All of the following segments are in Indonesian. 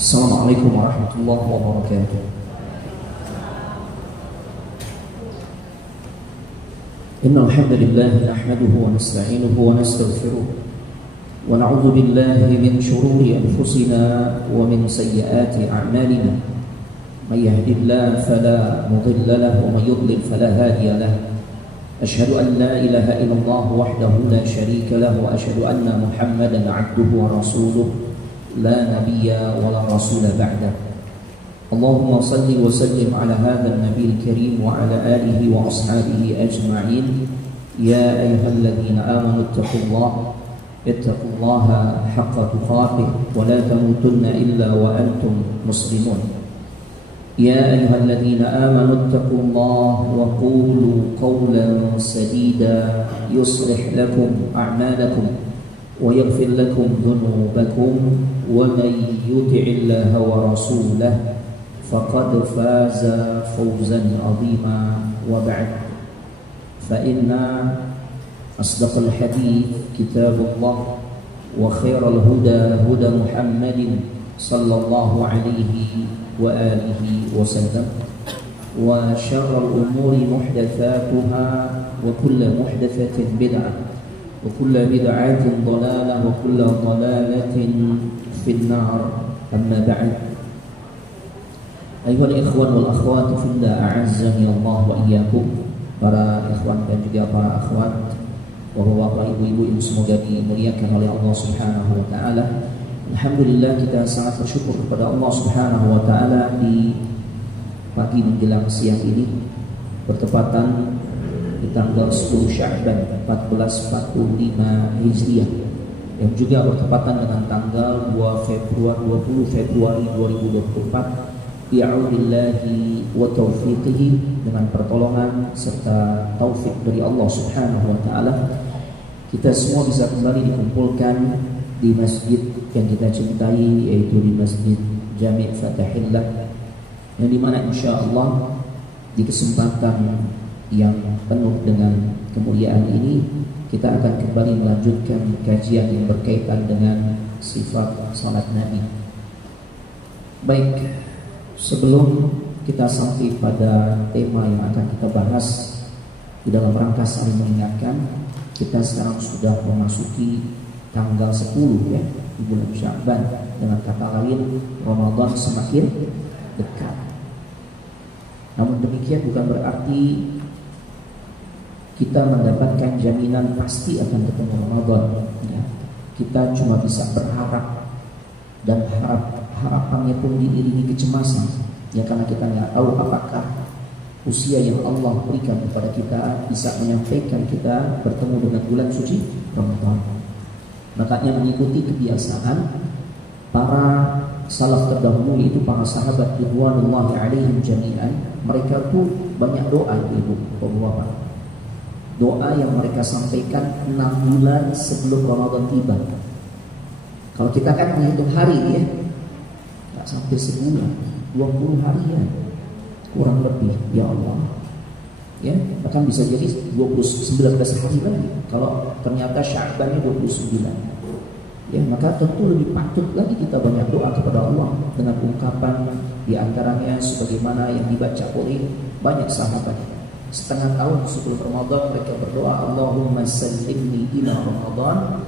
Assalamualaikum warahmatullahi wabarakatuh. Innal hamdalillah nahmaduhu wa nasta'inuhu wa nastaghfiruh wa na'udzu billahi min shururi anfusina wa min sayyiati a'malina. May yahdihillahu fala mudilla lahu wa may yudlil fala hadiya lahu. Ashhadu an la ilaha illallah wahdahu la syarika lahu wa ashhadu anna Muhammadan 'abduhu wa rasuluh. لا نبي ولا رسول بعده. اللهم صل وسلم على هذا النبي الكريم وعلى آله وأصحابه أجمعين. يا أيها الذين آمنوا اتقوا الله حق تقاته ولا تموتن إلا وأنتم مسلمون. يا أيها الذين آمنوا اتقوا الله وقولوا قولا سديدا يصلح لكم أعمالكم ويغفر لكم ذنوبكم ومن يطع الله ورسوله فقد فاز فوزا عظيما. وبعد، فإن أصدق الحديث كتاب الله وخير الهدى هدى محمد صلى الله عليه وآله وسلم وشر الأمور محدثاتها وكل محدثة بدعة وكل بدعة ضلالة وكل ضلالة في النار. أما بعد، أيها الإخوان والأخوات في الله أعزني الله وإياكم. Para ikhwan dan juga para akhwat, bapak-bapak, ibu-ibu yang semoga dimuliakan oleh Allah Subhanahu wa taala. Alhamdulillah, kita sangat bersyukur kepada Allah Subhanahu wa taala di pagi menjelang siang ini bertepatan di tanggal 10 Sya'ban 1445 Hijriah, yang juga bertepatan dengan tanggal 20 Februari 2024 bi'audillahi wa taufiqihi, dengan pertolongan serta taufik dari Allah Subhanahu wa taala. Kita semua bisa kembali dikumpulkan di masjid yang kita cintai, yaitu di Masjid Jami' Fatahillah, yang dimana insyaallah di kesempatan yang penuh dengan kemuliaan ini kita akan kembali melanjutkan kajian yang berkaitan dengan sifat salat Nabi. Baik, sebelum kita sampai pada tema yang akan kita bahas di dalam rangka saling mengingatkan, kita sekarang sudah memasuki tanggal 10 ya, di bulan Sya'ban. Dengan kata lain, Ramadan semakin dekat. Namun demikian bukan berarti kita mendapatkan jaminan pasti akan ketemu Ramadan ya. Kita cuma bisa berharap, dan harapannya pun diiringi kecemasan ya, karena kita nggak tahu apakah usia yang Allah berikan kepada kita bisa menyampaikan kita bertemu dengan bulan suci Ramadan. Makanya mengikuti kebiasaan para salaf terdahulu, yaitu para sahabat ridwanullahi alaihim jami'an, mereka tuh banyak doa, ibu bapak. Doa yang mereka sampaikan 6 bulan sebelum Ramadan tiba. Kalau kita kan menghitung hari ya, nggak sampai sebulan, 20 hari ya, kurang lebih ya Allah. Ya, bahkan bisa jadi 19 hari lagi kalau ternyata Sya'bannya 29. Ya, maka tentu lebih patut lagi kita banyak doa kepada Allah dengan ungkapan di antaranya sebagaimana yang dibaca oleh banyak sahabat. Setengah tahun sebelum Ramadan mereka berdoa, Allahumma sallimni ila Ramadan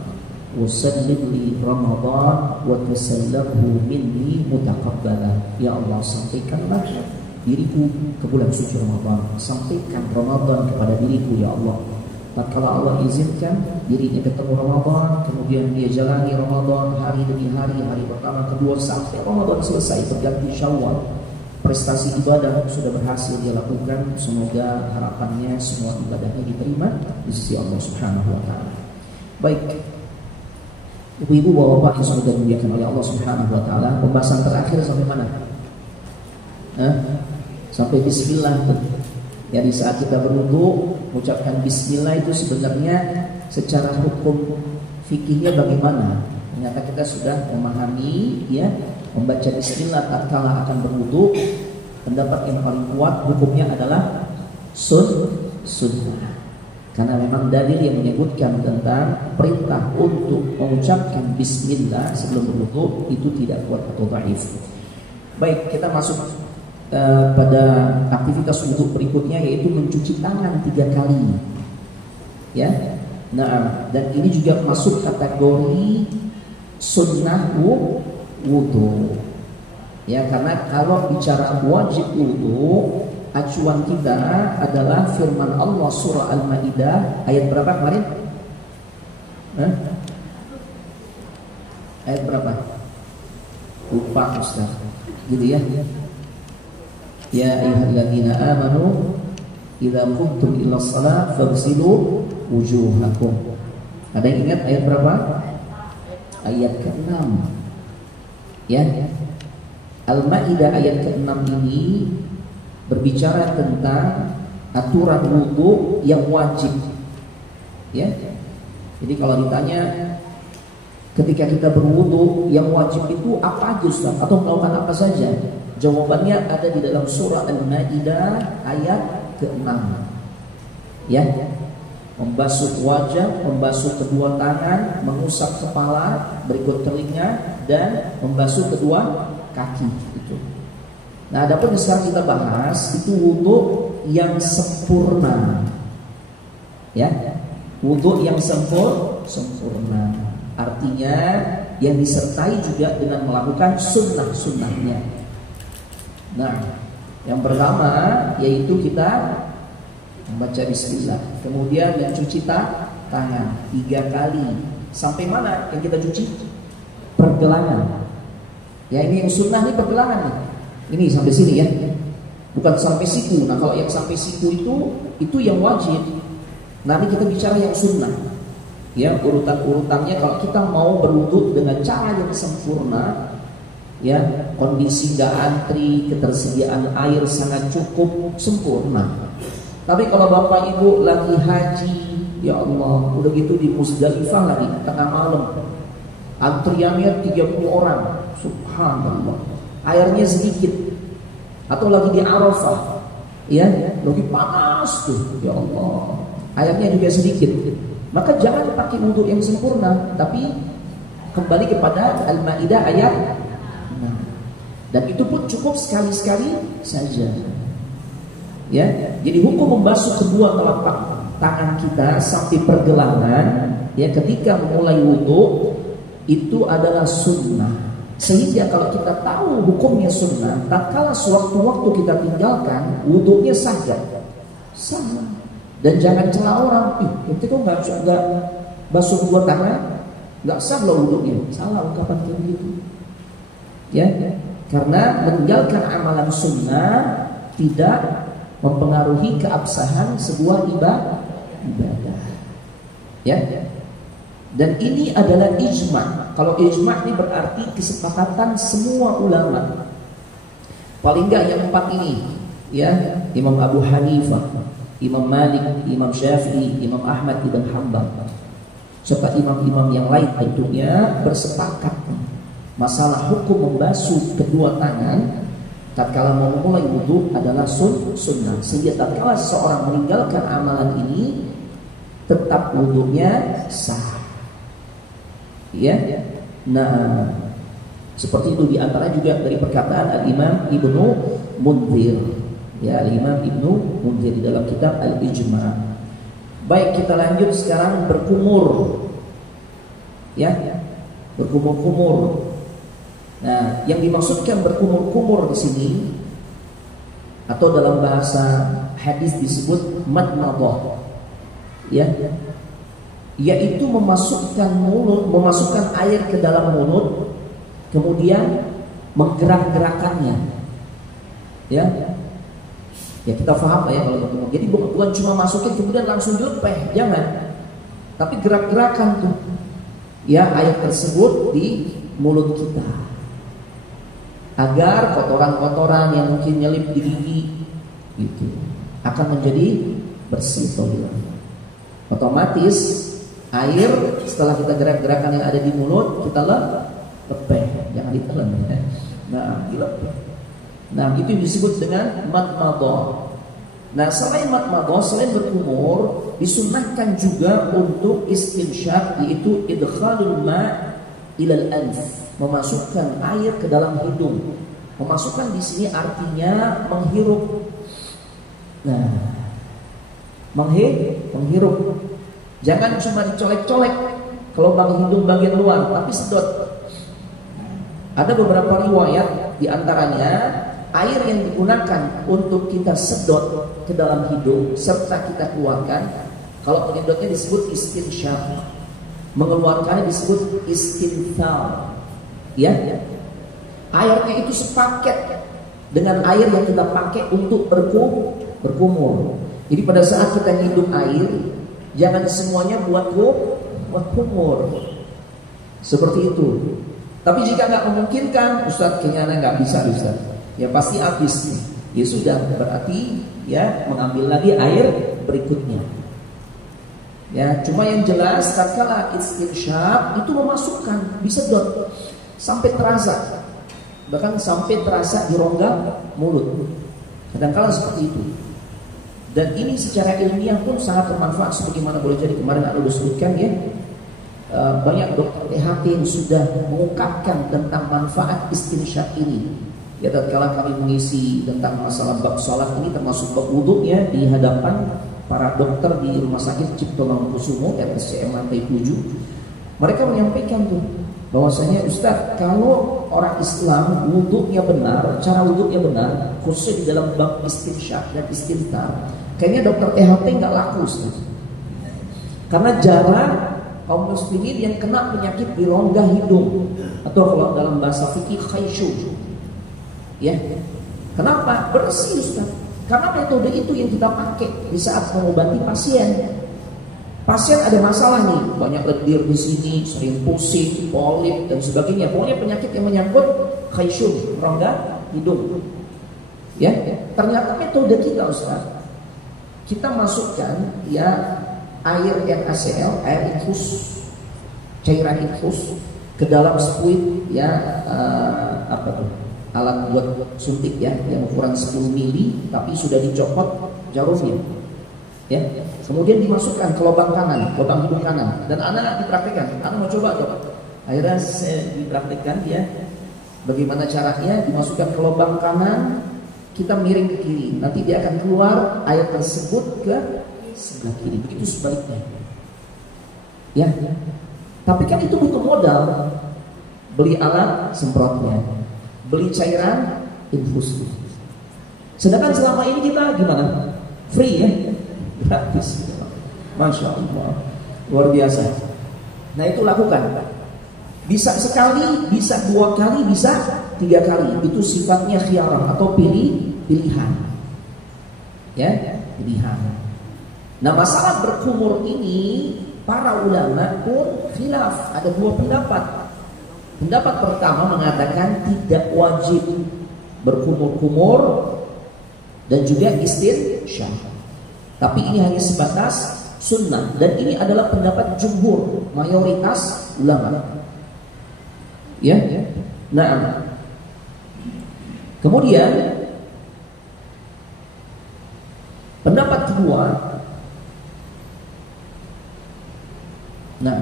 wa sallimni Ramadan wa tasallamhu minni mutaqabbala. Ya Allah, sampaikanlah diriku ke bulan suci Ramadan, sampaikan Ramadan kepada diriku ya Allah. Tatkala Allah izinkan dirinya ketemu Ramadan, kemudian dia jalani Ramadan hari demi hari, hari pertama, kedua, sampai Ramadan selesai berganti Syawal. Prestasi ibadah sudah berhasil dia lakukan. Semoga harapannya semua ibadahnya diterima di sisi Allah Subhanahu wa taala. Baik, ibu-ibu, bapak-bapak yang sudah dimuliakan oleh Allah Subhanahu wa taala, pembahasan terakhir sampai mana? Sampai bismillah tuh. Ya, di saat kita berwudu mengucapkan bismillah itu sebenarnya secara hukum fikihnya bagaimana? Ternyata kita sudah memahami ya, membaca bismillah tatkala akan berwudu, pendapat yang paling kuat hukumnya adalah sunnah. Karena memang dalil yang menyebutkan tentang perintah untuk mengucapkan bismillah sebelum berwudu itu tidak kuat atau dhaif. Baik, kita masuk pada aktivitas wudu berikutnya, yaitu mencuci tangan 3 kali. Ya. Nah, dan ini juga masuk kategori sunnah wudu. Ya, karena kalau bicara wajib wudu, acuan kita adalah firman Allah surah Al-Maidah ayat berapa kemarin? Ayat berapa? Lupa Ustaz. Gitu ya. Ya ayyuhalladzina amanu idza qumtum ila shalah faghsilu wujuhakum. Ada yang ingat ayat berapa? Ayat ke-6. Ya. Al-Maidah ayat ke-6 ini berbicara tentang aturan wudu yang wajib. Ya. Jadi kalau ditanya ketika kita berwudu yang wajib itu apa aja Ustaz, atau melakukan apa saja? Jawabannya ada di dalam surah Al-Maidah ayat ke-6. Ya. Membasuh wajah, membasuh kedua tangan, mengusap kepala, berikut telinga, dan membasuh kedua kaki itu. Nah, adapun yang sekarang kita bahas itu wudu yang sempurna. Ya. Wudu yang sempurna. Artinya yang disertai juga dengan melakukan sunnah-sunnahnya. Nah, yang pertama yaitu kita membaca bismillah, kemudian yang cuci tangan 3 kali. Sampai mana yang kita cuci? Pergelangan. Ya, ini yang sunnah nih, pergelangan nih. Ini sampai sini ya. Bukan sampai siku. Nah, kalau yang sampai siku itu yang wajib. Nah, ini kita bicara yang sunnah. Ya, urutan-urutannya kalau kita mau berwudu dengan cara yang sempurna, ya, kondisi nggak antri, ketersediaan air sangat cukup, sempurna. Tapi kalau bapak ibu lagi haji, ya Allah, udah gitu di Musdalifah lagi tengah malam, antriannya 30 orang, subhanallah, airnya sedikit, atau lagi di Arafah, ya, lagi panas tuh, ya Allah, airnya juga sedikit. Maka jangan pakai wudu yang sempurna, tapi kembali kepada Al-Maidah ayat 6. Dan itu pun cukup sekali-sekali saja. Ya, jadi hukum membasuh kedua telapak tangan kita sampai pergelangan, ya, ketika memulai wudu itu adalah sunnah. Sehingga kalau kita tahu hukumnya sunnah, tatkala sewaktu-waktu kita tinggalkan, wudunya sah. Dan jangan celah orang, itu kok nggak basuh kedua tangan, nggak sah loh wudunya. Salah ungkapan kayak begitu. Ya, karena meninggalkan amalan sunnah tidak mempengaruhi keabsahan sebuah ibadah. Ya, dan ini adalah ijma. Kalau ijma ini berarti kesepakatan semua ulama. Paling nggak yang 4 ini, ya, Imam Abu Hanifah, Imam Malik, Imam Syafi'i, Imam Ahmad ibn Hanbal, serta imam-imam yang lain tentunya bersepakat masalah hukum membasuh kedua tangan tatkala mau memulai wudu adalah sunnah. Sehingga tatkala seseorang meninggalkan amalan ini tetap wudunya sah. Ya. Nah, seperti itu diantara juga dari perkataan Al-Imam Ibnu Munzir. Ya, Al-Imam Ibnu Munzir di dalam kitab Al-Ijma'. Baik, kita lanjut sekarang berkumur. Ya, berkumur-kumur. Nah, yang dimaksudkan berkumur-kumur di sini atau dalam bahasa hadis disebut madmadah. Ya. Yaitu memasukkan air ke dalam mulut kemudian menggerak-gerakannya. Ya. Ya, kita paham ya kalau berkumur. Jadi bukan cuma masukin kemudian langsung dilepeh, jangan. Tapi gerak-gerakan tuh, ya, air tersebut di mulut kita, agar kotoran-kotoran yang mungkin nyelip di gigi gitu akan menjadi bersih. Otomatis air setelah kita gerak-gerakan yang ada di mulut kita lepeh, jangan ditelan. Nah, dilepeh. Nah, itu disebut dengan madmadah. Nah, selain madmadah, selain berkumur, disunnahkan juga untuk istinsyaq, yaitu idkhalul ma' ilal anf, memasukkan air ke dalam hidung. Memasukkan di sini artinya menghirup. Nah, menghirup. Jangan cuma dicolek-colek ke lubang hidung bagian luar, tapi sedot. Ada beberapa riwayat, di antaranya air yang digunakan untuk kita sedot ke dalam hidung serta kita keluarkan, kalau penyedotnya disebut istinsyaq, mengeluarkannya disebut istinthar. Ya, airnya itu sepaket dengan air yang kita pakai untuk berkumur. Jadi pada saat kita hidup air, jangan semuanya buat kumur. Seperti itu. Tapi jika nggak memungkinkan, Ustaz kayaknya nggak bisa, Ustaz. Ya pasti habis nih. Ya sudah, berarti ya mengambil lagi air berikutnya. Ya, cuma yang jelas tatkala istinsyaq itu memasukkan, disedot sampai terasa, bahkan sampai terasa di rongga mulut. Kadang-kala seperti itu. Dan ini secara ilmiah pun sangat bermanfaat, sebagaimana boleh jadi kemarin Anda sudah sebutkan ya. Banyak dokter THT yang sudah mengungkapkan tentang manfaat istinsyaq ini. Ya, tatkala kami mengisi tentang masalah bab salat ini, termasuk bab wudhu ya, di hadapan para dokter di Rumah Sakit Cipto Mangunkusumo RSCM lantai 7, mereka menyampaikan tuh bahwasanya Ustaz, kalau orang Islam wudhunya benar, cara wudhunya benar, khususnya di dalam bab istinsyaq dan istinthar, kayaknya dokter THT nggak laku, Ustaz. Karena jarang kaum muslimin yang kena penyakit di rongga hidung, atau kalau dalam bahasa fikih khayshu. Ya, kenapa? Bersih, Ustaz. Karena metode itu yang kita pakai di saat mengobati pasien. Pasien ada masalah nih, banyak lendir di sini, sering pusing, polip dan sebagainya. Pokoknya penyakit yang menyangkut khayshu, rongga hidung. Ya, ternyata metode kita, Ustaz, kita masukkan ya air NaCl, air infus, cairan infus ke dalam spuit ya, alat buat suntik ya, yang ukuran 10 mili tapi sudah dicopot jarumnya ya, kemudian dimasukkan ke lubang kanan, lubang hidung kanan, dan anak dipraktekkan. Anak mau coba. Akhirnya saya dipraktekkan ya, bagaimana caranya. Dimasukkan ke lubang kanan, kita miring ke kiri, nanti dia akan keluar air tersebut ke sebelah kiri, begitu sebaliknya ya. Tapi kan itu butuh modal, beli alat semprotnya, beli cairan infus. Sedangkan selama ini kita gimana? Free ya, gratis. Masya Allah, luar biasa. Nah itu lakukan. Bisa sekali, bisa 2 kali, bisa 3 kali. Itu sifatnya khiyarah atau pilihan. Ya, pilihan. Nah masalah berkumur ini para ulama pun khilaf. Ada 2 pendapat. Pendapat pertama mengatakan tidak wajib berkumur-kumur dan juga istinsyaq, tapi ini hanya sebatas sunnah, dan ini adalah pendapat jumhur, mayoritas ulama. Ya, nah, kemudian pendapat kedua, nah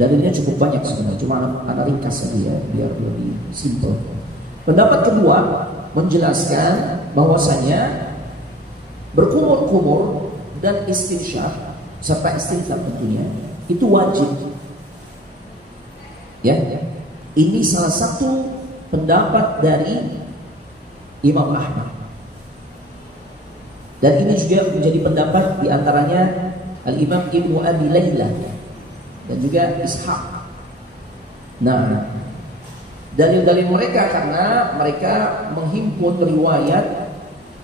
dalilnya cukup banyak sebenarnya, cuma ada ringkas saja ya, biar lebih simpel. Pendapat kedua menjelaskan bahwasanya berkumur-kumur dan istinsyaq serta istinthar tentunya itu wajib. Ya, ini salah satu pendapat dari Imam Ahmad, dan ini juga menjadi pendapat diantaranya Al-Imam Ibnu Abi Layla dan juga Ishaq. Nah, dalil-dalil mereka karena mereka menghimpun riwayat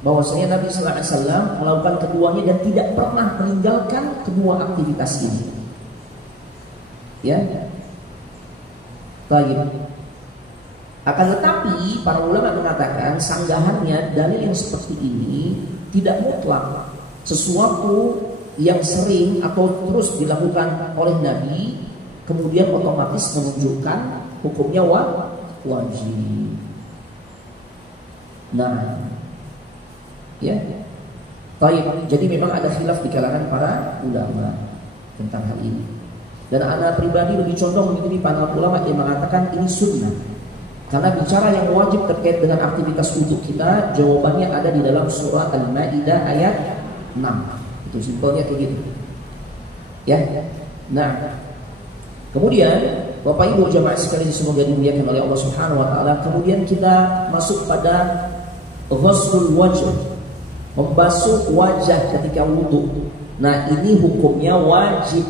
bahwasanya Nabi sallallahu alaihi wasallam melakukan keduanya dan tidak pernah meninggalkan kedua aktivitas ini. Ya. Baik. Akan tetapi para ulama mengatakan sanggahannya dalil yang seperti ini tidak mutlak. Sesuatu yang sering atau terus dilakukan oleh Nabi kemudian otomatis menunjukkan hukumnya wajib. Nah, ya, Jadi memang ada khilaf di kalangan para ulama tentang hal ini. Dan ana pribadi lebih condong mengikuti para ulama yang mengatakan ini sunnah. Karena bicara yang wajib terkait dengan aktivitas wudhu kita, jawabannya ada di dalam surah Al-Maidah ayat 6. Itu simpelnya kayak gitu. Ya. Nah, kemudian Bapak Ibu jamaah sekalian semoga dimuliakan oleh Allah Subhanahu wa taala, kemudian kita masuk pada ghuslul wajh, membasuh wajah ketika wudhu. Nah, ini hukumnya wajib.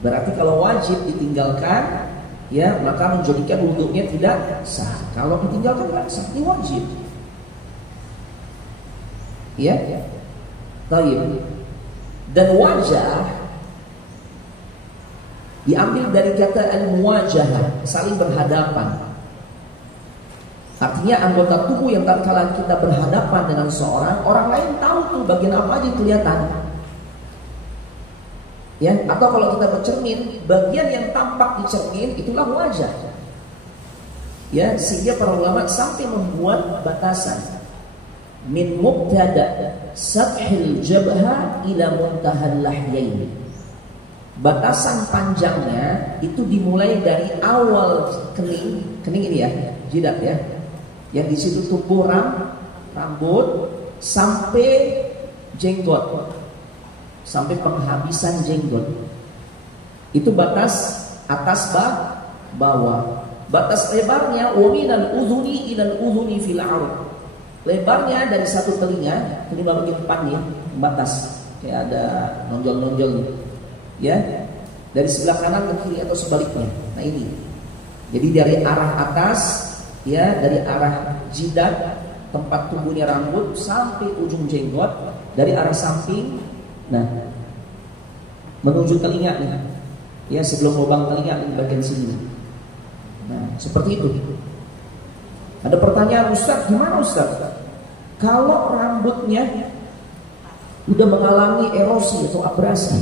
Berarti kalau wajib ditinggalkan, ya maka menjadikan wudhunya tidak sah. Kalau ditinggalkan tidak sah, ini wajib. Ya, baik. Dan wajah diambil dari kata al-muwajahah, saling berhadapan. Artinya anggota tubuh yang tatkala kita berhadapan dengan seorang, orang lain tahu tuh bagian apa aja yang kelihatan. Ya, atau kalau kita bercermin, bagian yang tampak di cermin itulah wajah. Ya, sehingga para ulama sampai membuat batasan min mubtada sathil jabha ila muntahal lahyain. Batasan panjangnya itu dimulai dari awal kening ini ya, jidat ya. Yang di situ tumbuh rambut sampai jenggot. Sampai penghabisan jenggot. Itu batas atas bawah. Batas lebarnya waminal udhuni ilal udhuni fil arud. Lebarnya dari satu telinga bagian depan nih, batas kayak ada nonjol-nonjol ya, dari sebelah kanan ke kiri atau sebaliknya. Nah ini. Jadi dari arah atas ya, dari arah jidat tempat tumbuhnya rambut sampai ujung jenggot, dari arah samping. Nah, menuju telinga nih, ya sebelum lubang telinga di bagian sini. Nah, seperti itu. Ada pertanyaan, Ustaz, gimana Ustaz? Kalau rambutnya udah mengalami erosi atau abrasi,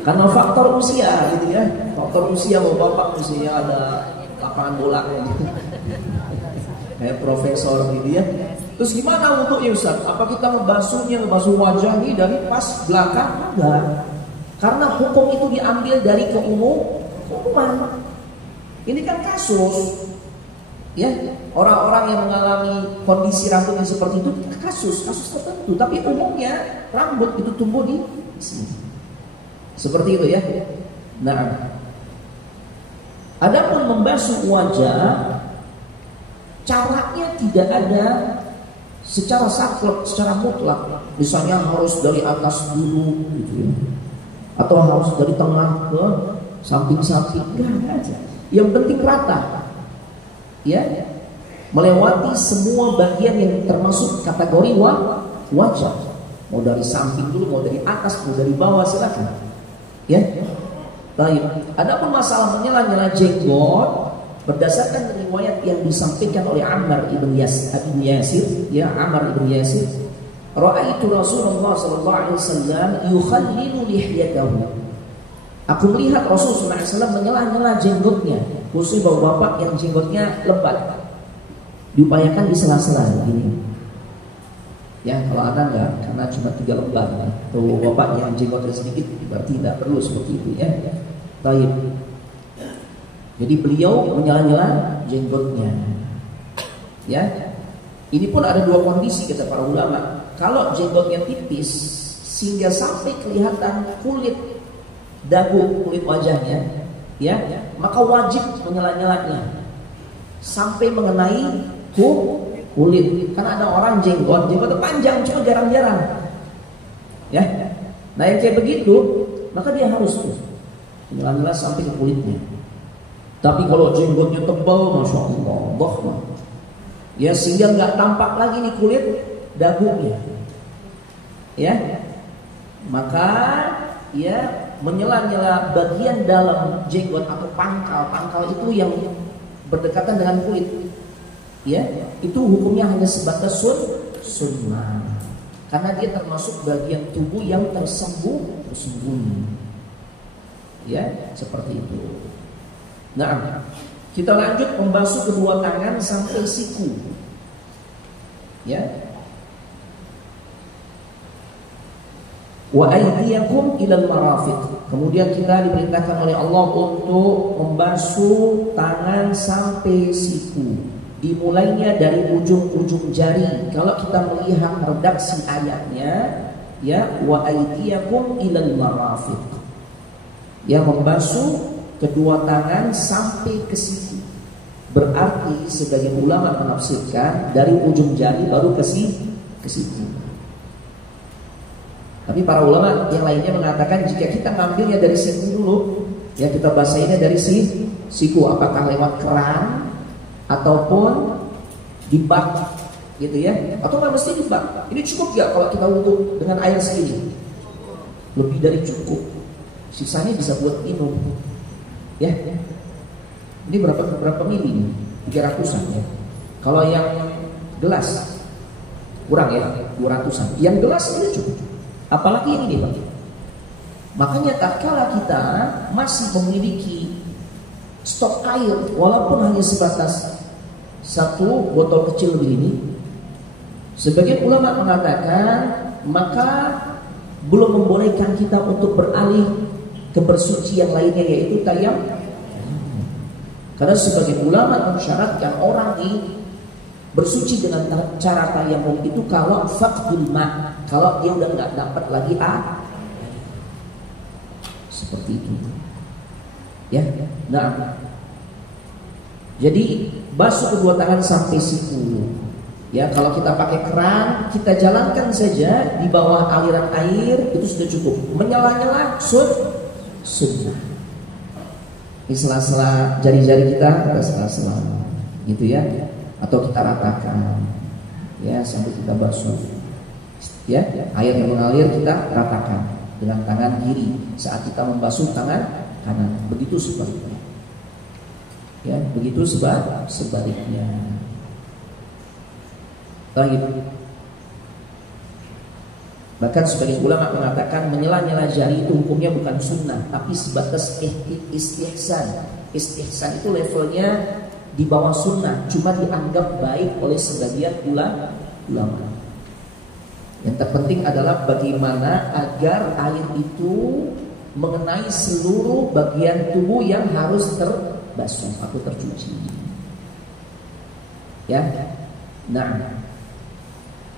karena faktor usia, gitu ya, faktor usia, mau bapak usia ada lapangan bola kayak profesor gitu ya. Terus gimana wudhunya Ustaz? Apa kita membasuh wajah ini dari pas belakang? Enggak. Karena hukum itu diambil dari keumuman. Ini kan kasus. Ya, orang-orang yang mengalami kondisi rambutnya seperti itu kasus tertentu. Tapi umumnya rambut itu tumbuh di sini. Seperti itu ya. Nah, adapun membasuh wajah, caranya tidak ada secara saklek, secara mutlak. Misalnya harus dari atas dulu gitu ya, atau harus dari tengah ke samping-samping, enggak aja. Yang penting rata. Ya, melewati semua bagian yang termasuk kategori wajah. Mau dari samping dulu, mau dari atas, mau dari bawah, silakan. Ya. Baik. Adapun masalah menyela-nyela jenggot, berdasarkan riwayat yang disampaikan oleh Ammar ibn Yasir, ya Ammar ibn Yasir, ra'aitu Rasulullah sallallahu alaihi wasallam yukhallilu lihyatahu. Aku melihat Rasulullah SAW menyela-nyela jenggotnya, khususnya bapak-bapak yang jenggotnya lebat. Diupayakan di sela-sela ini. Ya, kalau Anda enggak, karena cuma 3 lembar. Atau bapak yang jenggotnya sedikit, berarti tidak perlu seperti itu ya. Baik. Jadi beliau menyela-nyela jenggotnya. Ya. Ini pun ada 2 kondisi kata para ulama. Kalau jenggotnya tipis sehingga sampai kelihatan kulit dagu, kulit wajahnya, ya, maka wajib menyela-nyelanya sampai mengenai kulit. Karena ada orang jenggotnya panjang cuma jarang-jarang. Ya. Nah, yang kayak begitu, maka dia harus menyela-nyela sampai ke kulitnya. Tapi kalau jenggotnya tebal, masya Allah, bahwa ya sehingga nggak tampak lagi nih kulit dagunya, ya, maka ya menyela-nyela bagian dalam jenggot atau pangkal itu yang berdekatan dengan kulit, ya, itu hukumnya hanya sebatas sunnah, karena dia termasuk bagian tubuh yang tersembunyi, ya, seperti itu. Nah, kita lanjut membasuh kedua tangan sampai siku. Ya. Wa aydiyakum ilal marafiq. Kemudian kita diperintahkan oleh Allah untuk membasuh tangan sampai siku. Dimulainya dari ujung-ujung jari. Kalau kita melihat redaksi ayatnya, ya, wa aydiyakum ilal marafiq. Ya, membasuh kedua tangan sampai ke siku. Berarti sebagian ulama menafsirkan dari ujung jari baru ke siku. Tapi para ulama yang lainnya mengatakan jika kita ngambilnya dari siku dulu, ya kita basahinnya dari siku, apakah lewat keran ataupun di bak, gitu ya, atau nggak mesti di bak. Ini cukup ya kalau kita wudhu dengan air segini? Lebih dari cukup. Sisanya bisa buat minum, ya. Ini berapa mili? 300-an ya. Kalau yang gelas kurang ya, 200-an. Yang gelas ini cukup. Apalagi yang ini, Pak. Makanya tatkala kita masih memiliki stok air walaupun hanya sebatas satu botol kecil begini, sebagian ulama mengatakan maka belum membolehkan kita untuk beralih ke bersuci yang lainnya, yaitu tayamum. Karena sebagian ulama mensyaratkan orang ini bersuci dengan cara tayamum itu kalau faqdul ma, kalau dia udah nggak dapat lagi seperti itu, ya. Nah, jadi basuh kedua tangan sampai siku. Ya, kalau kita pakai keran, kita jalankan saja di bawah aliran air itu sudah cukup. Menyala-nyala sunnah. Di sela-sela jari-jari kita ada sela-sela, gitu ya. Atau kita ratakan, ya, sampai kita basuh. Ya, air yang mengalir kita ratakan dengan tangan kiri saat kita membasuh tangan kanan. Begitu sebaliknya. Ya, begitu sebaliknya. Lagi. Bahkan sebagian ulama mengatakan menyela-nyela jari itu hukumnya bukan sunnah, tapi sebatas istihsan. Istihsan itu levelnya di bawah sunnah, cuma dianggap baik oleh sebagian ulama. Yang terpenting adalah bagaimana agar air itu mengenai seluruh bagian tubuh yang harus terbasuh atau tercuci. Ya, nah,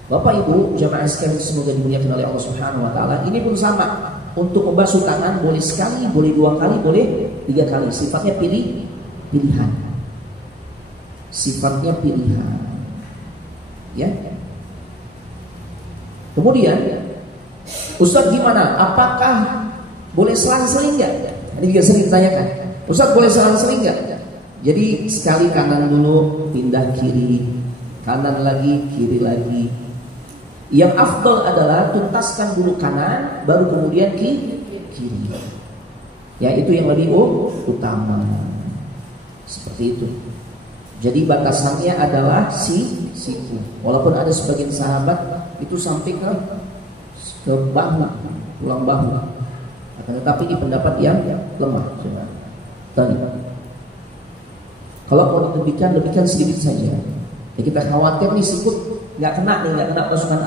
Bapak Ibu jamaah sekalian semoga dimuliakan oleh Allah Subhanahu Wa Taala. Ini pun sama, untuk membasuh tangan boleh sekali, boleh 2 kali, boleh 3 kali. Sifatnya pilihan. Sifatnya pilihan. Ya. Kemudian, Ustaz gimana? Apakah boleh selang-seling nggak? Ini juga sering ditanyakan. Ustaz boleh selang-seling nggak? Jadi sekali kanan dulu, pindah kiri, kanan lagi, kiri lagi. Yang afdal adalah tuntaskan dulu kanan, baru kemudian kiri. Ya, itu yang lebih utama. Seperti itu. Jadi batasannya adalah siku. Walaupun ada sebagian sahabat itu sampai ke bahu, tulang bahu. Tetapi ini pendapat yang lemah. Tadi. Kalau mau lebihkan sedikit saja. Ya, kita khawatir nih sikut nggak kena basuhan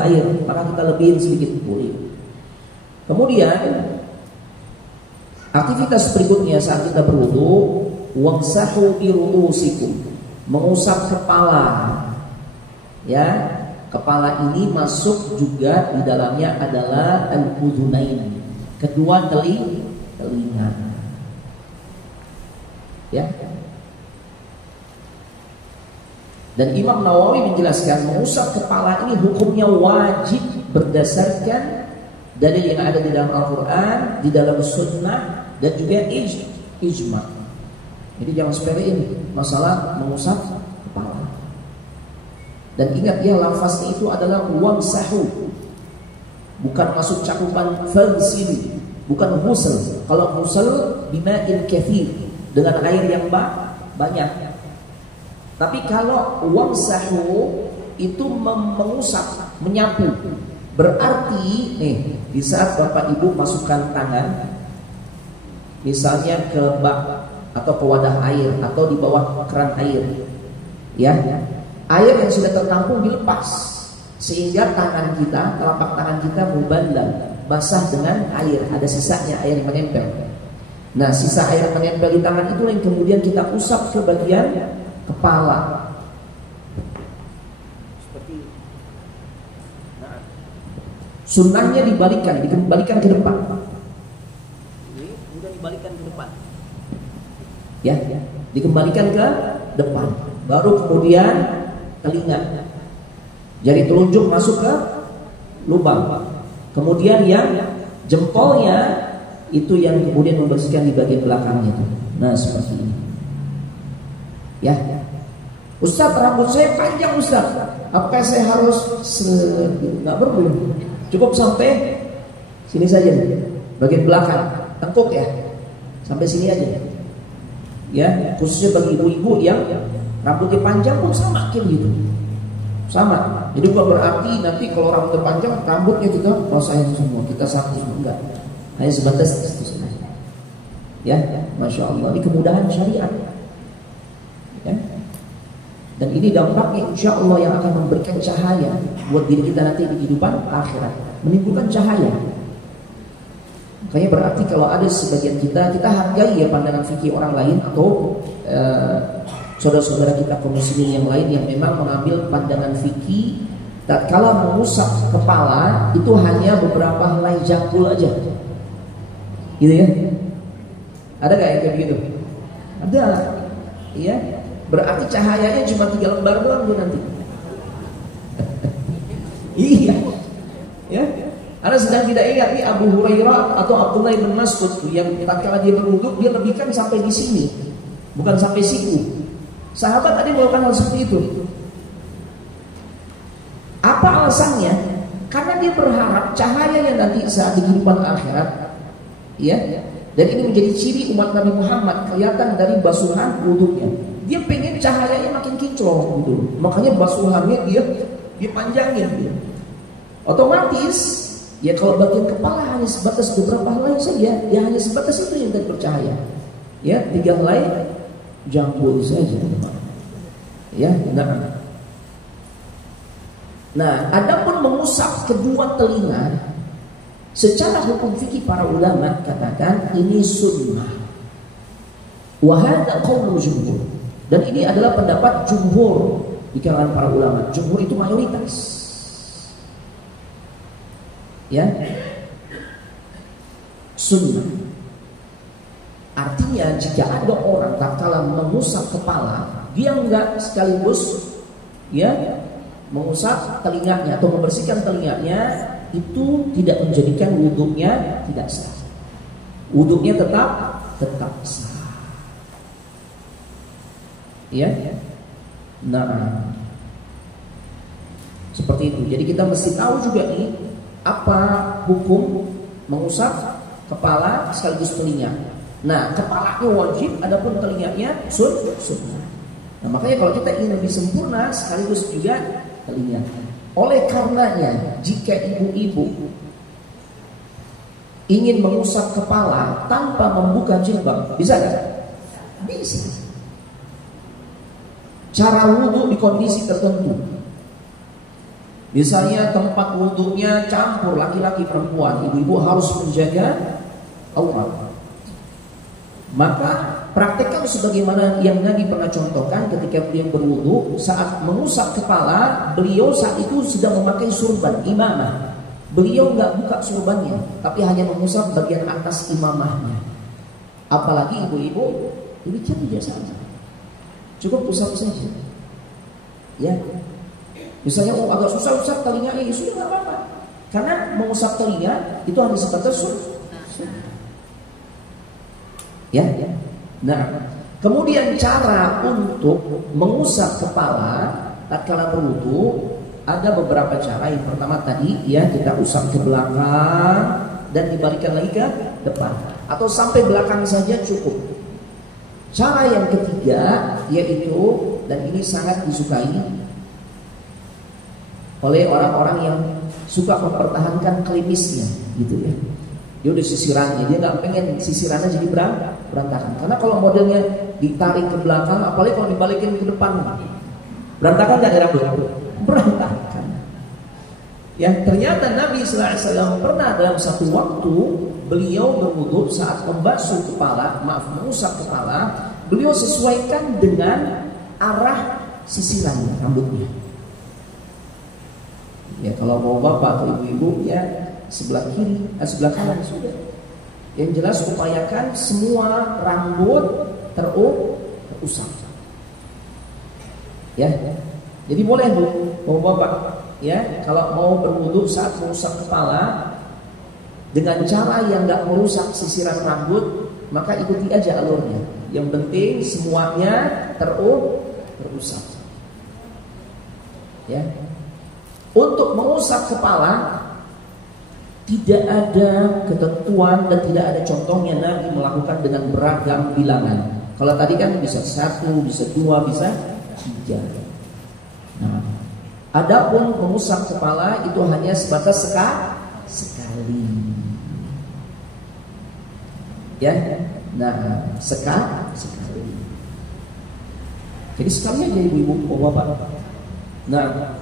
air, maka kita lebihin sedikit boleh. Kemudian aktivitas berikutnya saat kita berwudu, wamsahu bi ru'usikum, mengusap kepala. Ya, kepala ini masuk juga di dalamnya adalah al-udhunain, kedua telinga. Ya. Dan Imam Nawawi menjelaskan mengusap kepala ini hukumnya wajib berdasarkan dalil yang ada di dalam Al-Quran, di dalam Sunnah, dan juga ijma. Jadi jangan sepelein masalah mengusap kepala. Dan ingat ya, lafaznya itu adalah wamsahu, bukan masuk cakupan farsil, bukan ghusl. Kalau ghusl bima'in kathir, dengan air yang banyak. Tapi kalau wamsahu itu mengusap, menyapu. Berarti nih, di saat Bapak Ibu masukkan tangan misalnya ke bak atau ke wadah air atau di bawah keran air, ya, air yang sudah tertampung dilepas sehingga tangan kita, telapak tangan kita muballal, basah dengan air, ada sisanya air yang menempel. Nah, sisa air yang menempel di tangan itu yang kemudian kita usap ke bagian kepala. Seperti ini. Nah, sunnahnya dikembalikan ke depan. Ini kemudian dibalikan ke depan. Ya, dikembalikan ke depan. Baru kemudian telinga. Jari telunjuk masuk ke lubang. Kemudian yang jempolnya itu yang kemudian membersihkan di bagian belakangnya itu. Nah, seperti ini. Ya. Ustaz, rambut saya panjang Ustaz. Apakah saya harus nggak perlu? Cukup sampai sini saja. Bagian belakang, tengkuk ya. Sampai sini aja. Ya, khususnya bagi ibu-ibu yang rambutnya panjang pun sama kayak gitu. Sama. Jadi bukan berarti nanti kalau rambutnya panjang, rambutnya kita rasain semua, kita satu semua, enggak. Hanya sebatas itu saja. Ya, masya Allah. Ini kemudahan syariat. Ya. Dan ini dampaknya insya Allah yang akan memberikan cahaya buat diri kita nanti di kehidupan akhirat, menimbulkan cahaya. Makanya berarti kalau ada sebagian kita hargai ya pandangan fikih orang lain atau saudara-saudara kita kaum muslimin yang lain yang memang mengambil pandangan fikih tatkala mengusap kepala itu hanya beberapa helai jangkul aja. Gitu ya. Ada gak yang kayak begitu? Ada. Iya. Berarti cahayanya cuma 3 lembar doang tuh nanti. Iya. Ya. Anda sedang tidak ingat nih Abu Hurairah atau Abdullah bin Mas'ud yang tatkala dia berwudu dia lebihkan sampai di sini. Bukan sampai siku. Sahabat tadi melakukan hal seperti itu. Apa alasannya? Karena dia berharap cahaya yang nanti saat di kehidupan akhirat, ya, dan ini menjadi ciri umat Nabi Muhammad kelihatan dari basuhan wudhunya. Dia pengen cahayanya makin kinclong gitu. Makanya basuhannya dia panjangin gitu. Otomatis ya kalau bagian kepala hanya sebatas beberapa helai saja, ya hanya sebatas itu yang tadi bercahaya. Ya, 3 helai jambul saja. Ya, nah, adapun mengusap kedua telinga secara hukum fikih para ulama katakan ini sunnah. Wa hadza qaulul jumhur. Dan ini adalah pendapat jumhur di kalangan para ulama. Jumhur itu mayoritas. Ya. Sunnah. Artinya jika ada orang tatkala mengusap kepala, dia enggak sekaligus ya mengusap telinganya atau membersihkan telinganya, itu tidak menjadikan wudhunya tidak sah. Wudhunya tetap sah. Ya. Nah, seperti itu. Jadi kita mesti tahu juga nih apa hukum mengusap kepala sekaligus telinga. Nah, kepalanya wajib, adapun telinganya sunnah. Nah, makanya kalau kita ingin lebih sempurna sekaligus juga telinga. Oleh karenanya, jika ibu-ibu ingin mengusap kepala tanpa membuka jilbab, bisa nggak? Bisa. Cara wudhu di kondisi tertentu. Misalnya tempat wudhunya campur laki-laki perempuan, ibu-ibu harus menjaga aurat. Maka praktekkan sebagaimana yang Nabi pernah contohkan ketika beliau berwudu, saat mengusap kepala, beliau saat itu sedang memakai surban, imamah. Beliau nggak buka surbannya, tapi hanya mengusap bagian atas imamahnya. Apalagi ibu-ibu, demikian biasa saja. Cukup usap saja. Ya. Misalnya agak susah usap telinga ini, sudah nggak apa-apa. Karena mengusap telinga itu hanya sebatas sunnah. Ya. Nah, kemudian cara untuk mengusap kepala tatkala berwudu ada beberapa cara. Yang pertama tadi ya kita usap ke belakang dan dibalikan lagi ke depan atau sampai belakang saja cukup. Cara yang ketiga yaitu, dan ini sangat disukai oleh orang-orang yang suka mempertahankan klimisnya gitu ya. Dia udah sisirannya, dia nggak pengen sisirannya jadi berantakan. Karena kalau modelnya ditarik ke belakang, apalagi kalau dibalikin ke depan, berantakan nggak rambut? Berantakan. Ya, ternyata Nabi sallallahu alaihi wasallam pernah dalam satu waktu beliau berwudu saat membasuh kepala, mengusap kepala, beliau sesuaikan dengan arah sisiran rambutnya. Ya, kalau mau bapak atau ibu-ibu ya sebelah kiri, sebelah kanan sudah. Yang jelas upayakan semua rambut terusap. Ya, jadi boleh bu, bapak ya kalau mau berwudu saat mengusap kepala dengan cara yang nggak merusak sisiran rambut, maka ikuti aja alurnya. Yang penting semuanya terusap. Ya. Untuk mengusap kepala tidak ada ketentuan dan tidak ada contohnya Nabi melakukan dengan beragam bilangan. Kalau tadi kan bisa 1, bisa 2, bisa 3. Nah, adapun mengusap kepala itu hanya sebatas sekali. Ya, nah sekali. Jadi sekali aja ibu-ibu, bapak. Nah,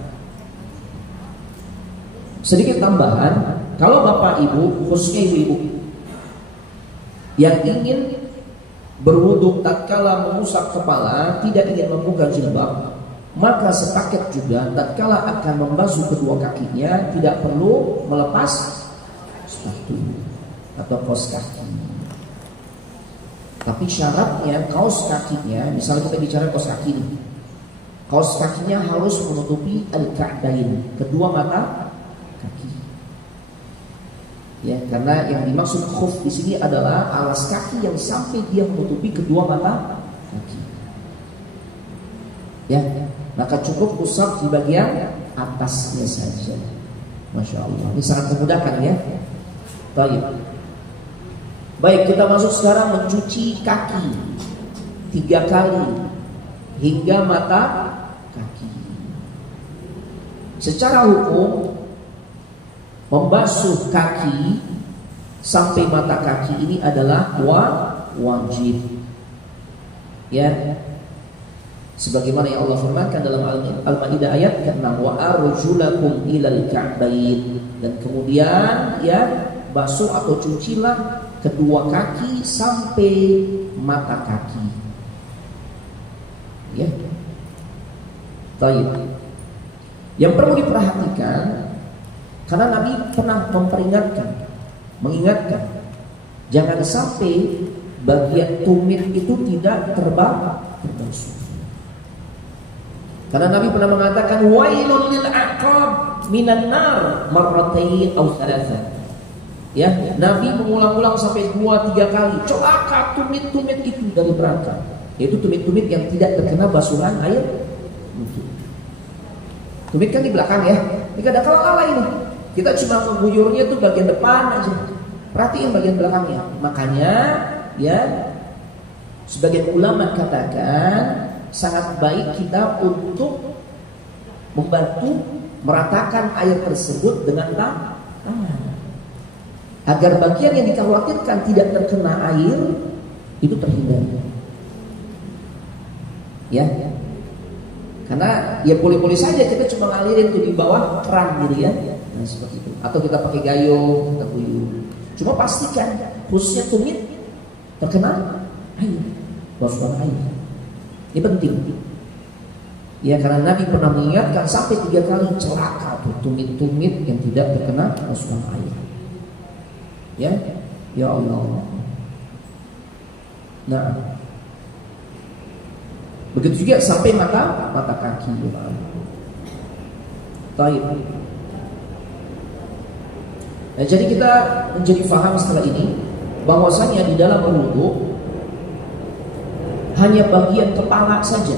sedikit tambahan, kalau bapak ibu, khususnya ibu-ibu yang ingin berwudu tatkala mengusap kepala, tidak ingin membuka jilbab, maka sepaket juga tatkala akan membasuh kedua kakinya tidak perlu melepas sepatu atau kaos kaki. Tapi syaratnya kaos kakinya, misalnya kita bicara kaos kaki ini, kaos kakinya harus menutupi al-ka'bain, kedua mata kaki. Ya, karena yang dimaksud khuf di sini adalah alas kaki yang sampai dia menutupi kedua mata kaki. Ya, maka cukup usap di bagian atasnya saja. Masya Allah, ini sangat memudahkan ya. Baik, kita masuk sekarang mencuci kaki 3 kali hingga mata kaki. Secara hukum membasuh kaki sampai mata kaki ini adalah wajib. Ya. Sebagaimana yang Allah firmankan dalam Al-Maidah ayat ke-6, wa arjulakum ilal ka'bain, dan kemudian ya basuh atau cucilah kedua kaki sampai mata kaki. Ya. Baik. Yang perlu diperhatikan, karena Nabi pernah mengingatkan, jangan sampai bagian tumit itu tidak terbasuh. Karena Nabi pernah mengatakan wailul lil aqab minan nar marratain aw thalatha. Ya, Nabi mengulang-ulang sampai 2-3 kali, celaka tumit-tumit itu dari neraka. Yaitu tumit-tumit yang tidak terkena basuhan air wudhu. Tumit kan di belakang ya. Ini kadang-kala lalai ini. Kita cuma mengguyurnya tuh bagian depan aja. Perhatiin bagian belakangnya. Makanya ya sebagian ulama katakan sangat baik kita untuk membantu meratakan air tersebut dengan tangan, agar bagian yang dikhawatirkan tidak terkena air itu terhindar. Ya, karena ya boleh-boleh saja kita cuma ngalirin tuh di bawah keran gitu ya, nah, seperti itu. Atau kita pakai gayung, kita guyur. Cuma pastikan khususnya tumit terkena air, basuhan air. Ini penting. Ya, karena Nabi pernah mengingatkan sampai 3 kali, celaka tuh tumit-tumit yang tidak terkena basuhan air. Ya, ya Allah. Nah, begitu juga sampai mata kaki. Baik. Nah, jadi kita menjadi faham setelah ini bahwasanya di dalam berwudu hanya bagian kepala saja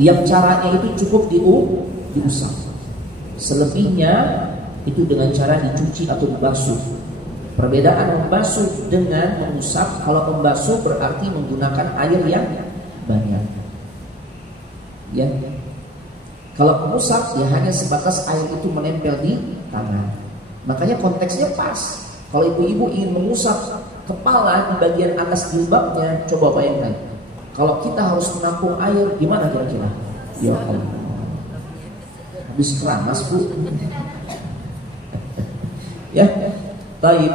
yang caranya itu cukup diusap. Selebihnya itu dengan cara dicuci atau dibasuh. Perbedaan membasuh dengan mengusap, kalau membasuh berarti menggunakan air yang banyak. Ya. Kalau mengusap ya hanya sebatas air itu menempel di tangan. Makanya konteksnya pas. Kalau ibu-ibu ingin mengusap kepala di bagian atas jilbabnya, coba bayangkan. Kalau kita harus menampung air, gimana kira-kira? Ya Allah. Habis keramas Bu. Ya, baik.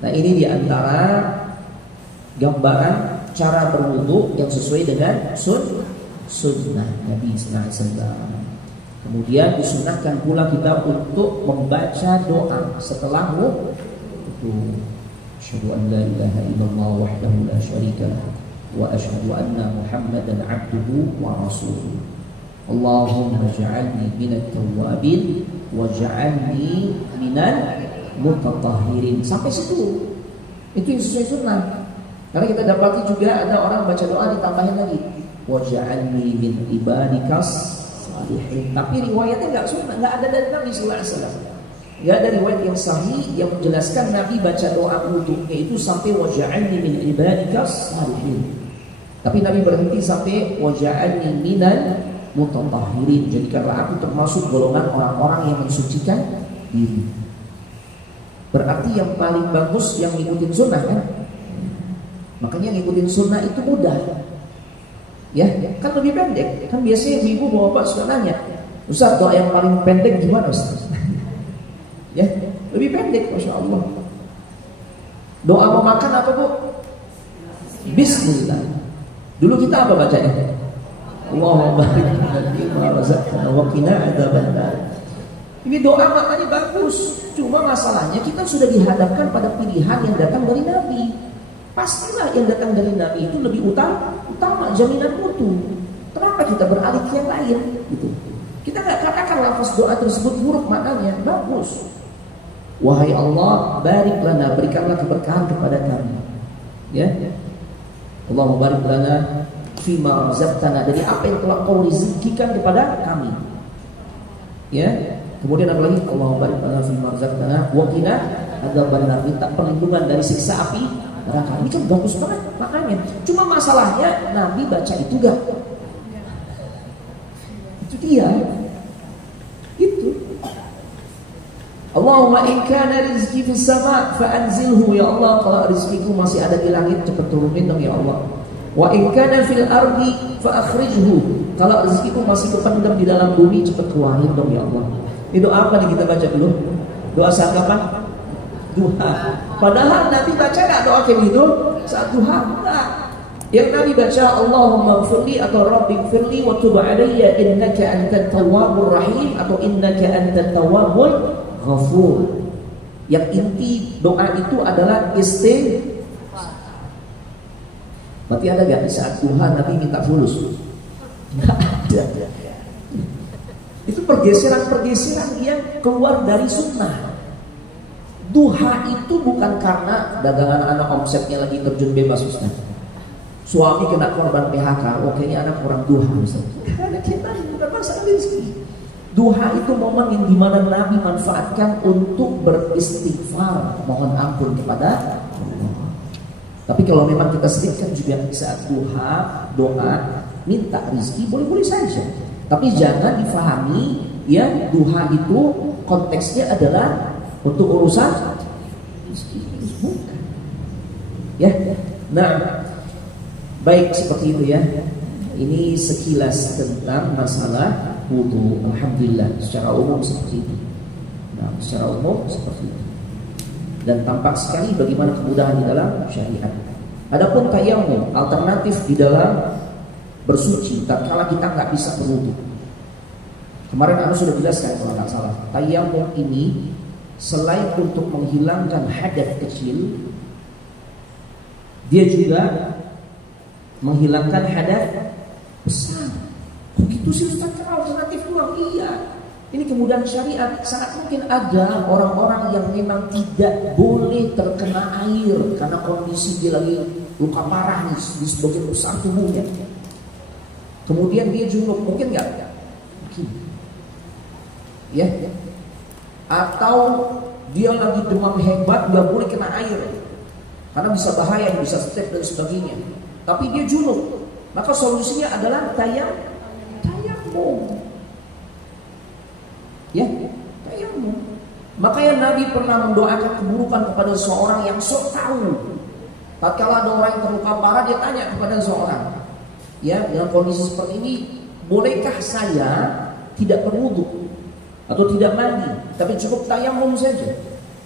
Nah ini diantara gambaran cara berwudu yang sesuai dengan sunnah Nabi Sallallahu Alaihi Wasallam. Kemudian disunahkan pula kita untuk membaca doa setelah wudu. Asyhadu an la ilaha illallah wahdahu la syarika lah wa asyhadu anna Muhammadan abduhu wa rasuluh. Allahumma ja'alni minat tawwabin waj'alni minal mutatahhirin. Sampai situ. Itu yang sesuai sunnah. Karena kita dapati juga ada orang baca doa ditambahin lagi waj'alni min ibadikas salihin. Tapi riwayatnya enggak sunnah, enggak ada dari Nabi sallallahu alaihi wasallam. Enggak ada riwayat yang sahih yang menjelaskan Nabi baca doa wudu yaitu sampai waj'alni min ibadikas salihin. Tapi Nabi berhenti sampai waj'alni minal mutatahhirin. Jadikanlah aku termasuk golongan orang-orang yang mensucikan diri. Berarti yang paling bagus yang ngikutin sunnah kan? Makanya ngikutin sunnah itu mudah. Ya, kan lebih pendek. Kan biasanya ibu bapak suka nanya, Ustaz doa yang paling pendek gimana Ustaz? Ya, lebih pendek, Masya Allah. Doa mau makan apa Bu? Bismillah. Dulu kita apa bacanya? Allahumma barik lana fima razaqtana wa qina adzabannar. Ini doa maknanya bagus. Cuma masalahnya kita sudah dihadapkan pada pilihan yang datang dari Nabi. Pastilah yang datang dari Nabi itu lebih utama jaminan mutu. Kenapa kita beralih ke yang lain? Gitu. Kita nggak katakan lafaz doa tersebut buruk maknanya, bagus. Wahai Allah, barik lana, berikanlah keberkahan kepada kami. Ya, Allahumma barik lana fima razaqtana, dari apa yang telah Kau rezekikan kepada kami. Ya, kemudian apa lagi? Allahumma barik lana fima razaqtana wa qina adzabannar, minta perlindungan dari siksa api neraka. Ini kan bagus banget makanya. Cuma masalahnya Nabi baca itu gak? Itu dia. Itu. Allahumma in kana rizqi fis sama' fa anzilhu, ya Allah, kalau rezekiku masih ada di langit cepat turunin dong ya Allah. Wa in kana fil ardi fa akhrijhu, kalau rezekiku masih kependam di dalam bumi cepat keluarin dong ya Allah. Ini doa apa nih kita baca dulu? Doa saat kapan? Duha. Padahal Nabi baca gak doa kayak gitu saat duha? Enggak. Yang Nabi baca Allahumma gfirli atau Rabbi gfirli wa tub alayya innaka antat tawwabur rahim atau innaka antat tawwabul ghafur. Yang inti doa itu adalah Berarti ada gak di saat duha Nabi minta fulus? Enggak ada. Itu pergeseran-pergeseran yang keluar dari sunnah. Duha itu bukan karena dagangan anak omsetnya lagi terjun bebas Ustaz. Suami kena korban PHK, kayaknya anak kurang duha Ustaz. Karena kita bukan masalah rezeki. Duha itu momen yang dimana Nabi manfaatkan untuk beristighfar, mohon ampun kepada Allah. Tapi kalau memang kita selipkan juga di saat duha, doa, minta rezeki, boleh-boleh saja. Tapi jangan difahami ya duha itu konteksnya adalah untuk urusan bukan. Ya. Nah, baik seperti itu ya. Ini sekilas tentang masalah wudu. Alhamdulillah secara umum seperti itu. Nah, secara umum seperti itu. Dan tampak sekali bagaimana kemudahan di dalam syariat. Adapun tayammum, alternatif di dalam bersuci tatkala kita nggak bisa berwudu. Kemarin aku sudah jelaskan kalau nggak salah. Tayammum ini selain untuk menghilangkan hadas kecil, dia juga menghilangkan hadas besar. Begitu sih Ustaz, alternatif doang. Iya. Ini kemudahan syariat. Sangat mungkin ada orang-orang yang memang tidak boleh terkena air karena kondisi dia lagi luka parah nih di sebagian besar tubuhnya. Kemudian dia junub, mungkin nggak? Mungkin. Ya. Atau dia lagi demam hebat, nggak boleh kena air karena bisa bahaya, bisa step dan sebagainya. Tapi dia junub, maka solusinya adalah tayammum. Ya, tayammum. Makanya Nabi pernah mendoakan keburukan kepada seorang yang sok tahu. Tatkala ada orang yang terluka parah, dia tanya kepada seorang, ya, dengan kondisi seperti ini, bolehkah saya tidak berwudu atau tidak mandi, tapi cukup tayamum saja.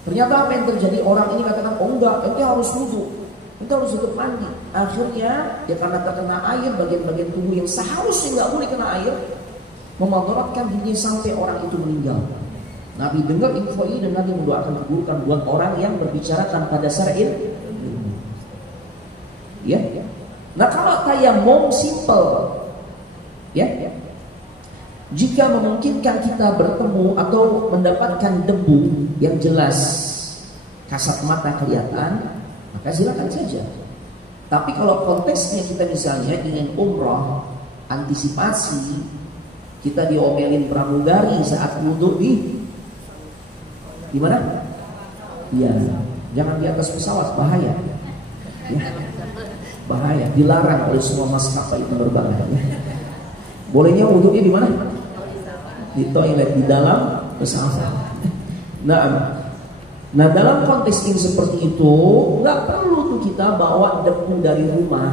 Ternyata apa yang terjadi? Orang ini katakan, oh enggak, ente harus wudu, ente harus ikut mandi. Akhirnya ya karena terkena air, bagian-bagian tubuh yang seharusnya nggak boleh kena air, memudaratkan dirinya sampai orang itu meninggal. Nabi dengar info ini dan Nabi mendoakan keburukan buat orang yang berbicara tanpa dasar ilmu. Ya. Nah kalau tayamum simple, ya. Jika memungkinkan kita bertemu atau mendapatkan debu yang jelas, kasat mata kelihatan, maka silakan saja. Tapi kalau konteksnya kita misalnya ingin umrah, antisipasi, kita diomelin pramugari saat wudhu di mana? Iya, jangan di atas pesawat, bahaya. Ya. Bahaya, dilarang oleh semua maskapai penerbangan. Ya. Bolehnya wudhunya di mana? Di toilet, di dalam pesawat. Nah dalam konteks ini seperti itu, nggak perlu tuh kita bawa debu dari rumah.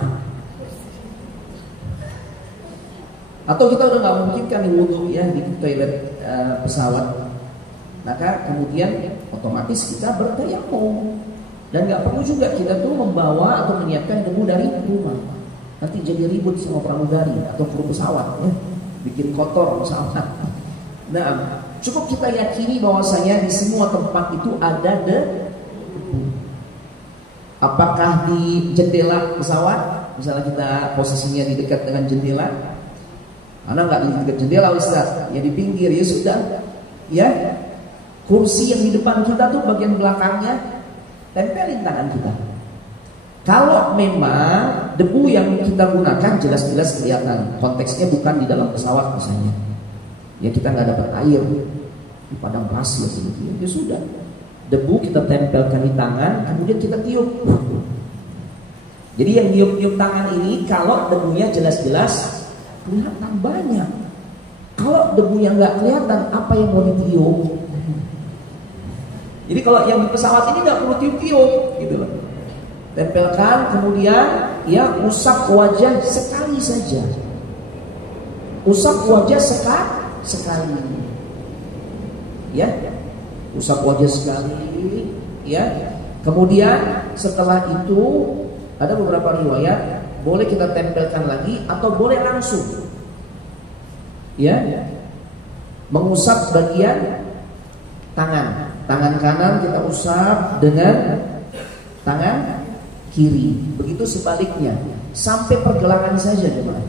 Atau kita udah nggak memungkinkan wudhu ya di toilet pesawat. Maka kemudian otomatis kita bertayamum dan nggak perlu juga kita tuh membawa atau menyiapkan debu dari rumah. Nanti jadi ribut sama pramugari atau kru pesawat ya, bikin kotor pesawat. Nah, cukup kita yakini bahwasanya di semua tempat itu ada debu. Apakah di jendela pesawat, misalnya kita posisinya di dekat dengan jendela, karena nggak di dekat jendela Ustaz, ya di pinggir ya sudah, ya. Kursi yang di depan kita tuh bagian belakangnya tempelin tangan kita. Kalau memang debu yang kita gunakan jelas-jelas kelihatan, konteksnya bukan di dalam pesawat misalnya, ya kita nggak dapat air di padang pasir gitu, ya sudah, debu kita tempelkan di tangan, kemudian kita tiup. Jadi yang niup-niup tangan ini kalau debunya jelas-jelas kelihatan banyak. Kalau debunya nggak kelihatan, apa yang mau ditiup? Jadi kalau yang di pesawat ini nggak perlu tiup-tiup, gitu loh. Tempelkan, kemudian ya usap wajah sekali saja. Usap wajah sekali. Ya, usap wajah sekali. Ya, kemudian setelah itu ada beberapa riwayat boleh kita tempelkan lagi atau boleh langsung. Ya, mengusap bagian tangan. Tangan kanan kita usap dengan tangan kiri. Begitu sebaliknya, sampai pergelangan saja teman.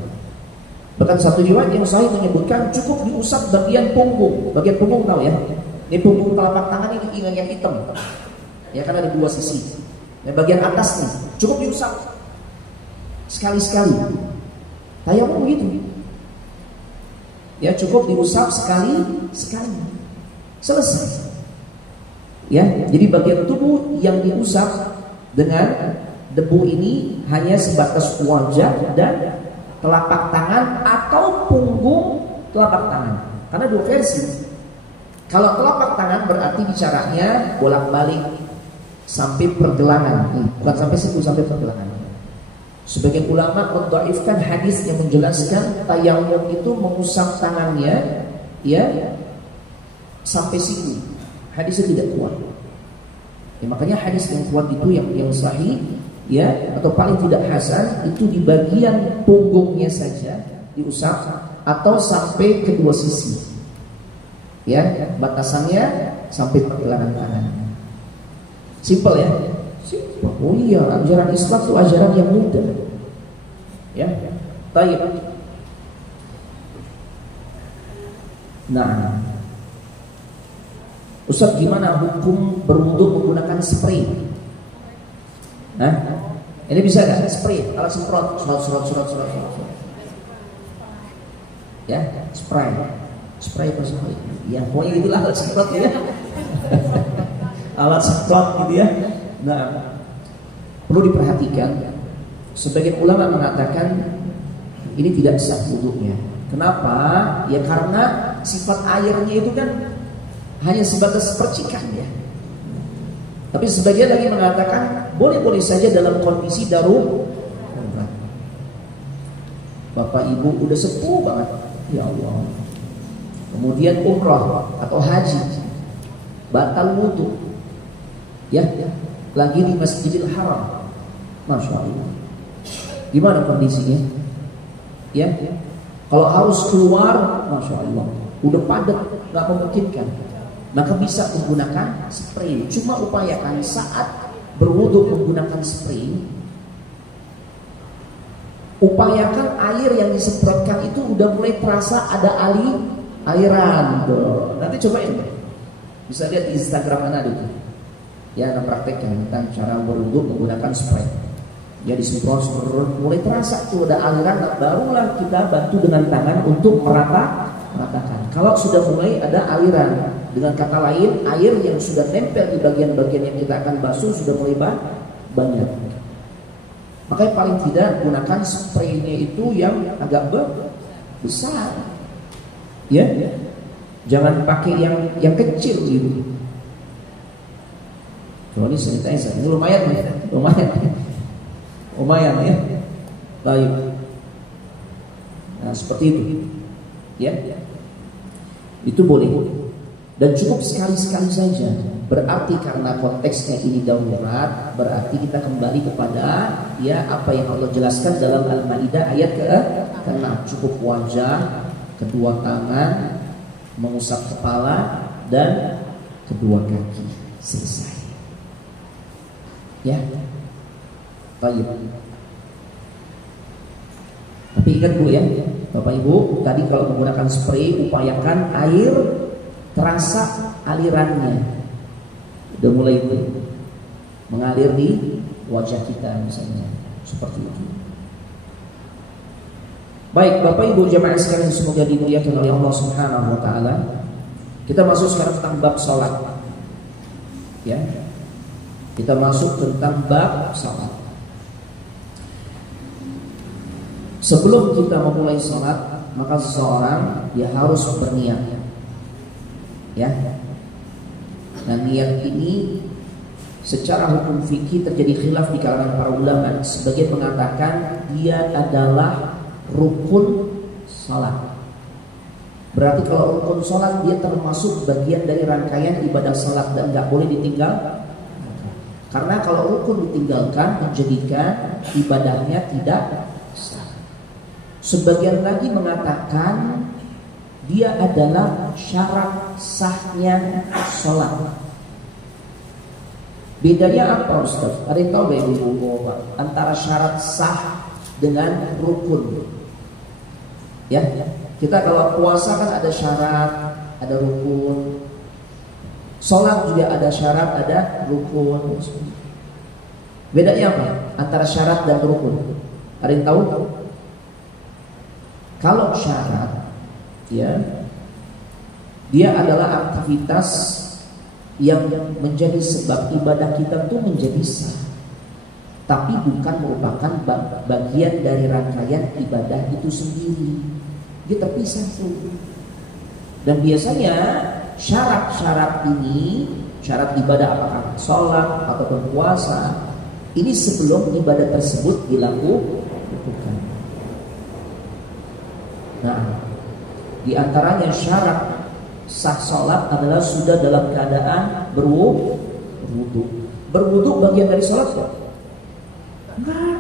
Bahkan satu riwayat yang sahih menyebutkan cukup diusap bagian punggung. Bagian punggung tahu ya? Ini punggung telapak tangan ini yang hitam. Ya kan ada dua sisi. Ya, bagian atas nih cukup diusap sekali-sekali. Tayamum begitu. Ya cukup diusap sekali. Selesai. Ya, jadi bagian tubuh yang diusap dengan debu ini hanya sebatas wajah dan telapak tangan atau punggung telapak tangan. Karena dua versi. Kalau telapak tangan berarti bicaranya bolak-balik sampai pergelangan, bukan sampai situ, sampai pergelangan. Sebagian ulama mendhaifkan hadis yang menjelaskan tayamum itu mengusap tangannya, ya, sampai situ. Hadisnya tidak kuat. Ya, makanya hadis yang kuat itu yang sahih, ya, atau paling tidak hasan itu di bagian punggungnya saja diusap atau sampai kedua sisi. Ya, batasannya sampai pergelangan tangan. Simple ya. Simple. Oh iya, ajaran Islam itu ajaran yang mudah. Ya. Baik. Nah, Ustaz, gimana hukum berwudu menggunakan spray? Nah, ini bisa nggak spray? Alat semprot, surat. Ya, spray bersama. Ya, pokoknya itulah alat semprot ya. Alat semprot gitu ya. Nah, perlu diperhatikan. Sebagian ulama mengatakan ini tidak sah wudunya. Kenapa? Ya karena sifat airnya itu kan hanya sebatas percikan ya. Tapi sebagian lagi mengatakan boleh-boleh saja dalam kondisi darurat. Bapak ibu udah sepuh banget, ya Allah. kemudian umrah atau haji, batal wudu, ya, lagi di Masjidil Haram, masya Allah, gimana kondisinya? Ya, kalau harus keluar, masya Allah, udah padat, nggak memungkinkan, maka bisa menggunakan spray. Cuma upayakan saat berwudu menggunakan spray, upayakan air yang disemprotkan itu udah mulai terasa ada airan. Nanti cobain, bisa lihat di Instagram Ana dulu. Ya, Ana praktekkan tentang cara berwudu menggunakan spray. Ya, disemprot, mulai terasa tuh ada aliran, barulah kita bantu dengan tangan untuk meratakan. Kalau sudah mulai ada aliran, dengan kata lain, air yang sudah nempel di bagian-bagian yang kita akan basuh sudah mulai banyak. Makanya paling tidak gunakan spraynya itu yang agak besar, ya. Jangan pakai yang kecil gitu. Kalau ini sanitizer, ini lumayan ya. Baik. Nah, seperti itu, ya. Itu boleh. Dan cukup sekali-sekali saja. Berarti karena konteksnya ini darurat, berarti kita kembali kepada ya apa yang Allah jelaskan dalam Al-Maidah ayat ke-6. Cukup wajah, kedua tangan, mengusap kepala dan kedua kaki. Selesai. Ya. Baik. Tapi ingat Bu ya, Bapak Ibu, tadi kalau menggunakan spray upayakan air terasa alirannya. Udah mulai mengalir di wajah kita misalnya, seperti itu. Baik, Bapak Ibu jemaah sekalian semoga dimuliakan oleh Allah Subhanahu wa taala. Kita masuk sekarang tentang bab salat. Ya. Kita masuk tentang bab salat. Sebelum kita memulai salat, maka seseorang dia harus berniat. Ya. Nah, niat ini secara hukum fikih terjadi khilaf di kalangan para ulama. Sebagian mengatakan dia adalah rukun salat. Berarti kalau rukun salat dia termasuk bagian dari rangkaian ibadah salat dan nggak boleh ditinggal. Karena kalau rukun ditinggalkan menjadikan ibadahnya tidak sah. Sebagian lagi mengatakan dia adalah syarat sahnya sholat. Bedanya apa Ustaz? Ada yang tahu gak Ibu antara syarat sah dengan rukun? Ya, kita kalau puasa kan ada syarat, ada rukun. Sholat juga ada syarat, ada rukun. Bedanya apa antara syarat dan rukun? Ada yang tahu? Kalau syarat, ya, dia adalah aktivitas yang menjadi sebab ibadah kita itu menjadi sah, tapi bukan merupakan bagian dari rangkaian ibadah itu sendiri. Dia terpisah tuh. Dan biasanya syarat-syarat ini, syarat ibadah apakah sholat ataupun puasa, ini sebelum ibadah tersebut dilakukan. Nah, di antaranya syarat sah sholat adalah sudah dalam keadaan berwudu. Berwudu bagian dari sholat kok? Enggak.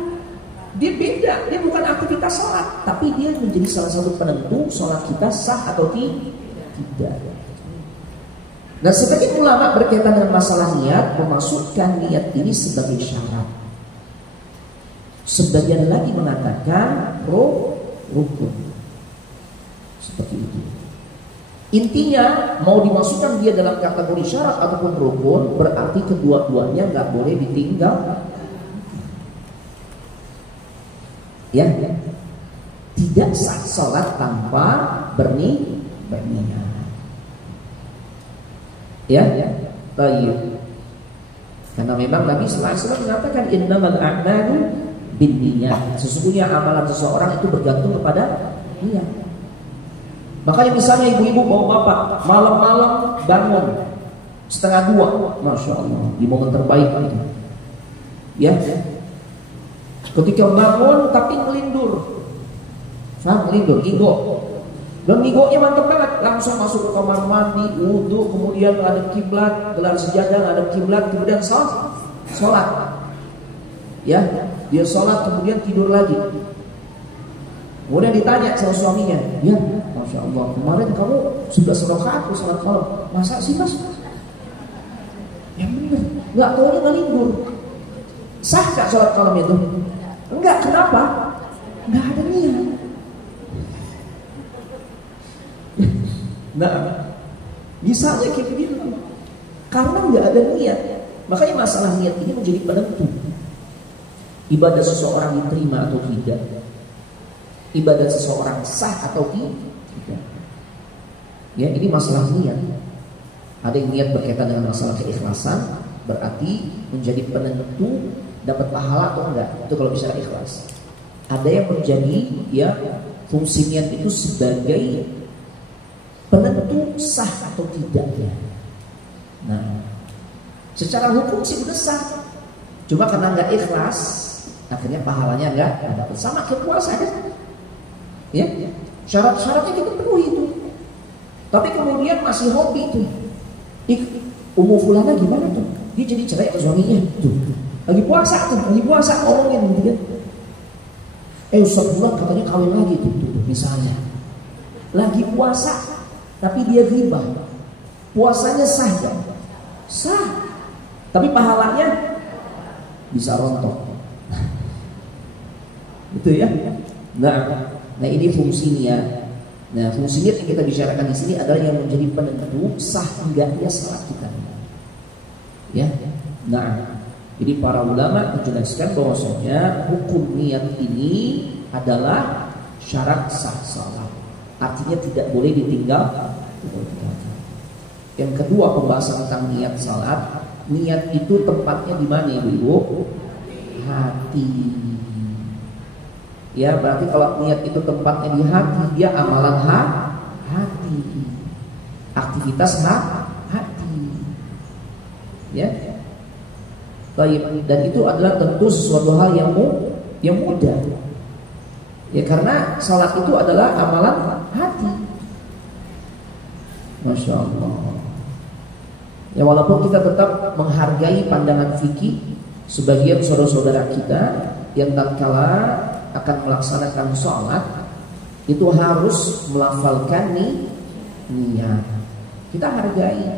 Dia beda. Dia bukan aktivitas sholat, tapi dia menjadi salah satu penentu sholat kita sah atau tidak. Nah, sebagian ulama berkaitan dengan masalah niat memasukkan niat ini sebagai syarat. Sebagian lagi mengatakan rukun. Seperti itu. Intinya mau dimasukkan dia dalam kategori syarat ataupun rukun, berarti kedua-duanya nggak boleh ditinggal. Ya, tidak sah sholat tanpa berniat. Ya, baik. Karena memang Nabi Sallallahu Alaihi Wasallam mengatakan innamal a'malu binniyat. Sesungguhnya amalan seseorang itu bergantung kepada niat. Makanya misalnya ibu-ibu bawa bapak malam-malam bangun 1:30, masya Allah, di momen terbaik itu. Ya, ketika bangun tapi ngelindur, ngigo. Dan ngigonya mantep banget, langsung masuk ke kamar mandi, wudhu, kemudian ngadep kiblat, gelar sejadah, ngadep kiblat, kemudian sholat. Ya, dia sholat kemudian tidur lagi. Kemudian ditanya sama suaminya, ya, Masya Allah, kemarin kamu 11 rakaat sholat malam, masa sih mas? Ya bener, nggak taunya ngelibur. Sah gak sholat malam itu? Enggak, kenapa? Nggak ada niat. Nah, misalnya kayak begitu, karena nggak ada niat, makanya masalah niat ini menjadi penentu ibadah seseorang diterima atau tidak, ibadah seseorang sah atau tidak. Ya, ini masalah niat. Ada yang niat berkaitan dengan masalah keikhlasan, berarti menjadi penentu dapat pahala atau enggak. Itu kalau bicara ikhlas. Ada yang menjadi ya fungsi niat itu sebagai penentu sah atau tidaknya. Nah, secara hukum sih udah sah, cuma karena nggak ikhlas, akhirnya pahalanya nggak dapat. Sama kayak puasa kan? Ya, syarat-syaratnya kita penuhi itu. Tapi kemudian masih hobi tuh. Ummu fulana gimana tuh? Dia jadi cerai ke suaminya tuh. Lagi puasa ngomongin gitu kan. Ustaz bulan katanya kawin lagi tuh misalnya. Lagi puasa tapi dia ghibah. Puasanya sah kan? Sah. Tapi pahalanya bisa rontok. Gitu ya. Nah ini fungsinya. Nah, fungsinya yang kita bicarakan di sini adalah yang menjadi penentu sah enggaknya salat kita. Ya. Nah, jadi para ulama menjelaskan bahwasanya hukum niat ini adalah syarat sah salat. Artinya tidak boleh ditinggal. Yang kedua, pembahasan tentang niat salat. Niat itu tempatnya di mana, Ibu-ibu? Hati. Ya, berarti kalau niat itu tempatnya di hati, dia amalan hati. Aktivitas hati. Ya. Baik, dan itu adalah tentu sesuatu hal yang mudah. Ya, karena salat itu adalah amalan hati. Masya Allah. Ya, walaupun kita tetap menghargai pandangan fikih sebagian saudara-saudara kita yang tatkala akan melaksanakan sholat itu harus melafalkan niat. Kita hargai.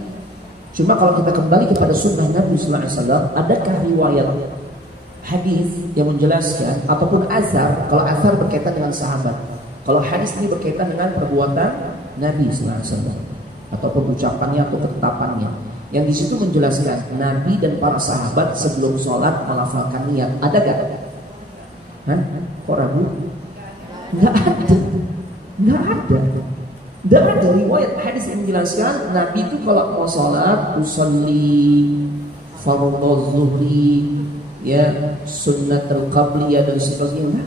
Cuma kalau kita kembali kepada sunnah Nabi Sallallahu Alaihi Wasallam, adakah riwayat hadis yang menjelaskan ataupun azhar? Kalau azhar berkaitan dengan sahabat, kalau hadis ini berkaitan dengan perbuatan Nabi Sallallahu Alaihi Wasallam ataupun ucapannya atau ketetapannya, yang di situ menjelaskan Nabi dan para sahabat sebelum sholat melafalkan niat. Ada gak? Kok ragu? Nggak ada. Nggak ada riwayat hadis yang menjelaskan Nabi itu kalau mau sholat usolli fardhu zuhri, ya sunnatul qabliyah dan sebagainya.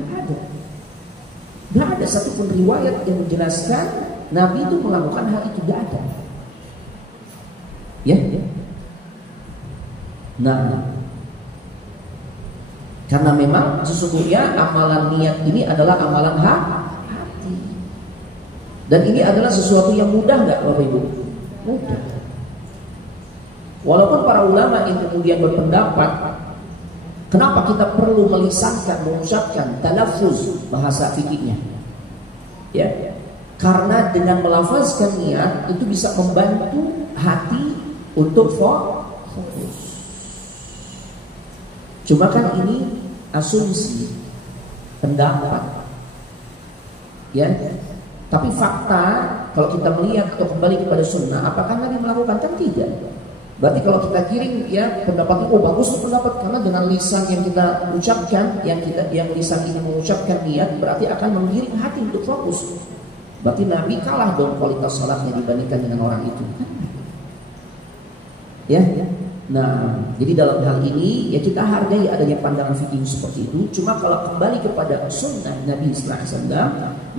Nggak ada satupun riwayat yang menjelaskan Nabi itu melakukan hal itu. Nggak ada. Ya. Nah, karena memang sesungguhnya amalan niat ini adalah amalan hati. Dan ini adalah sesuatu yang mudah nggak Bapak Ibu? Mudah. Walaupun para ulama yang kemudian berpendapat, kenapa kita perlu melisankan, mengucapkan talaffuz bahasa fikihnya? Ya, karena dengan melafazkan niat itu bisa membantu hati untuk fokus. Cuma kan ini asumsi, pendapat, ya. Tapi fakta, kalau kita melihat atau kembali kepada sunnah, apakah Nabi melakukan? Kan tidak. Berarti kalau kita kirim, ya pendapat itu, bagus pendapat, karena dengan lisan yang kita ucapkan, yang lisan ini mengucapkan niat, berarti akan menggiring hati untuk fokus. Berarti Nabi kalah dong kualitas salatnya dibandingkan dengan orang itu. Ya. Nah, jadi dalam hal ini ya kita hargai adanya pandangan fikih seperti itu. Cuma kalau kembali kepada sunnah Nabi Sallallahu Alaihi Wasallam,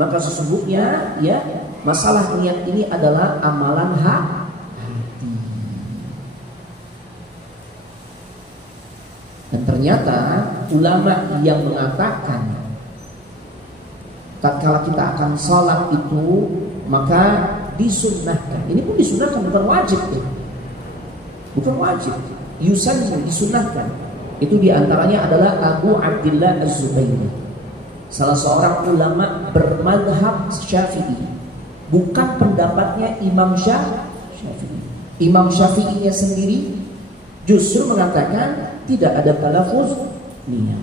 maka sesungguhnya ya masalah niat ini adalah amalan hati. Dan ternyata ulama yang mengatakan tatkala kita akan sholat itu maka disunnahkan. Ini pun disunnahkan, bukan wajib ya. Bukan wajib. Yusannu, disunnahkan. Itu diantaranya adalah Abu Abdillah Az-Zubairi, salah seorang ulama bermadhab Syafi'i. Bukan pendapatnya Imam Syafi'i. Imam Syafi'inya sendiri justru mengatakan tidak ada talafuz niat.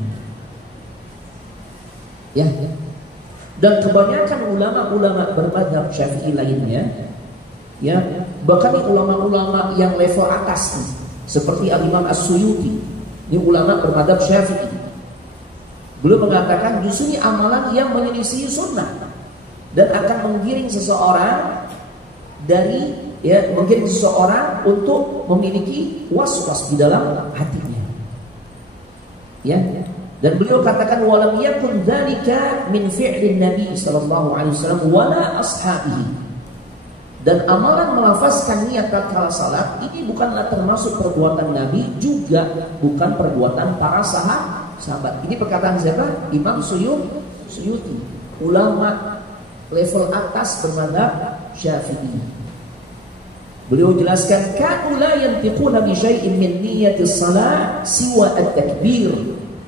Ya. Dan kebanyakan ulama-ulama bermadhab Syafi'i lainnya, ya, bahkan ulama-ulama yang level atas nih, seperti Al-Imam As-Suyuti, ini ulama bermadhab Syafi'i. Beliau mengatakan justru ini amalan yang menyelisih sunnah dan akan menggiring seseorang dari, ya, menggiring seseorang untuk memiliki was-was di dalam hatinya. Ya. Dan beliau katakan walam yakun dzalika min fi'lin Nabi sallallahu alaihi wasallam wala ashabihi. Dan amalan melafazkan niat tatkala salat ini bukanlah termasuk perbuatan Nabi, juga bukan perbuatan para sahabat. Ini perkataan siapa? Imam Suyuti, ulama level atas bermadzhab Syafi'i. Beliau jelaskan kanu la yantiquna bi syai'in min niyyatis salat siwa at-takbir.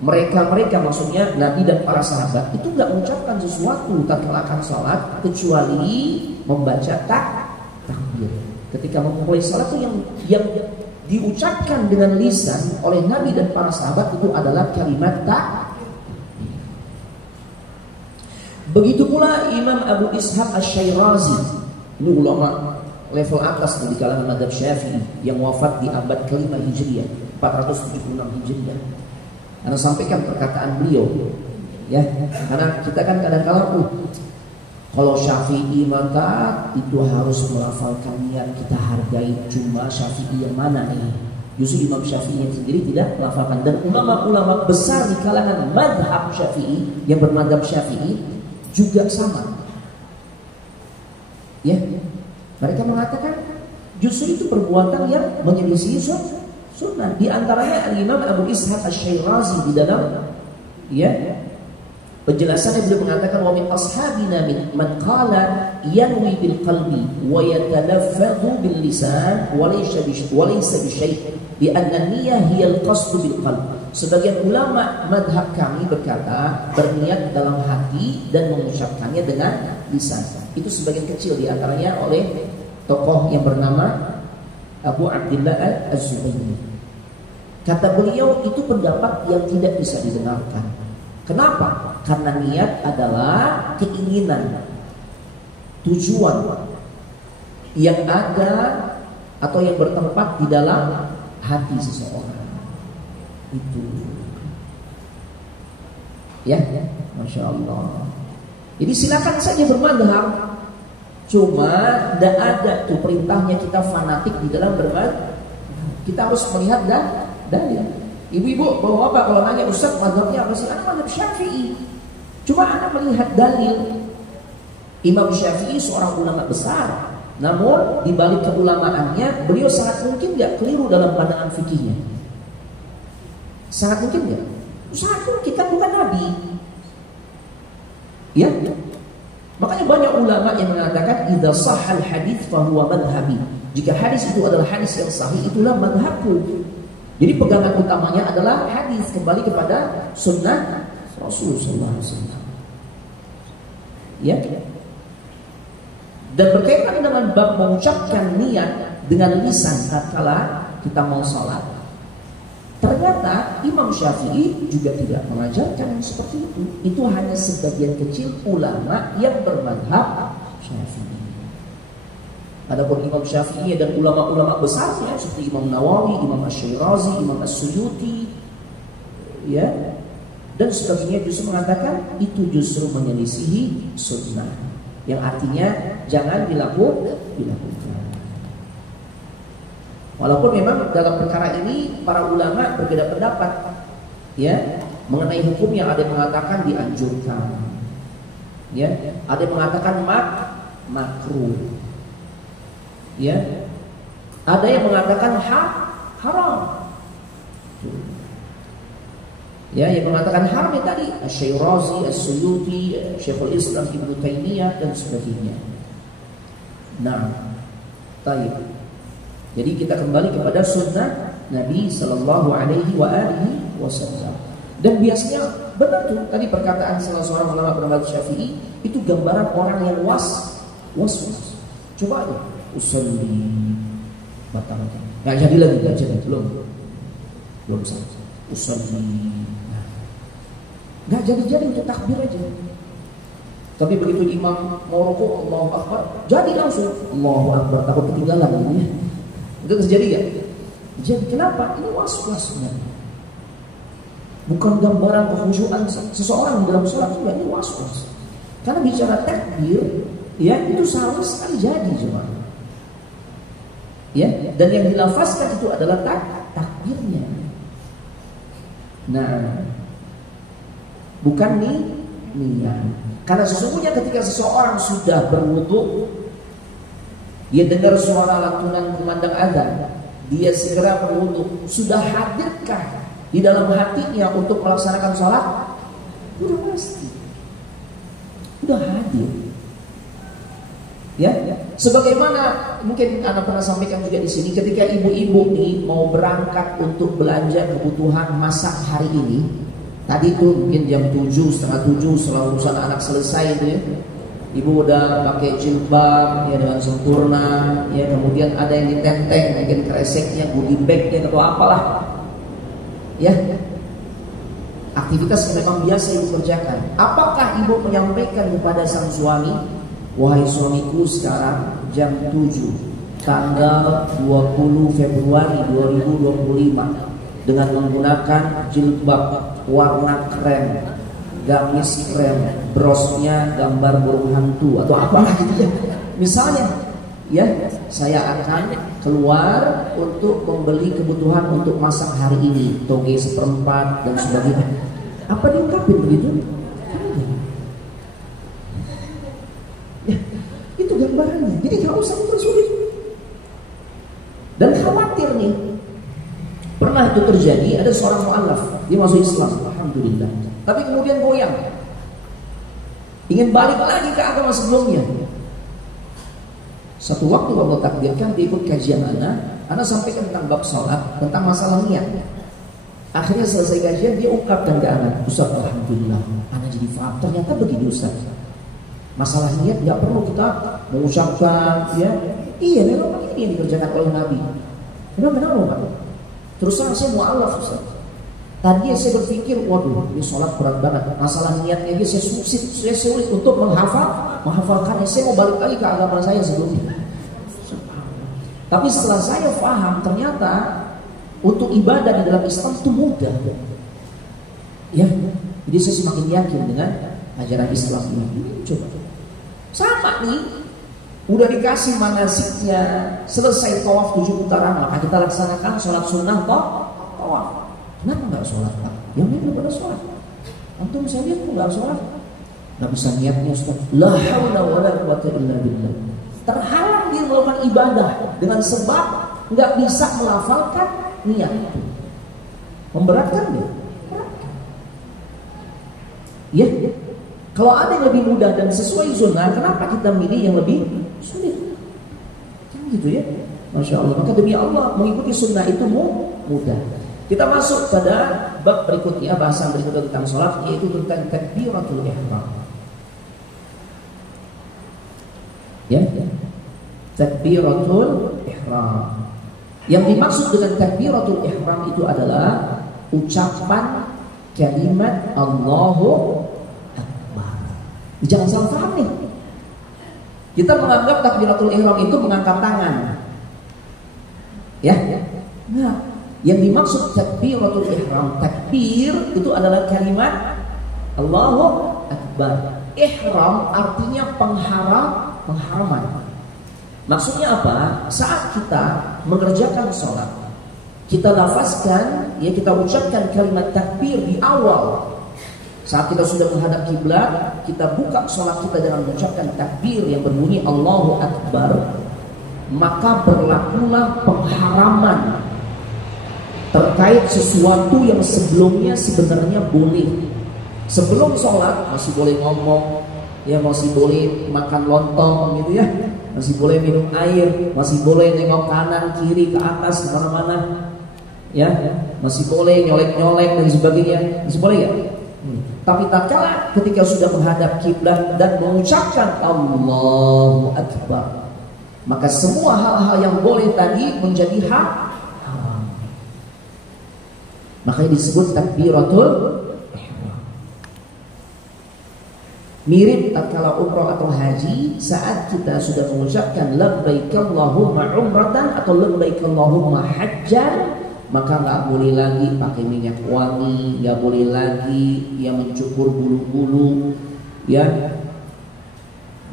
Mereka maksudnya Nabi dan para sahabat itu nggak mengucapkan sesuatu tatkala akan salat kecuali membaca takbir. Ketika memulai salat itu yang diucapkan dengan lisan oleh Nabi dan para sahabat itu adalah kalimat takbir. Begitu pula Imam Abu Ishaq Asy-Syairazi, ini ulama level atas di kalangan mazhab Syafi'i yang wafat di abad ke-5 Hijriah, 476 Hijriah. Karena sampaikan perkataan beliau, ya, karena kita kan kadang-kadang kalau Syafi'i maka itu harus melafalkan niat, kita hargai. Cuma Syafi'i yang mana nih? Justru Imam Syafi'i sendiri tidak melafalkan. Dan ulama-ulama besar di kalangan madhab Syafi'i yang bermadhab Syafi'i juga sama, ya, mereka mengatakan justru itu perbuatan yang menyelisih sunnah. Di antaranya Al-Imam Abu Ishaq Asy-Syairazi di dalam, ya, penjelasannya beliau mengatakan wa min ashabina man qala yanwi bil qalbi wa yatalaffadhu bil lisan wa laysa bi syai' bi anna niyyah hiya al qasd bil qalb. Sebagian ulama madhab kami berkata berniat dalam hati dan mengucapkannya dengan lisan. Itu sebagian kecil di antaranya oleh tokoh yang bernama Abu Abdillah Az-Zubairi. Kata beliau itu pendapat yang tidak bisa didengarkan. Kenapa? Karena niat adalah keinginan, tujuan yang ada atau yang bertempat di dalam hati seseorang. Itu, ya, Masya Allah. Jadi silakan saja bermadhab, cuma tidak ada tuh perintahnya kita fanatik di dalam bermadhab. Kita harus melihat dalil. Ibu-ibu, bapak-bapak kalau nanya Ustaz mazhabnya apa sih? Anak mazhab Syafi'i. Cuma anak melihat dalil. Imam Syafi'i seorang ulama besar, namun di balik keulamaannya beliau sangat mungkin nggak keliru dalam pandangan fikihnya. Sangat mungkin nggak? Sangat mungkin, kan bukan Nabi. Ya. Makanya banyak ulama yang mengatakan idza sahhal hadits fa huwa madhhabi. Jika hadis itu adalah hadis yang sahih, itulah madhabku. Jadi pegangan utamanya adalah hadis, kembali kepada sunnah Rasulullah SAW. Ya. Dan berkaitan dengan bab mengucapkan niat dengan lisan tatkala kita mau salat, ternyata Imam Syafi'i juga tidak mengajarkan seperti itu. Itu hanya sebagian kecil ulama yang bermadhab Syafi'i. Adapun Imam Syafi'i dan ulama-ulama besarnya seperti Imam Nawawi, Imam Asy-Syairazi, Imam As-Suyuti, ya, dan sebagainya justru mengatakan itu justru menyelisihi sunnah, yang artinya jangan dilakukan. Walaupun memang dalam perkara ini para ulama berbeda pendapat, ya, mengenai hukum yang ada yang mengatakan dianjurkan, ya, ada yang mengatakan makruh. Ya, ada yang mengatakan haram. Ya, yang mengatakan haram itu tadi Asy-Syairazi, As-Suyuti, Syekhul Islam Ibnu Taimiyah dan sebagainya. Nah, taib. Jadi kita kembali kepada sunnah Nabi Sallallahu Alaihi Wasallam. Dan biasanya benar tuh tadi perkataan salah seorang ulama bernama Syafi'i, itu gambaran orang yang was. Coba deh, usolli mata-mata. Nggak jadi lagi, nggak jadi, belum selesai. Usolli, nggak jadi untuk takbir aja. Tapi begitu imam mau rukuk, Allahu Akbar, jadi langsung Allahu Akbar, takut ketinggalan gitu ya. Itu terjadi ya? Jadi kenapa? Ini was-was sebenarnya. Bukan gambaran kekhusyuan seseorang dalam sholat juga, ini was-was. Karena bicara takbir, ya itu sama sekali jadi cuma. Ya, dan yang dilafazkan itu adalah takbirnya. Nah, bukan niat. Karena sesungguhnya ketika seseorang sudah berwudu, dia dengar suara lantunan kumandang azan, dia segera berwudu. Sudah hadirkah di dalam hatinya untuk melaksanakan sholat? Sudah pasti. Sudah hadir. Ya, sebagaimana mungkin Anda pernah sampaikan juga di sini, ketika ibu-ibu nih mau berangkat untuk belanja kebutuhan masak hari ini, tadi tuh mungkin jam 7, setengah 7 setelah urusan anak selesai itu ya, ibu udah pakai jilbab ya dengan sempurna, ya kemudian ada yang ditenteng, mungkin kreseknya, goodie bagnya atau apalah, ya aktivitas yang memang biasa ibu kerjakan. Apakah ibu menyampaikan kepada sang suami, wahai suamiku sekarang jam 7 tanggal 20 Februari 2025 dengan menggunakan jilbab warna krem, gamis krem, brosnya gambar burung hantu atau apalah gitu ya. Misalnya, ya saya akan keluar untuk membeli kebutuhan untuk masak hari ini, toge seperempat dan sebagainya. Apa diungkapin begitu? Ya, itu gambarannya. Jadi gak usah mempersulit. Dan khawatir nih, pernah itu terjadi, ada seorang mu'alaf, dia masuk Islam, alhamdulillah. Tapi kemudian goyang, ingin balik lagi ke agama sebelumnya. Satu waktu Allah takdirkan dia ikut kajian anak sampaikan tentang bab salat, tentang masalah niat. Akhirnya selesai kajian dia ungkapkan ke anak, Ustaz, alhamdulillah, anak jadi paham. Ternyata begini Ustaz, masalah niat nggak perlu kita mengucapkan, ya. Iya, memang ini yang dikerjakan oleh Nabi. Kenapa Pak? Terus terang saya mu'alaf Ustaz. Tadi saya berpikir, waduh, ini sholat berat banget. Masalah niatnya aja saya sulit untuk menghafalkannya. Saya mau balik lagi ke agama saya sebelumnya. Tapi setelah saya paham, ternyata untuk ibadah di dalam Islam itu mudah. Ya, jadi saya semakin yakin dengan ajaran Islam ini. Coba. Sama nih, udah dikasih manasiknya, selesai tawaf 7 putaran, maka kita laksanakan sholat sunnah tawaf. Kenapa nggak sholat Pak? Yang lain belum pada sholat. Antum saya lihat kok nggak sholat. Nggak bisa niatnya Ustaz. La haula wala quwwata illa billah. Terhalang dia melakukan ibadah dengan sebab nggak bisa melafalkan niat itu. Memberatkan dia. Ya. Kalau ada yang lebih mudah dan sesuai sunnah, kenapa kita milih yang lebih sulit? Kan gitu ya. Masya Allah. Maka demi Allah mengikuti sunnah itu mudah. Kita masuk pada bab berikutnya, bahasan berikutnya tentang sholat, yaitu tentang takbiratul ihram. Ya, takbiratul ihram. Yang dimaksud dengan takbiratul ihram itu adalah ucapan kalimat Allahu Akbar. Jangan salah paham nih. Kita menganggap takbiratul ihram itu mengangkat tangan. Ya, nah. Yang dimaksud takbiratul ihram, takbir itu adalah kalimat Allahu Akbar. Ihram artinya pengharaman. Maksudnya apa? Saat kita mengerjakan sholat, kita lafazkan, ya kita ucapkan kalimat takbir di awal. Saat kita sudah menghadap kiblat, kita buka sholat kita dengan mengucapkan takbir yang berbunyi Allahu Akbar, maka berlakulah pengharaman terkait sesuatu yang sebelumnya sebenarnya boleh. Sebelum sholat masih boleh ngomong, ya masih boleh makan lontong gitu ya, masih boleh minum air, masih boleh nengok kanan kiri ke atas kemana-mana, ya, masih boleh nyolek-nyolek dan sebagainya, masih boleh ya. Tapi tak kalah ketika sudah menghadap kiblat dan mengucapkan Allahu Akbar, maka semua hal-hal yang boleh tadi menjadi haram. Makanya disebut takbiratul ihram. Mirip tatkala umrah atau haji, saat kita sudah mengucapkan labbaik Allahumma umratan atau labbaik Allahumma hajjan, maka nggak boleh lagi pakai minyak wangi, nggak boleh lagi yang mencukur bulu-bulu, ya,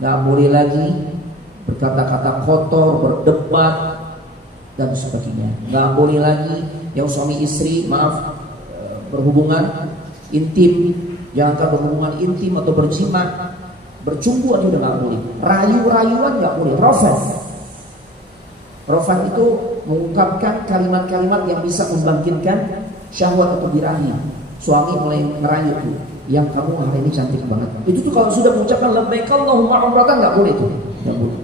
nggak boleh lagi berkata-kata kotor, berdebat dan sebagainya. Nggak boleh lagi yang suami istri, berhubungan intim, jangan berhubungan intim atau berjima, bercumbu aja udah nggak boleh. Rayu-rayuan nggak boleh. Rafat itu mengungkapkan kalimat-kalimat yang bisa membangkitkan syahwat atau birahi. Suami mulai merayu tuh, yang kamu hari ini cantik banget. Itu tuh kalau sudah mengucapkan labbaik Allahumma umratan nggak boleh tuh, nggak boleh.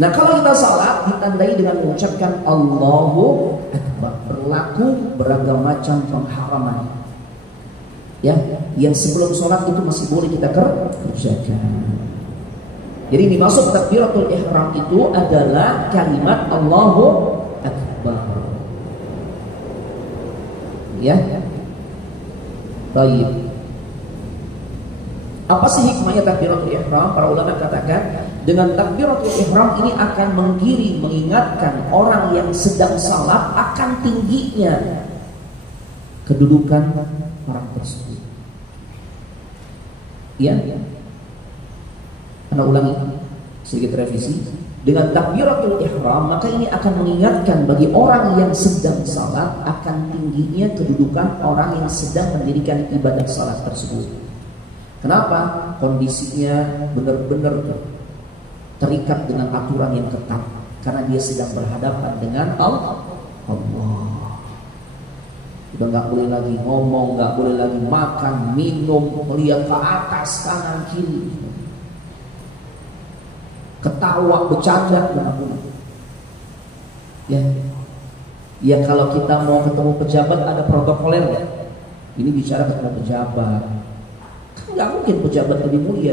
Nah kalau kita salat ditandai dengan mengucapkan Allahu Akbar, berlaku beragam macam pengharaman. Ya, yang sebelum sholat itu masih boleh kita kerjakan. Jadi dimaksud takbiratul ihram itu adalah kalimat Allahu Akbar. Ya. Baik. Apa sih hikmahnya takbiratul ihram? Para ulama katakan dengan takbiratul ihram ini akan menggiring, mengingatkan orang yang sedang salat akan tingginya kedudukan orang tersebut. Ya. Anda ulangi sedikit revisi. Dengan takbiratul ihram, maka ini akan mengingatkan bagi orang yang sedang salat akan tingginya kedudukan orang yang sedang mendirikan ibadah salat tersebut. Kenapa? Kondisinya benar-benar terikat dengan aturan yang ketat, karena dia sedang berhadapan dengan Allah. Udah nggak boleh lagi ngomong, nggak boleh lagi makan, minum, melihat ke atas, kanan, kiri, ketawa, bercanda, dan ya kalau kita mau ketemu pejabat ada protokoler ya. Ini bicara ketemu pejabat, kan nggak mungkin pejabat lebih mulia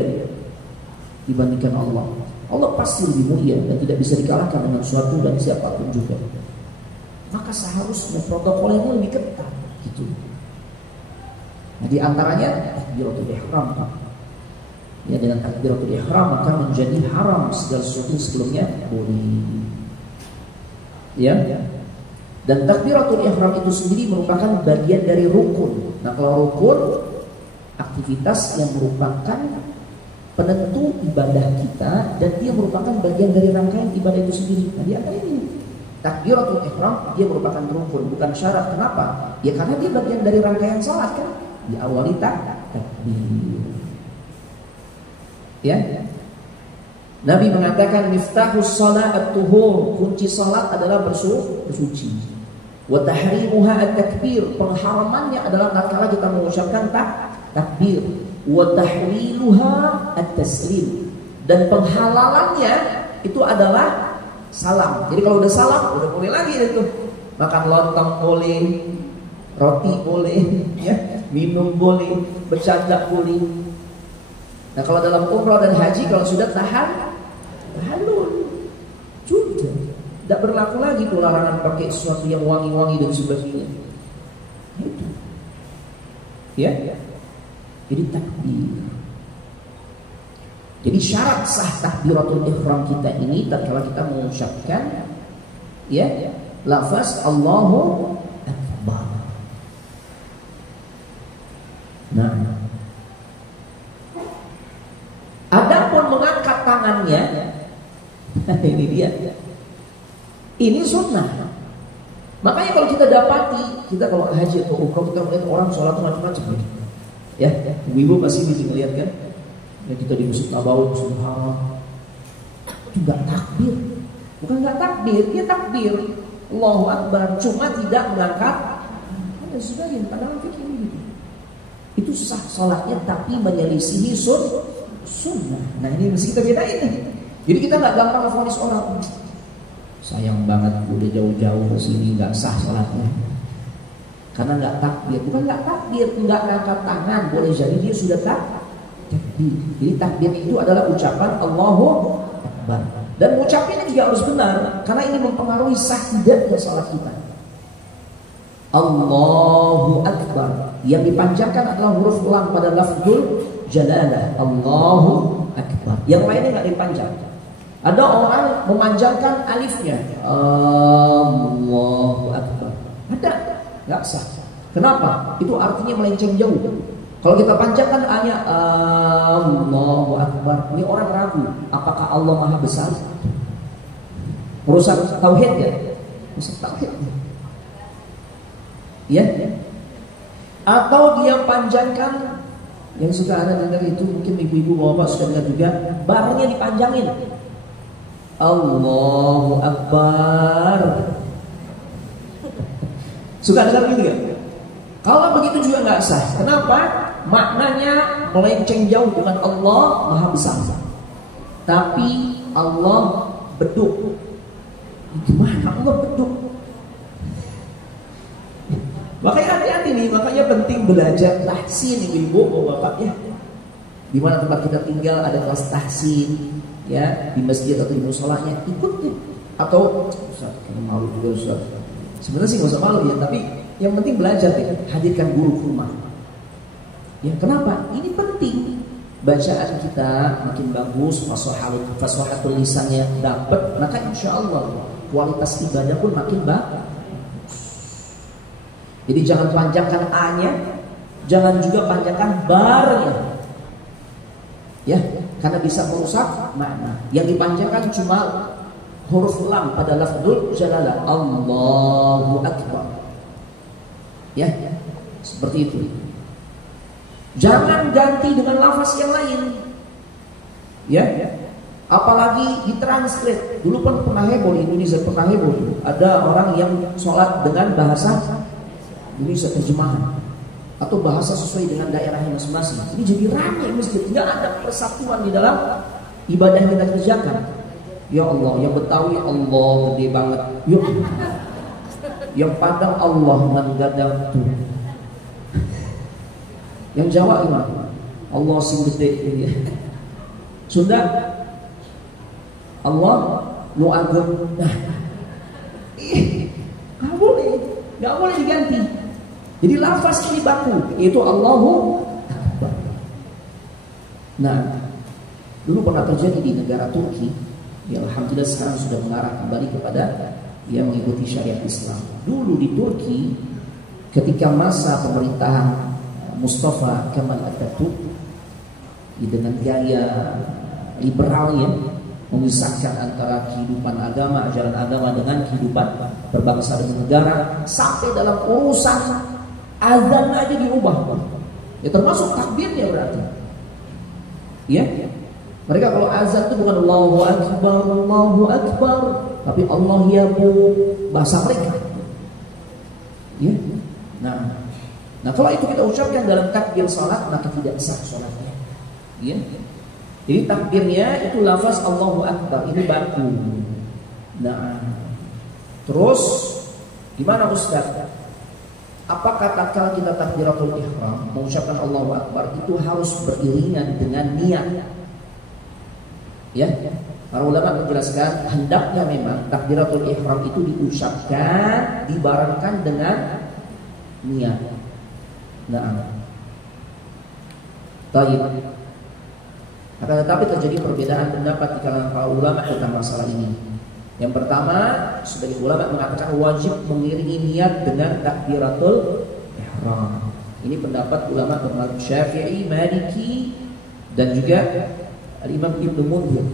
dibandingkan Allah. Allah pasti lebih mulia dan tidak bisa dikalahkan dengan suatu dan siapapun juga. Maka seharusnya protokolnya lebih ketat gitu. Nah di antaranya takbiratul ihram. Ya, dengan takbiratul ihram maka menjadi haram segala sesuatu sebelumnya boleh. Ya. Dan takbiratul ihram itu sendiri merupakan bagian dari rukun. Nah, kalau rukun aktivitas yang merupakan penentu ibadah kita dan dia merupakan bagian dari rangkaian ibadah itu sendiri. Nah, di antara ini takbiratul ihram dia merupakan rukun, bukan syarat. Kenapa? Ya karena dia bagian dari rangkaian salat kan. Diawali takbir. Ya. Nabi mengatakan miftahus shalah at-tuhur, kunci salat adalah bersuci. Wa tahrimuha at-takbir, pengharamannya adalah tatkala kita mengucapkan takbir. Wa tahliluha at-taslim, dan penghalalannya itu adalah salam. Jadi kalau udah salam udah boleh lagi itu. Makan lontong boleh, roti boleh, ya, minum boleh, bercanda boleh. Nah kalau dalam umrah dan haji kalau sudah tahallul sudah tidak berlaku lagi tuh larangan pakai sesuatu yang wangi-wangi dan sebagainya. Itu. Ya. Jadi takbir. Jadi syarat sah takbiratul ihram kita ini tatkala kita mengucapkan ya lafaz Allahu Akbar. Nah, adapun mengangkat tangannya, ini dia. Ini sunnah. Makanya kalau kita dapati, kita kalau haji atau umrah kita melihat orang sholat macam-macam. Ya, ibu pasti bisa melihat kan? Ya, kita di Masjid Nabawi, subhanallah, itu nggak takbir, bukan nggak takbir, dia takbir, Allahu Akbar, cuma tidak mengangkat. Ada sebagian pandangan fikih gitu. Itu sah sholatnya tapi menyelisihi sunnah. Nah ini mesti kita bedain nih. Jadi kita nggak gampang vonis orang. Sayang banget udah jauh-jauh ke sini nggak sah sholatnya. Karena nggak takbir, bukan nggak takbir, nggak ngangkat tangan, boleh jadi dia sudah takbir. Jadi takbir itu adalah ucapan Allahu Akbar. Dan ucapnya juga harus benar, karena ini mempengaruhi sah tidaknya sholat kita. Allahu Akbar, yang dipanjangkan adalah huruf ulang pada lafzul jalalah, Allahu Akbar. Yang lainnya nggak dipanjang. Ada orang memanjangkan alifnya, Allahu Akbar. Ada, nggak sah. Kenapa? Itu artinya melenceng jauh. Kalau kita panjangkan hanya Allahu Akbar, ini orang ragu apakah Allah Maha Besar. Urusan tauhid ya, urusan tauhid. Ya. Atau dia panjangkan, yang suka ada dengar itu mungkin ibu-ibu bapak suka dengar juga, barnya dipanjangin. Allahu Akbar. Suka dengar gitu ya? Kalau begitu juga nggak sah. Kenapa? Maknanya melenceng jauh, bukan Allah Maha Besar, tapi Allah beduk. Gimana Allah beduk? Makanya hati-hati nih, makanya penting belajar tahsin ibu-ibu, bapak ya. Di mana tempat kita tinggal ada kelas tahsin, ya, di masjid atau di musholahnya ikutin. Atau Ustaz, malu juga Ustaz. Sebenarnya sih nggak usah malu ya, tapi yang penting belajar deh, hadirkan guru ke rumah. Ya, kenapa? Ini penting. Bacaan kita makin bagus, fasahatul lisannya dapat, maka insya Allah kualitas ibadah pun makin bagus. Jadi jangan panjangkan A-nya, jangan juga panjangkan bar-nya. Ya, karena bisa merusak makna. Yang dipanjangkan cuma huruf lam pada lafzul jalalah, Allahu Akbar. Ya, seperti itu. Jangan ganti dengan lafaz yang lain. Ya, apalagi ditranslate. Dulu kan pernah heboh di Indonesia, pernah heboh. Ada orang yang sholat dengan bahasa Indonesia terjemahan atau bahasa sesuai dengan daerahnya masing-masing. Ini jadi ramai masjid, tidak ada persatuan di dalam ibadah yang kita kerjakan. Ya Allah, yang Betawi Allah gede banget. Yuk. Yang Padang Allah menggadang tuh. Yang Jawa gimana? Allah sing gede ini. Sunda Allah nu agung. Nah, nggak boleh diganti. Jadi lafaz ini baku, yaitu Allahu Akbar. Nah, dulu pernah terjadi di negara Turki. Ya, alhamdulillah sekarang sudah mengarah kembali kepada yang mengikuti syariat Islam. Dulu di Turki, ketika masa pemerintahan Mustafa Kemal Atatürk dengan gaya liberalnya memisahkan antara kehidupan agama, ajaran agama dengan kehidupan berbangsa dan negara, sampai dalam urusan azan aja diubah. Ya, termasuk takbirnya berarti. Ya, mereka kalau azan itu bukan Allahu Akbar, tapi Allah ya bu, bahasa mereka. Ya, Nah, kalau itu kita ucapkan dalam takbir salat, maka tidak sah salatnya. Ya. Jadi takbirnya itu lafaz Allahu Akbar, ini baku. Nah, terus gimana Ustaz? Apakah tatkala kita takbiratul ihram mengucapkan Allahu Akbar itu harus beriringan dengan niat? Ya, para ulama menjelaskan hendaknya memang takbiratul ihram itu diucapkan dibarengkan dengan niat. Nah, taib. Akan tetapi terjadi perbedaan pendapat di kalangan para ulama tentang masalah ini. Yang pertama, sebagian ulama mengatakan wajib mengiringi niat dengan takbiratul ihram. Ini pendapat ulama bermadzhab Syafi'i, Maliki, dan juga Imam Ibnu Munzir.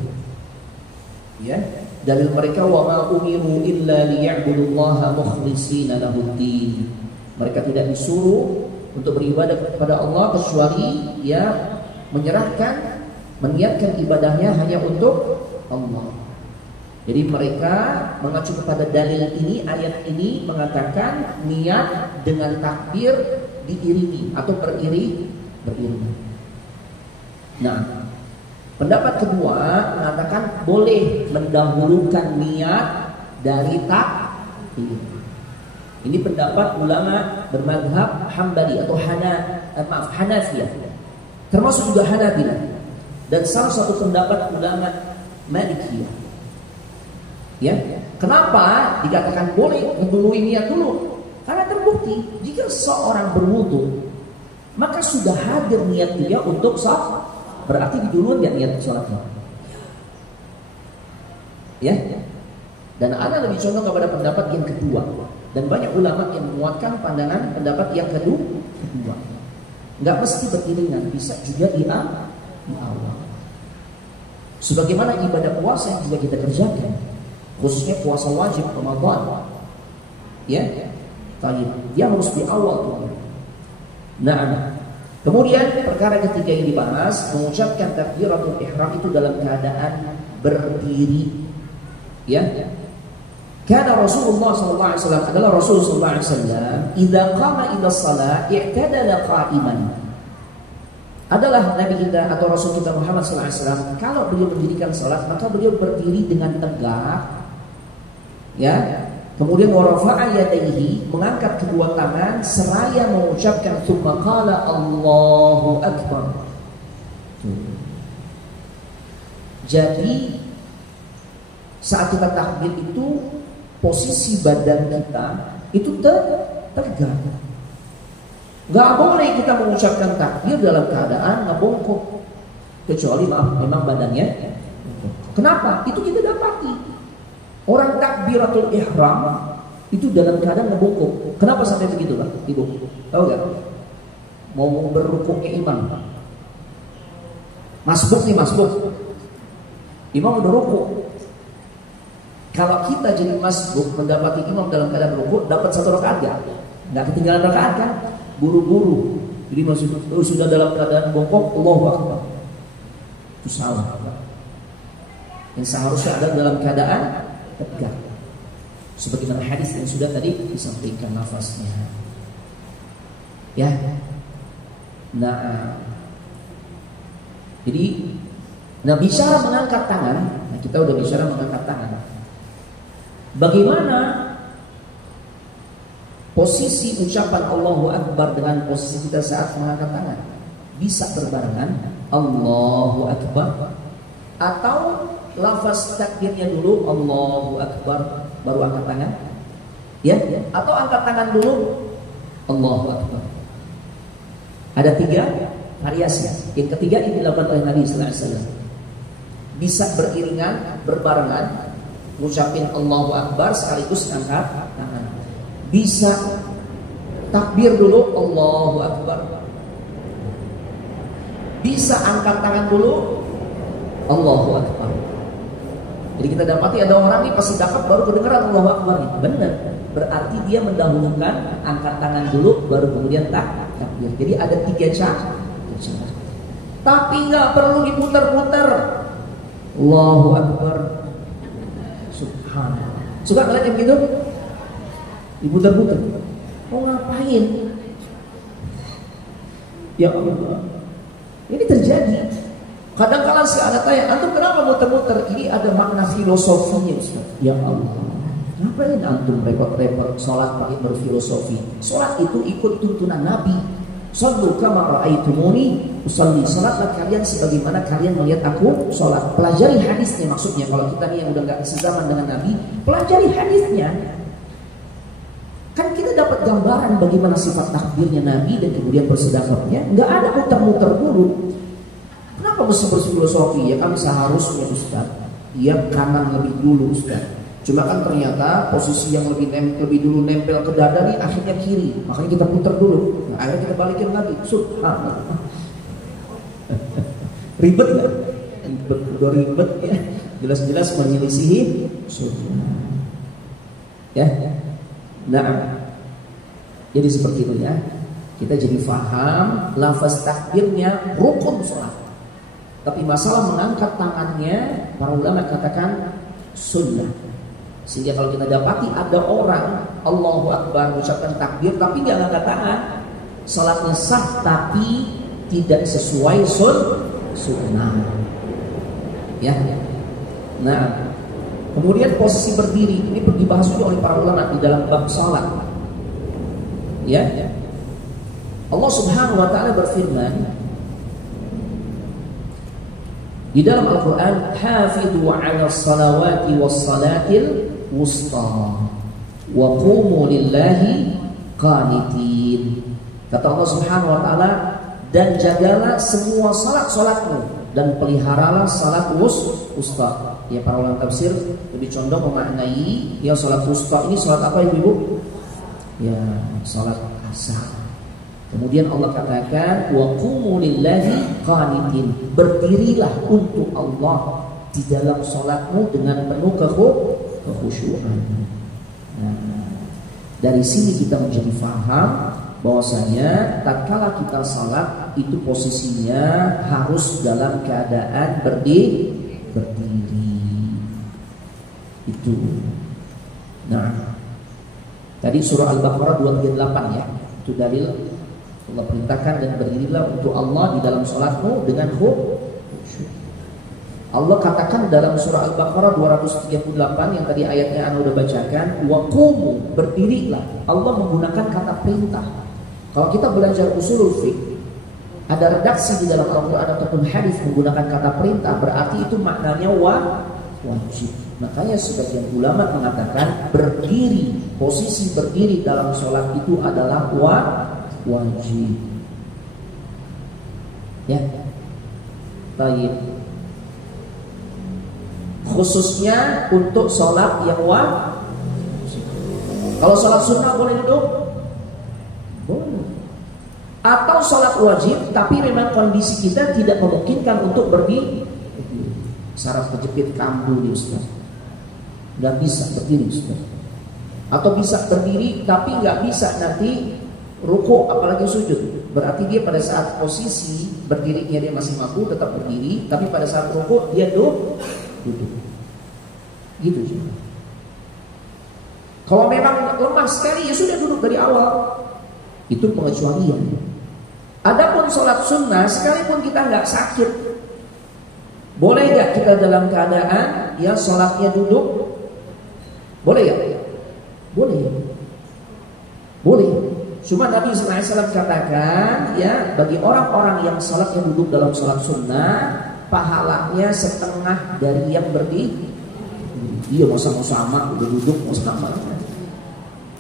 Ya, dalil mereka wa ma umiru illa liya'budullaha mukhlishina lahud-din. Mereka tidak disuruh untuk beribadah kepada Allah kecuali ya meniatkan ibadahnya hanya untuk Allah. Jadi mereka mengacu kepada dalil ini, ayat ini mengatakan niat dengan takbir diiringi atau beriringan. Nah, Pendapat kedua mengatakan boleh mendahulukan niat dari takbir. Ini pendapat ulama bermadhab Hambali atau Hanafiyah, termasuk juga Hanabilah, dan salah satu pendapat ulama Malikiyah. Ya, kenapa dikatakan boleh mendahului niat dulu? Karena terbukti jika seorang berwudu maka sudah hadir niat dia untuk sholat, berarti diduluan niat sholatnya. Ya, dan ana lebih condong kepada pendapat yang kedua. Dan banyak ulama yang menguatkan pandangan pendapat yang kedua. Nggak mesti beriringan, bisa juga di awal. Sebagaimana ibadah puasa yang juga kita kerjakan, khususnya puasa wajib Ramadan. Ya, dia harus di awal. Nah, kemudian perkara ketiga yang dibahas, mengucapkan takbiratul ihram itu dalam keadaan berdiri. Ya. Karena Rasulullah SAW adalah Rasulullah SAW idza qama ila shalah i'tadala qa'iman. Adalah Nabi kita atau Rasul kita Muhammad SAW, kalau beliau mendirikan salat maka beliau berdiri dengan tegak. Ya. Kemudian warafa'a yadayhi, mengangkat kedua tangan seraya mengucapkan tsumma qala Allahu akbar. Jadi saat kita takbir itu posisi badan kita itu tegak. Gak boleh kita mengucapkan takbir dalam keadaan ngebongkok, kecuali memang badannya. Kenapa? Itu kita dapati orang takbiratul ihram itu dalam keadaan ngebongkok. Kenapa sampai begitu, Pak? Ibu tahu gak? Mau berrukuknya imam, masbuk nih, masbuk imam udah rukuk. Kalau kita jadi masbuk mendapati imam dalam keadaan rukuk, dapat satu rakaat nggak ketinggalan rakaat kan? Buru-buru. Jadi sudah dalam keadaan bongkok, Allahu Akbar. Itu salah. Yang seharusnya ada dalam keadaan tegak. Sebagaimana hadis yang sudah tadi disampaikan nafasnya. Ya. Nah, jadi bicara mengangkat tangan, kita udah bicara mengangkat tangan. Bagaimana posisi ucapan Allahu Akbar dengan posisi kita saat mengangkat tangan? Bisa berbarengan, Allahu Akbar, atau lafaz takbirnya dulu Allahu Akbar baru angkat tangan? Ya, atau angkat tangan dulu Allahu Akbar. Ada 3 variasi. Yang ketiga ini dilakukan oleh Nabi sallallahu alaihi wasallam. Bisa beriringan, berbarengan, ngucapin Allahu Akbar sekaligus angkat tangan. Bisa takbir dulu Allahu Akbar, bisa angkat tangan dulu Allahu Akbar. Jadi kita dapati ada orang nih pasti dapat baru kedengeran Allahu Akbar. Benar, berarti dia mendahulukan angkat tangan dulu baru kemudian takbir. Jadi ada 3 cara. Tapi nggak perlu diputar-putar. Allahu Akbar. Subhanallah. Suka ngeliat yang gitu? Diputar-putar. Mau ngapain? Ya Allah. Ini terjadi. Kadang-kala saya ada tanya, antum kenapa muter-muter? Ini ada makna filosofinya, Ustaz. Ya Allah. Ngapain antum repot-repot sholat pakai berfilosofi? Sholat itu ikut tuntunan Nabi. Shallu kama ra'aitumuni usalli. Salatlah kalian sebagaimana kalian melihat aku salat. Pelajari hadisnya, maksudnya kalau kita nih yang udah enggak sezaman dengan Nabi, pelajari hadisnya. Kan kita dapat gambaran bagaimana sifat takbirnya Nabi dan kemudian bersedekahnya. Enggak ada muter-muter dulu. Kenapa mesti berfilosofi? Ya kan seharusnya Ustaz, dia kanan lebih dulu Ustaz. Cuma kan ternyata posisi yang lebih dulu nempel ke dada nih akhirnya kiri. Makanya kita putar dulu. Nah, akhirnya kita balikin lagi. Subhanallah. Ribet gak? Udah ribet ya. Jelas-jelas menyelisihi sunnah. Ya. Nah, jadi seperti itu ya. Kita jadi faham lafaz takbirnya rukun sholat. Tapi masalah mengangkat tangannya, para ulama katakan sunnah. Sehingga kalau kita dapati ada orang Allahu Akbar mengucapkan takbir tapi dia nggak angkat tangan, salatnya sah tapi tidak sesuai sunnah. Ya. Nah, kemudian posisi berdiri ini dibahas juga oleh para ulama di dalam bab salat. Ya. Allah Subhanahu wa taala berfirman di dalam Al-Qur'an, "Hafidhu 'alas salawati was salatil wusta wa qumu lillahi qanitin." Kata Allah Subhanahu wa taala, dan jagalah semua salat-salatmu dan peliharalah salat wusta. Ya, para ulama tafsir lebih condong memaknai ya salat wusta ini salat apa Ibu? Ya, salat asar. Kemudian Allah katakan wa qumu lillahi qanitin, berdirilah untuk Allah di dalam salatmu dengan penuh kekhusyuan. Nah, dari sini kita menjadi faham bahwasanya tatkala kita salat itu posisinya harus dalam keadaan berdiri. Itu. Nah, tadi surah Al-Baqarah 238 ya. Itu dalil Allah perintahkan dan berdirilah untuk Allah di dalam salatmu dengan khusyuk. Allah katakan dalam surah Al-Baqarah 238 yang tadi ayatnya Anda udah bacakan, wa qumu, berdirilah. Allah menggunakan kata perintah. Kalau kita belajar usulul fiqh, ada redaksi di dalam Al-Quran ataupun hadis menggunakan kata perintah, berarti itu maknanya wajib. Makanya sebagian ulama mengatakan berdiri, posisi berdiri dalam sholat itu adalah wajib. Ya, baik. Khususnya untuk sholat yang wajib. Kalau sholat sunnah boleh duduk? Boleh. Atau sholat wajib tapi memang kondisi kita tidak memungkinkan untuk berdiri. Saraf kejepit kambuh nih Ustaz, nggak bisa berdiri Ustaz. Atau bisa berdiri tapi nggak bisa nanti ruku apalagi sujud. Berarti dia pada saat posisi berdirinya dia masih mampu tetap berdiri, tapi pada saat ruku dia duduk. Gitu juga. Kalau memang lemah sekali ya sudah duduk dari awal. Itu pengecualian. Adapun sholat sunnah sekalipun kita nggak sakit, boleh nggak kita dalam keadaan ya sholatnya duduk? Boleh ya? Boleh. Boleh. Cuma Nabi SAW katakan ya, bagi orang-orang yang sholatnya duduk dalam sholat sunnah, pahalanya setengah dari yang berdiri. Iya, mau sama-sama udah duduk mau sama.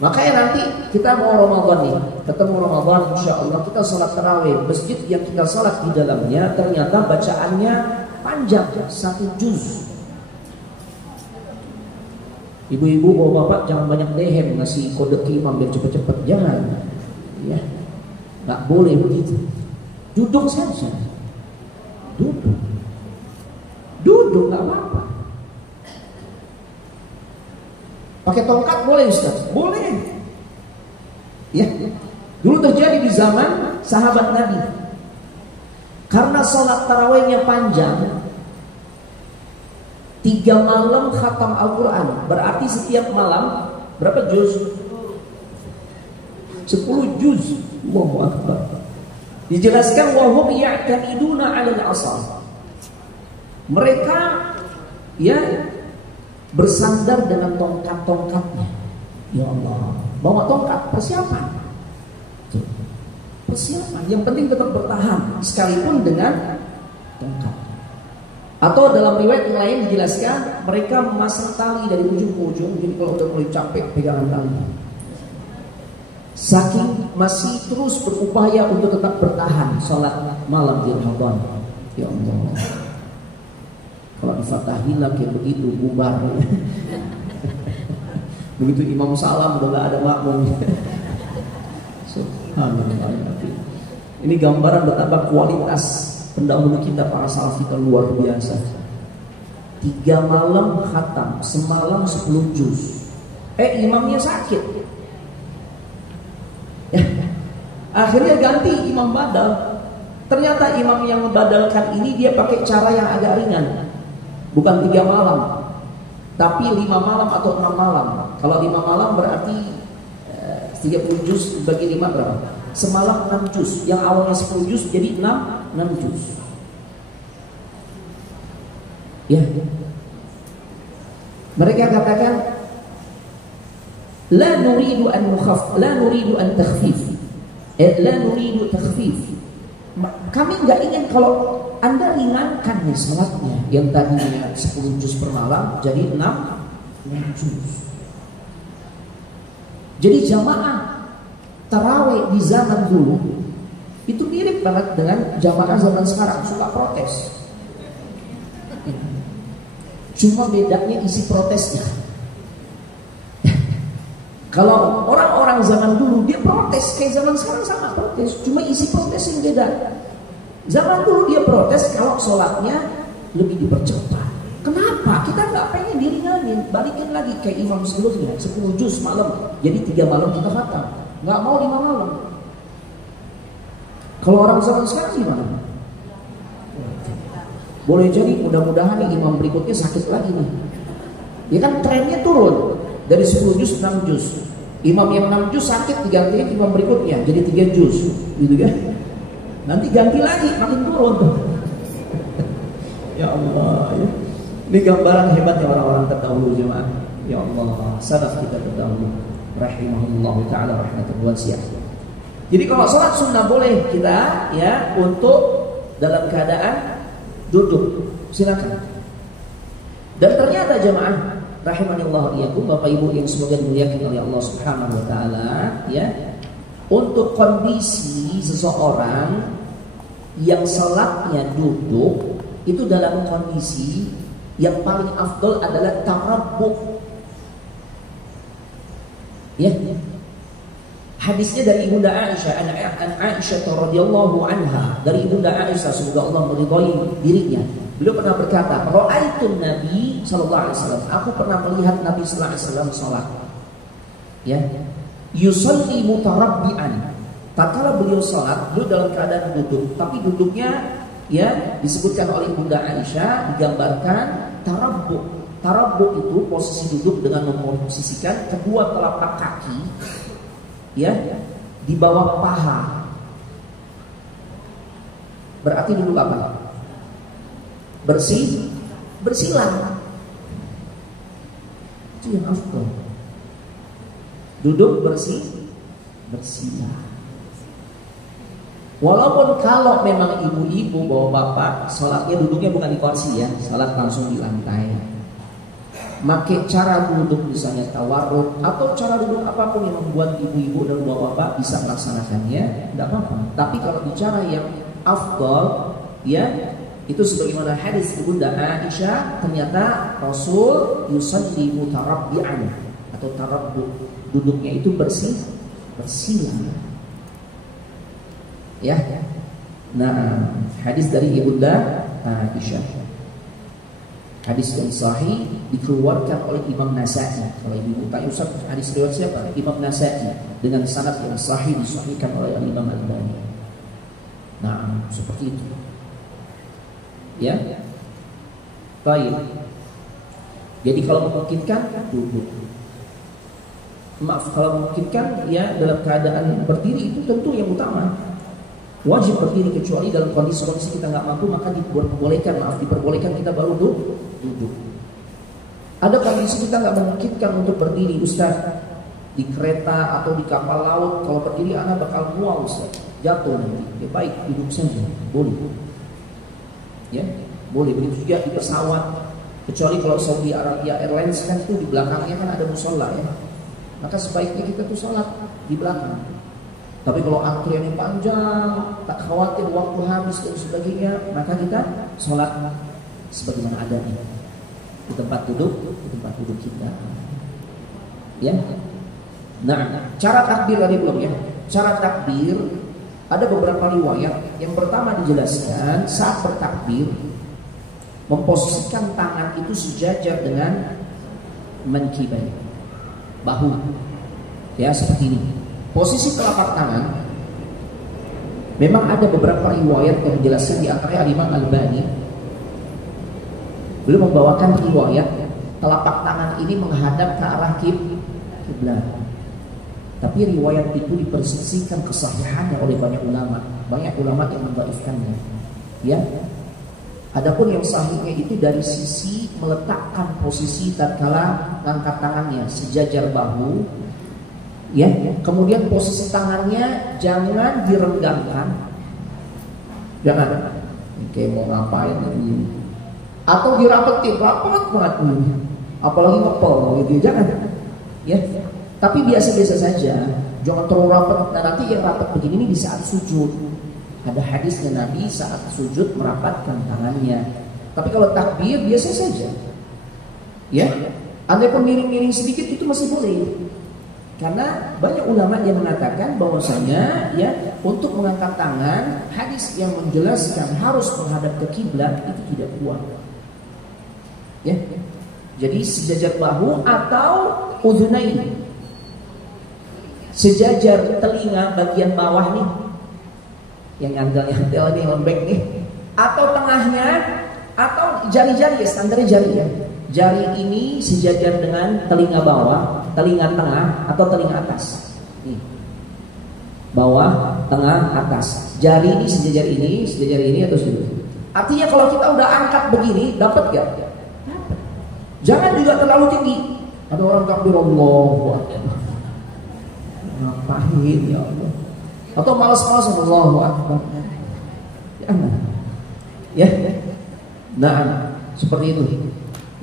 Makanya nanti kita mau Ramadan nih, ketemu Ramadan, insya Allah kita sholat tarawih. Masjid yang kita sholat di dalamnya ternyata bacaannya panjang, 1 juz. Ibu-ibu bapak-bapak jangan banyak dehem ngasih kode ke imam biar cepet-cepet, jangan. Ya, nggak boleh begitu. Duduk saja, duduk nggak apa-apa. Pakai tongkat boleh Ustaz? Boleh. Ya, dulu terjadi di zaman sahabat Nabi. Karena sholat tarawihnya panjang, 3 malam khatam Al-Quran. Berarti setiap malam berapa juz? 10 juz. Allahu Akbar. Dijelaskan wahum ya'tamiduna 'alal 'asal. Mereka ya bersandar dengan tongkat-tongkatnya. Ya Allah, bawa tongkat, persiapan. Yang penting tetap bertahan sekalipun dengan tongkat. Atau dalam riwayat yang lain dijelaskan mereka memasang tali dari ujung ke ujung. Jadi kalau udah mulai capek pegangan tali, saking masih terus berupaya untuk tetap bertahan sholat malam di Ramadan. Ya Allah, kalau difatahin lagi begitu bubar. Begitu imam salam udah gak ada makmum. Ini gambaran betapa kualitas pendahulu kita para salaf kita luar biasa. 3 malam khatam, semalam 10 juz. Imamnya sakit. Ya, akhirnya ganti imam badal. Ternyata imam yang membadalkan ini dia pakai cara yang agak ringan. Bukan 3 malam, tapi 5 malam atau 6 malam. Kalau 5 malam berarti 30 juz bagi 5 berapa? Semalam 6 juz. Yang awalnya 10 juz jadi 6 juz. Ya. Mereka katakan la nuridu an takhfif. La nuridu takhfif. Kami nggak ingin kalau Anda ringankan nih salatnya yang tadinya 10 juz per malam jadi 6 juz. Jadi jamaah tarawih di zaman dulu itu mirip banget dengan jamaah zaman sekarang, suka protes. Cuma bedanya isi protesnya. Kalau orang-orang zaman dulu dia protes, kayak zaman sekarang sama protes, cuma isi protes yang beda. Zaman dulu dia protes kalau sholatnya lebih dipercepat. Kenapa? Kita nggak pengen diringanin, balikin lagi kayak imam sebelumnya 10 juz malam, jadi 3 malam kita khatam, nggak mau 5 malam. Kalau orang zaman sekarang gimana? Boleh jadi mudah-mudahan nih imam berikutnya sakit lagi nih. Ya kan trennya turun dari 10 juz 6 juz. Imam yang 6 juz sakit digantikan imam berikutnya jadi 3 juz, gitu kan? Nanti ganti lagi makin turun tuh. Ya Allah, ya. Ini gambaran hebatnya orang-orang terdahulu jemaah. Ya Allah, salaf kita terdahulu rahimahullah taala rahmatan wasi'ah. Jadi kalau salat sunnah boleh kita ya untuk dalam keadaan duduk, silakan. Dan ternyata jemaah rahimanillah iyyakum, Bapak Ibu yang semoga dimuliakan oleh Allah Subhanahu wa taala, ya. Untuk kondisi seseorang yang salatnya duduk itu dalam kondisi yang paling afdal adalah tarabbuk. Ya. Hadisnya dari Ibunda Aisyah, Aisyah radhiyallahu anha, dari Ibunda Aisyah semoga Allah meridhai dirinya. Beliau pernah berkata, "Ra'aitun Nabi sallallahu alaihi wasallam." Aku pernah melihat Nabi sallallahu alaihi wasallam salat. Ya. Yusalli mutarabbi'an. Tatkala beliau salat, beliau dalam keadaan duduk, tapi duduknya ya disebutkan oleh Bunda Aisyah digambarkan tarabbuk. Tarabbuk itu posisi duduk dengan memposisikan kedua telapak kaki ya di bawah paha. Berarti duduk apa? Bersila. Itu yang afdal. Duduk bersila. Walaupun kalau memang ibu-ibu bapak-bapak sholatnya duduknya bukan di kursi ya, sholat langsung di lantai. Makai cara duduk misalnya tawarruk atau cara duduk apapun yang membuat ibu-ibu dan bapak-bapak bisa melaksanakannya, tidak apa-apa. Tapi kalau bicara yang afdal ya, itu sebagaimana hadis Ibunda Aisyah, ternyata Rasul yusalli mutarabbi'an atau tarabbuk, duduknya itu bersila. Ya. Nah, hadis dari Ibunda Aisyah. Hadis yang sahih dikeluarkan oleh Imam Nasa'i. Kalau ibu tanya Ustaz, hadis riwayat siapa? Imam Nasa'i dengan sanad yang sahih disahihkan oleh Imam Al-Albani. Nah, seperti itu. Ya. Baik. Jadi kalau memungkinkan duduk. Maaf, kalau memungkinkan ya dalam keadaan berdiri itu tentu yang utama. Wajib berdiri, kecuali dalam kondisi kita nggak mampu maka diperbolehkan kita baru duduk. Ada kondisi kita nggak memungkinkan untuk berdiri, Ustaz, di kereta atau di kapal laut kalau berdiri anak bakal mual, Ustaz, jatuh nanti. Ya baik, duduk saja, boleh. Ya, boleh. Begitu juga di pesawat, kecuali kalau Saudi Arabia Airlines kan itu di belakangnya kan ada musola ya, maka sebaiknya kita tuh sholat di belakang. Tapi kalau antriannya panjang, tak khawatir waktu habis dan sebagainya, maka kita sholat sebagaimana adanya di tempat duduk kita. Ya. Nah, cara takbir tadi belum ya? Cara takbir ada beberapa riwayat. Yang pertama dijelaskan saat bertakbir memposisikan tangan itu sejajar dengan mankibai, bahu. Ya, seperti ini. Posisi telapak tangan memang ada beberapa riwayat yang menjelaskan, di antaranya Imam Al-Albani. Beliau membawakan riwayat telapak tangan ini menghadap ke arah kiblat. Tapi riwayat itu dipersisikan kesahihannya oleh banyak ulama. Banyak ulama yang mendhaifkannya. Ya. Adapun yang sahihnya itu dari sisi meletakkan posisi tatkala angkat tangannya sejajar bahu, ya. Kemudian posisi tangannya jangan direnggangkan, jangan. Kayak mau ngapain ini? Atau dirapetin, rapat banget ini. Apalagi ngepel gitu, jangan. Ya. Tapi biasa-biasa saja, jangan terlalu rapat. Nah, nanti yang rapat begini ini di saat sujud. Ada hadisnya Nabi saat sujud merapatkan tangannya. Tapi kalau takbir biasa saja. Ya. Andai pun miring-miring sedikit itu masih boleh. Karena banyak ulama yang mengatakan bahwasanya ya untuk mengangkat tangan hadis yang menjelaskan harus menghadap ke kiblat itu tidak kuat. Ya. Jadi sejajar bahu atau udhunain, sejajar telinga bagian bawah nih, yang nyantel nih, lembek nih, atau tengahnya, atau jari-jari ya, standarnya jari ya. Jari ini sejajar dengan telinga bawah, telinga tengah, atau telinga atas. Nih. Bawah, tengah, atas. Jari ini sejajar ini atau sejajar. Artinya kalau kita udah angkat begini, dapat gak? Dapat. Jangan juga terlalu tinggi. Ada orang takbir Allahu Akbar. Ngapain ya Allah? Atau malas-malas Allahu Akbar. Ya. Nah, seperti itu.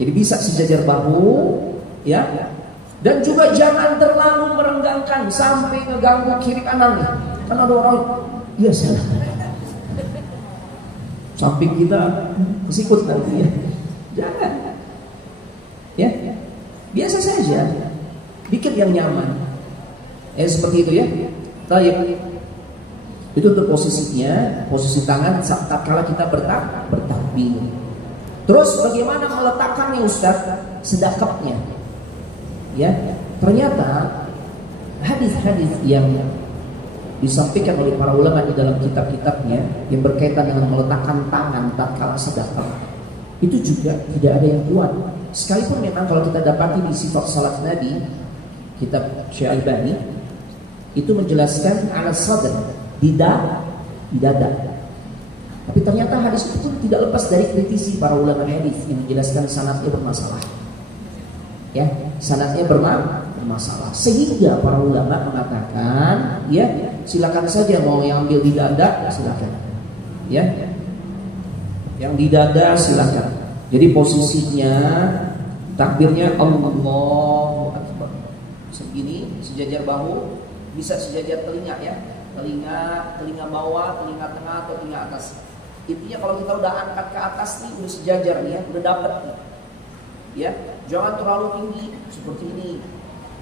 Jadi bisa sejajar bahu, ya. Dan juga jangan terlalu merenggangkan sampai ngeganggu kiri kanan. Kan ada orang, iya salah. Samping kita kesikut nanti ya. Jangan. Ya. Biasa saja. Bikin yang nyaman. Seperti itu ya. Baik. Itu untuk posisinya, posisi tangan saat kala kita bertakbir. Terus bagaimana meletakkannya Ustaz? Sedekapnya. Ya, ternyata hadis-hadis yang disampaikan oleh para ulama di dalam kitab-kitabnya yang berkaitan dengan meletakkan tangan tatkala sedekah itu juga tidak ada yang kuat. Sekalipun memang kalau kita dapati di sifat salat Nabi, kitab Syekh Albani itu menjelaskan ala sadr, di dada. Tapi ternyata hadis itu tidak lepas dari kritisi para ulama hadis yang menjelaskan sanadnya bermasalah. Ya, sanadnya bermasalah. Sehingga para ulama mengatakan, ya, silakan saja mau yang ambil di dada, silakan. Ya. Yang di dada silakan. Jadi posisinya takbirnya Allahu Akbar. Segini, sejajar bahu, bisa sejajar telinga ya. Telinga bawah, telinga tengah atau telinga atas. Intinya kalau kita udah angkat ke atas nih, udah sejajar nih ya, udah dapat nih. Ya, jangan terlalu tinggi seperti ini.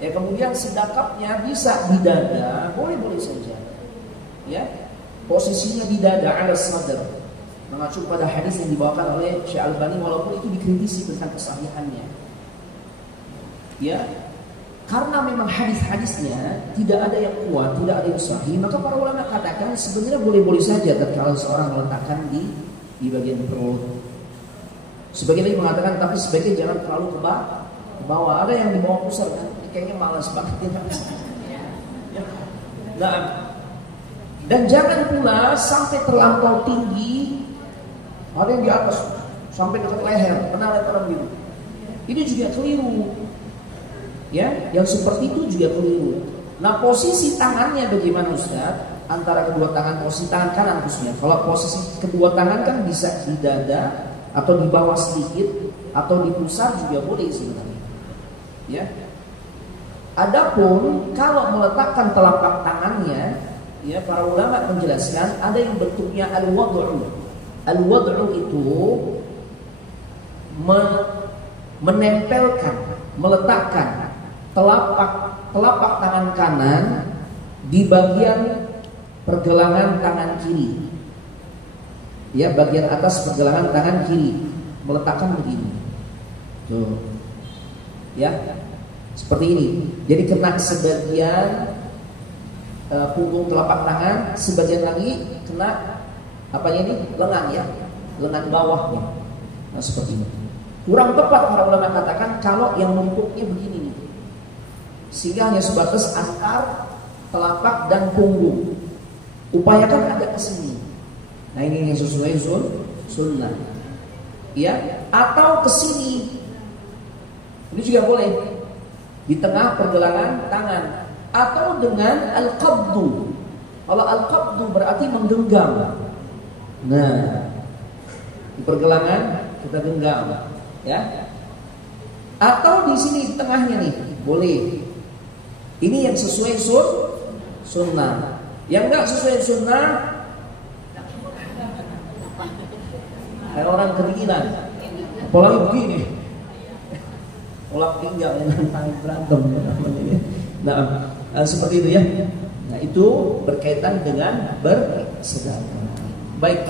Ya, kemudian sedekapnya bisa di dada, boleh saja. Ya, posisinya di dada ala sadr. Mengacu pada hadis yang dibawakan oleh Syekh Albani walaupun itu dikritisi tentang kesahihannya. Ya, karena memang hadis-hadisnya tidak ada yang kuat, tidak ada yang sahih, maka para ulama katakan sebenarnya boleh-boleh saja tatkala seorang meletakkan di bagian perut. Sebagian lagi mengatakan tapi sebaiknya jangan terlalu ke bawah. Ada yang di bawah pusar kan, kayaknya malas banget ya. Nah, dan jangan pula sampai terlampau tinggi. Ada yang di atas sampai dekat leher, pernah lihat orang gitu. Ini juga keliru. Ya, yang seperti itu juga keliru. Nah, posisi tangannya bagaimana Ustaz? Antara kedua tangan, posisi tangan kanan khususnya. Kalau posisi kedua tangan kan bisa di dada atau di bawah sedikit atau di pusar juga boleh sebenarnya. Ya. Adapun kalau meletakkan telapak tangannya, ya para ulama menjelaskan ada yang bentuknya al-wad'u. Al-wad'u itu menempelkan, meletakkan telapak tangan kanan di bagian pergelangan tangan kiri. Ya, bagian atas pergelangan tangan kiri, meletakkan begini. Tuh. Ya. Seperti ini. Jadi kena sebagian punggung telapak tangan, sebagian lagi kena apanya ini? Lengan ya. Lengan bawahnya. Nah, seperti ini. Kurang tepat para ulama katakan kalau yang numpuknya begini nih. Sehingga hanya sebatas antar telapak dan punggung. Upayakan agak ke sini. Nah, ini yang sesuai sunnah. ya, atau ke sini. Ini juga boleh. Di tengah pergelangan tangan atau dengan al-qabdu. Kalau al-qabdu berarti menggenggam. Nah, di pergelangan kita genggam, ya. Atau di sini di tengahnya nih, boleh. Ini yang sesuai sunnah. Yang enggak sesuai sunnah, kayak orang kedinginan. Apalagi begini, olah pinggang dengan tangan berantem. Nah, seperti itu ya. Nah, itu berkaitan dengan bersedekah. Baik,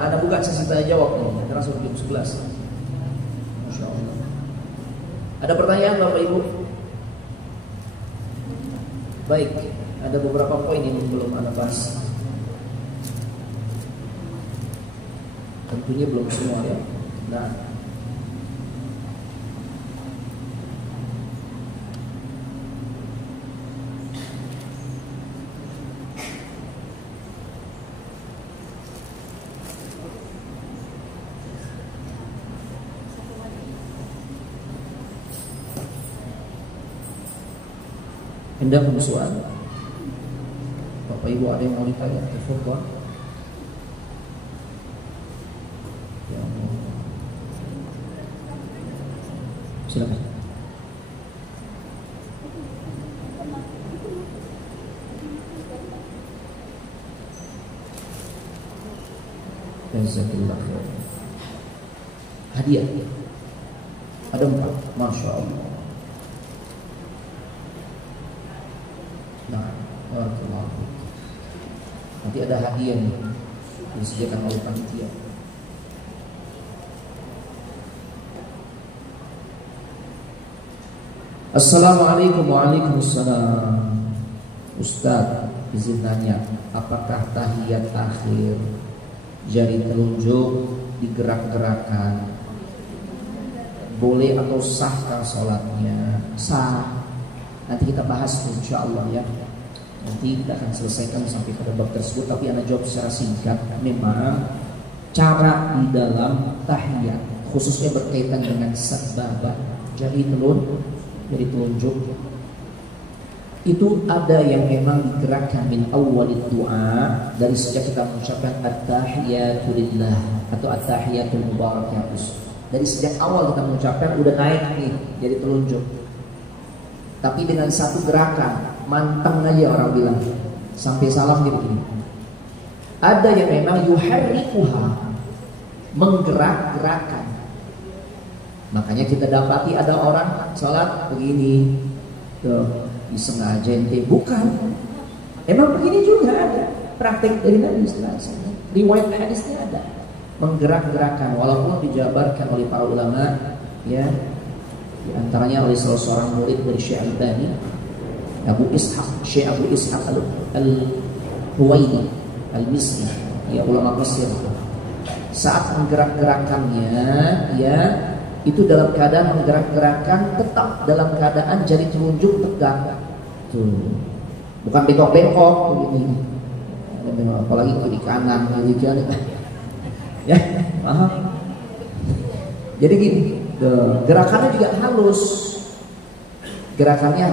Anda buka sesi tanya jawab nih, karena sudah jam 11. Masya Allah. Ada pertanyaan Bapak Ibu? Baik, ada beberapa poin yang belum Anda bahas. Tentunya belum semua ya. Nah, hendak bersuara. Bapak Ibu ada yang mau ditanya? Telepon. Ya Allah. Silakan. Jazakallah khair. Hadiah. Ada 4. Masya Allah. Nah, nanti ada hadiah nih disediakan oleh panitia. Assalamualaikum. Waalaikumsalam. Ustaz, izin nanya, apakah tahiyat akhir jari telunjuk digerak-gerakan boleh atau sahkah sholatnya? Sah. Nanti kita bahas insyaallah ya. Nanti kita akan selesaikan sampai pada bab tersebut. Tapi Anda jawab secara singkat. Memang cara di dalam tahiyat khususnya berkaitan dengan sababah jari telunjuk itu ada yang memang digerakkan min awalid doa, dari sejak kita mengucapkan at-tahiyatu lillah atau at-tahiyatul mubarakatuh. Dari sejak awal kita mengucapkan udah naik nih jari telunjuk. Tapi dengan satu gerakan, manteng aja orang bilang, sampai salam dia begini. Ada yang memang yuharrikuha, menggerak-gerakan. Makanya kita dapati ada orang sholat begini, tuh disengaja ente, bukan. Emang begini juga ada praktek dari Nabi sallallahu alaihi wasallam. Riwayat hadisnya ada menggerak-gerakan, walaupun dijabarkan oleh para ulama, ya. Di antaranya oleh salah seorang murid dari Syekh Al-Albani, Syekh Abu Ishaq Al-Huwaini Al-Misri, ya, ulama Mesir. Saat menggerak-gerakannya, ya, itu dalam keadaan menggerak-gerakan tetap dalam keadaan jari telunjuk tegak. Tuh. Bukan bengkok-bengkok begini. Apalagi kiri kanan, kiri kanan. Ya, paham? Jadi gini, gerakannya juga halus. Gerakannya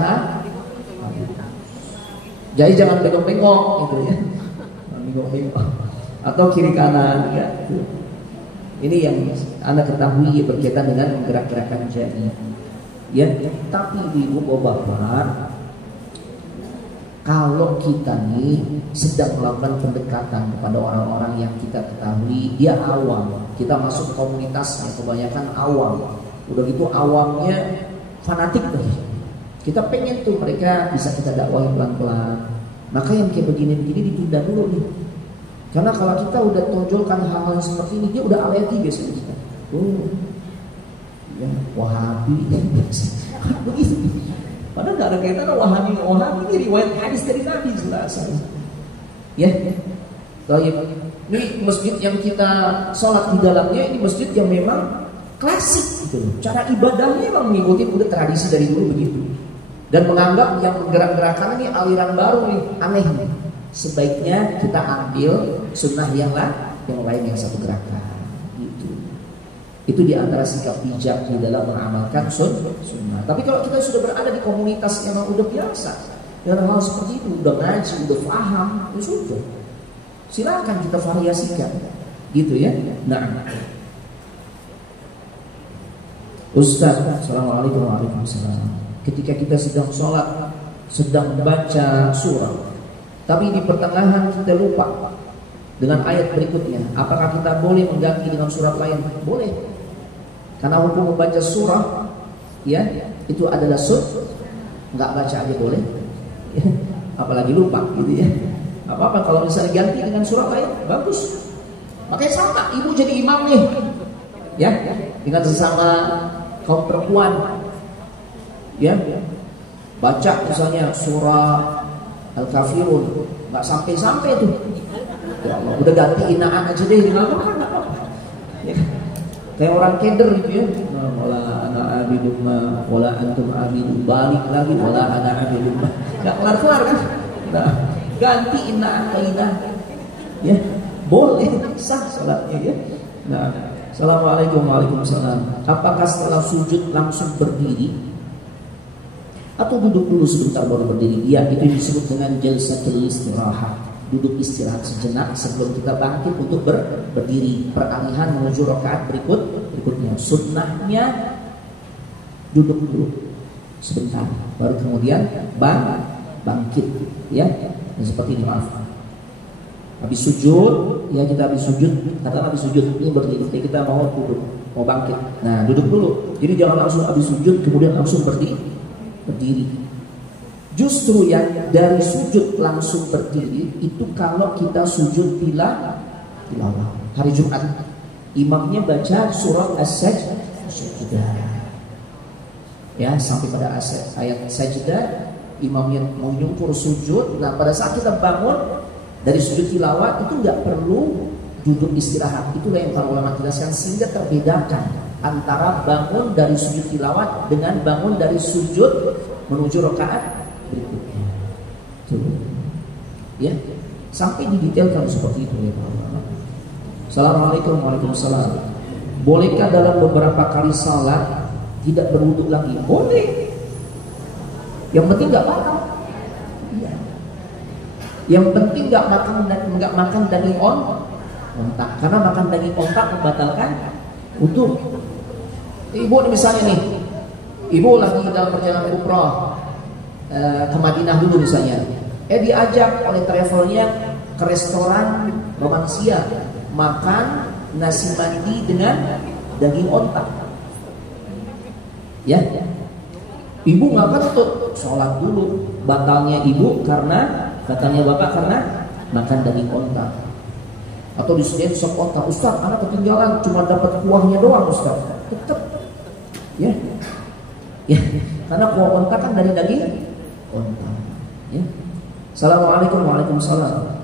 jadi jangan bengkok-bengkok gitu ya. Bengkok-bengkok. Atau kiri kanan ya. Ini yang Anda ketahui berkaitan dengan menggerak-gerakan jari. Ya, tapi Ibu Bapak, kalau kita nih sedang melakukan pendekatan kepada orang-orang yang kita ketahui dia awam, kita masuk komunitasnya kebanyakan awam, udah gitu awamnya fanatik tuh. Kita pengen tuh mereka bisa kita dakwahi pelan-pelan. Maka yang kayak begini-begini ditunda dulu nih. Karena kalau kita udah tonjolkan hal-hal seperti ini, dia udah alergi biasanya kita. Ya, Wahabi begitu. Padahal nggak ada kaitan Wahabi ini riwayat hadis dari Nabi sallallahu alaihi wasallam. Ya, ini masjid yang kita sholat di dalamnya, ini masjid yang memang klasik gitu. Cara ibadahnya memang mengikuti udah tradisi dari dulu begitu. Dan menganggap yang menggerak-gerakan ini aliran baru nih, aneh nih. Sebaiknya kita ambil sunnah yang lain yang satu gerakan gitu. Itu di antara sikap bijak di dalam mengamalkan sunnah. Tapi kalau kita sudah berada di komunitas yang udah biasa dengan hal seperti itu, udah ngaji, udah paham, ya sudah. Silakan kita variasikan, gitu ya. Nah, Ustaz, assalamualaikum warahmatullahi wabarakatuh. Ketika kita sedang sholat, sedang baca surah, tapi di pertengahan kita lupa dengan ayat berikutnya, apakah kita boleh mengganti dengan surat lain? Boleh. Karena hukum membaca surah, ya, itu adalah nggak baca aja boleh, ya, apalagi lupa, gitu ya. Apa-apa kalau misalnya ganti dengan surat lain, bagus. Makanya sama, ibu jadi imam nih, ya, dengan sesama kaum perempuan, ya, baca misalnya surah Al-Kafirun, nggak sampai-sampai tuh. Ya Allah, udah ganti inaan aja deh, ya. Kayak orang keder gitu ya. Wala ana abidum ma wala antum abidum, balik lagi wala ana abidum ma. Enggak kelar-kelar kan? Nah, ganti inna ke inna. Ya, boleh sah salatnya ya. Nah, assalamualaikum waalaikumsalam. Apakah setelah sujud langsung berdiri atau duduk dulu sebentar baru berdiri? Ya, itu disebut dengan jalsatul istirahah. Duduk istirahat sejenak sebelum kita bangkit untuk berdiri, peralihan menuju rakaat berikutnya. Sunnahnya duduk dulu sebentar, baru kemudian bangkit, ya. Dan seperti ini, maaf. Habis sujud, ya kita habis sujud, katakan habis sujud ini berdiri, jadi kita mau duduk, mau bangkit. Nah, duduk dulu. Jadi jangan langsung habis sujud kemudian langsung berdiri. Justru yang dari sujud langsung berdiri itu kalau kita sujud tilawah. Hari Jumat imamnya baca surah As-Sajdah, ya, sampai pada ayat Sajdah, imamnya mau nyungkur sujud. Nah, pada saat kita bangun dari sujud tilawah itu nggak perlu duduk istirahat. Itulah yang para ulama jelaskan sehingga terbedakan antara bangun dari sujud tilawah dengan bangun dari sujud menuju rakaat berikutnya. Ya, sampai didetailkan seperti itu ya Pak. Assalamualaikum warahmatullahi wabarakatuh. Bolehkah dalam beberapa kali salat tidak berwudu lagi? Boleh. Yang penting nggak batal. Iya. Yang penting nggak makan daging ontak. Karena makan daging ontak membatalkan wudu. Ibu misalnya nih, ibu lagi dalam perjalanan umrah ke Madinah dulu misalnya, diajak oleh travelnya ke restoran romansia makan nasi mandi dengan daging ontak, ya, ibu nggak ketut, sholat dulu. Batalnya ibu karena katanya bapak karena makan daging ontak. Atau disediain sop ontak, Ustaz, anak ketinggalan cuma dapat kuahnya doang Ustaz, tetap, ya, karena kuah ontak kan dari daging ontak, ya. Assalamualaikum waalaikumsalam.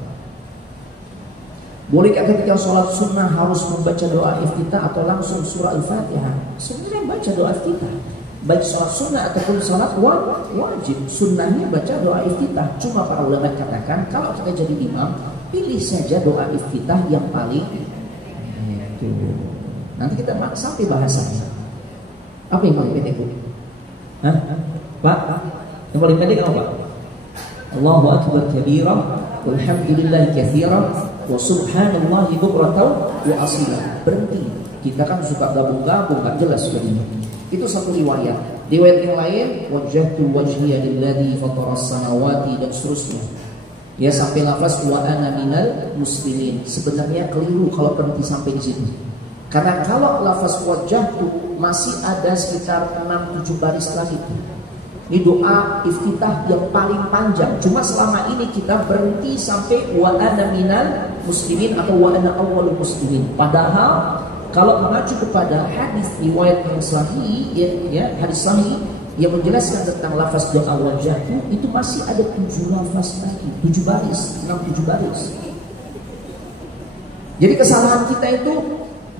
Bolehkah ketika sholat sunnah harus membaca doa iftitah atau langsung surah Al-Fatihah? Sebenarnya baca doa iftitah, baik sholat sunnah ataupun sholat wajib. Sunnahnya baca doa iftitah. Cuma para ulama katakan kalau kita jadi imam, pilih saja doa iftitah yang paling itu. Nanti kita sampai bahasanya. Apa yang paling pendek, Bu? Hah? Pak? Yang paling pendek apa, Pak? Allahu akbar kabira walhamdulillahi katsira wa subhanallahi bukratan wa asila. Berhenti. Kita kan suka gabung-gabung, enggak jelas begini. Itu satu riwayat. Riwayat yang lain, wajjahtu wajhiya lilladzi fataras samawati dan seterusnya. Ya, sampai lafaz wa ana minal muslimin. Sebenarnya keliru kalau berhenti sampai di situ. Karena kalau lafaz wajjahtu masih ada sekitar 6-7 baris lagi. Ini doa iftitah yang paling panjang. Cuma selama ini kita berhenti sampai wa ana minal muslimin atau wa ana awwalul muslimin. Padahal kalau mengacu kepada hadis riwayat yang sahih, ya, hadis sahih yang menjelaskan tentang lafaz doa wajhatu itu masih ada 7 lafaz lagi, 7 baris, 6-7 baris. Jadi kesalahan kita itu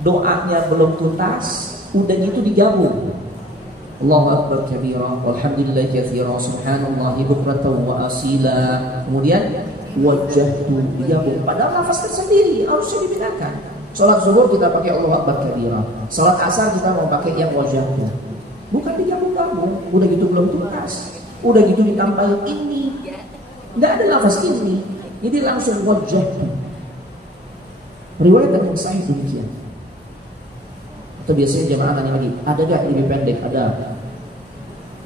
doanya belum tuntas, udahnya itu digabung. Allahu akbar kabira walhamdulillahi katsira subhanallahi bukratan wa asila. Kemudian wajhatu digabung. Padahal lafaz tersendiri harusnya dibedakan. Sholat zuhur kita pakai Allahu Akbar kabira. Sholat asar kita mau pakai yang wajahnya. Bukan digabung-gabung. Udah gitu belum tuntas. Udah gitu ditambahin ini. Nggak ada lafaz ini. Jadi langsung wajah. Riwayat yang sahih demikian. Atau biasanya jamaah tanya lagi, ada gak yang lebih pendek? Ada.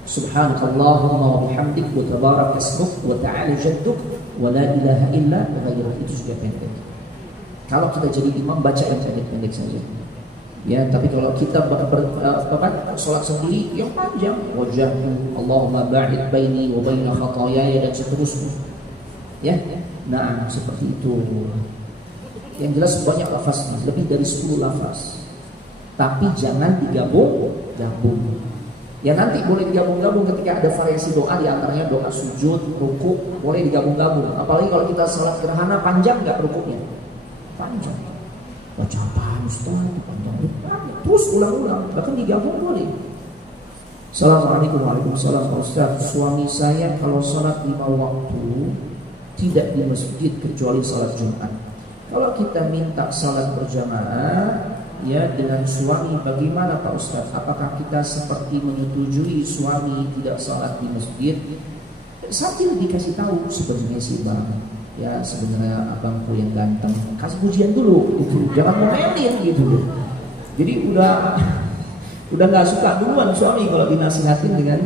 Subhanakallahumma wa bihamdik wa tabarak ismuk wa ta'ala jadduk wa la ilaha illa ghairuk. Itu juga pendek. Kalau kita jadi imam baca yang pendek-pendek saja. Ya, tapi kalau kita sholat sendiri yang panjang, wajahku Allahumma ba'id baini wa baina khataayaya dan seterusnya. Ya. Nah, seperti itu. Yang jelas banyak lafaznya, lebih dari 10 lafaz. Tapi jangan digabung-gabung. Ya nanti boleh digabung-gabung ketika ada variasi doa, di antaranya doa sujud, rukuk, boleh digabung-gabung. Apalagi kalau kita sholat gerhana, panjang nggak rukuknya? Panjang. Baca apaan Ustaz? Panjang. Terus ulang-ulang, bahkan digabung boleh. Assalamualaikum warahmatullahi wabarakatuh. Ustaz, suami saya kalau sholat 5 waktu tidak di masjid kecuali sholat Jumat. Kalau kita minta salat berjamaah ya dengan suami, bagaimana Pak Ustaz? Apakah kita seperti menyetujui suami tidak salat di masjid? Sambil dikasih tahu sebenarnya sih Bang, ya sebenarnya abangku yang ganteng, kasih pujian dulu gitu. Jangan ngomelin gitu. Jadi udah nggak suka duluan suami kalau dinasihatin dengan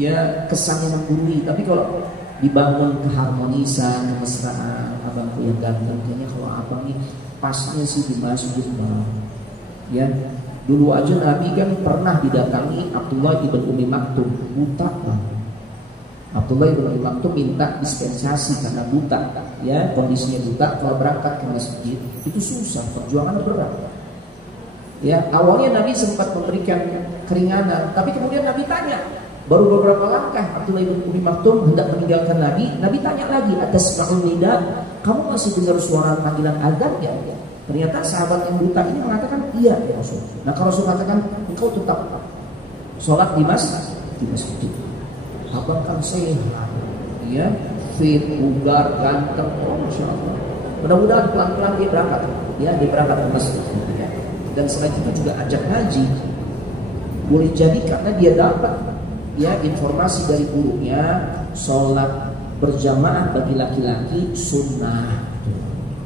ya kesan yang menggurui. Tapi kalau dibangun keharmonisan, kemesraan, abangku yang ganteng, kayaknya kalau abang ini pasnya sih di masjid Bang. Ya, dulu aja Nabi kan pernah didatangi Abdullah ibn Umi Maktum, buta Bang. Abdullah ibn Umi Maktum minta dispensasi karena buta, ya kondisinya buta. Kalau berangkat ke masjid itu susah, perjuangan berat. Ya, awalnya Nabi sempat memberikan keringanan, tapi kemudian Nabi tanya. Baru beberapa langkah Abdullah ibn Umi Maktum hendak meninggalkan Nabi. Nabi tanya lagi, atas ma'un nida, kamu masih dengar suara panggilan azan ya? Ternyata sahabat yang buta ini mengatakan iya ya Rasul. Nah kalau Rasul katakan engkau tetap sholat di masjid. Abang kan sehat, ya fit, bugar, ganteng, masya Allah. Mudah-mudahan pelan-pelan dia berangkat, ya dia berangkat ke masjid. Ya. Dan selain itu juga ajak ngaji. Boleh jadi karena dia dapat ya informasi dari gurunya, sholat berjamaah bagi laki-laki sunnah.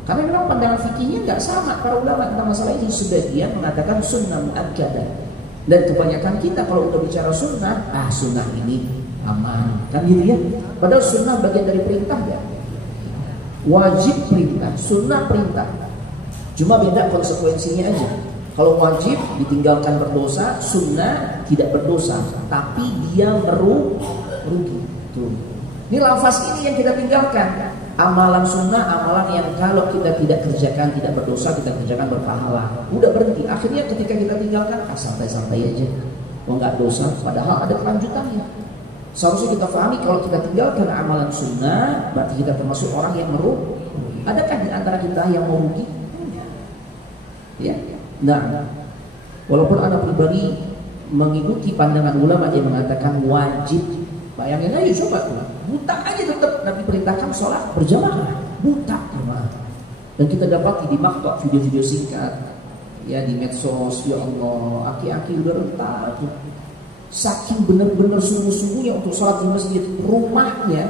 Karena memang pandangan fikihnya nggak sama para ulama tentang masalah ini. Sebagian mengatakan sunnah muakkadah, dan kebanyakan kita kalau udah bicara sunnah, sunnah ini aman, kan gitu ya. Padahal sunnah bagian dari perintah ya. Wajib perintah, sunnah perintah. Cuma beda konsekuensinya aja. Kalau wajib ditinggalkan berdosa, sunnah tidak berdosa, tapi dia merugi. Tuh. Ini lafaz ini yang kita tinggalkan. Amalan sunnah, amalan yang kalau kita tidak kerjakan tidak berdosa, kita kerjakan berpahala. Udah berhenti. Akhirnya ketika kita tinggalkan, santai-santai aja. Nggak dosa, padahal ada kelanjutannya. Seharusnya kita pahami kalau kita tinggalkan amalan sunnah, berarti kita termasuk orang yang merugi. Adakah di antara kita yang merugi? Ya. Nah, walaupun anak pribadi mengikuti pandangan ulama yang mengatakan wajib, bayangin aja coba buta aja tetap Nabi perintahkan sholat berjamaah, buta jamaah. Dan kita dapati di maktab video-video singkat, ya di medsos, ya Allah, aki-aki udah rentah tuh. Saking benar-benar sungguh-sungguhnya untuk sholat di masjid, rumahnya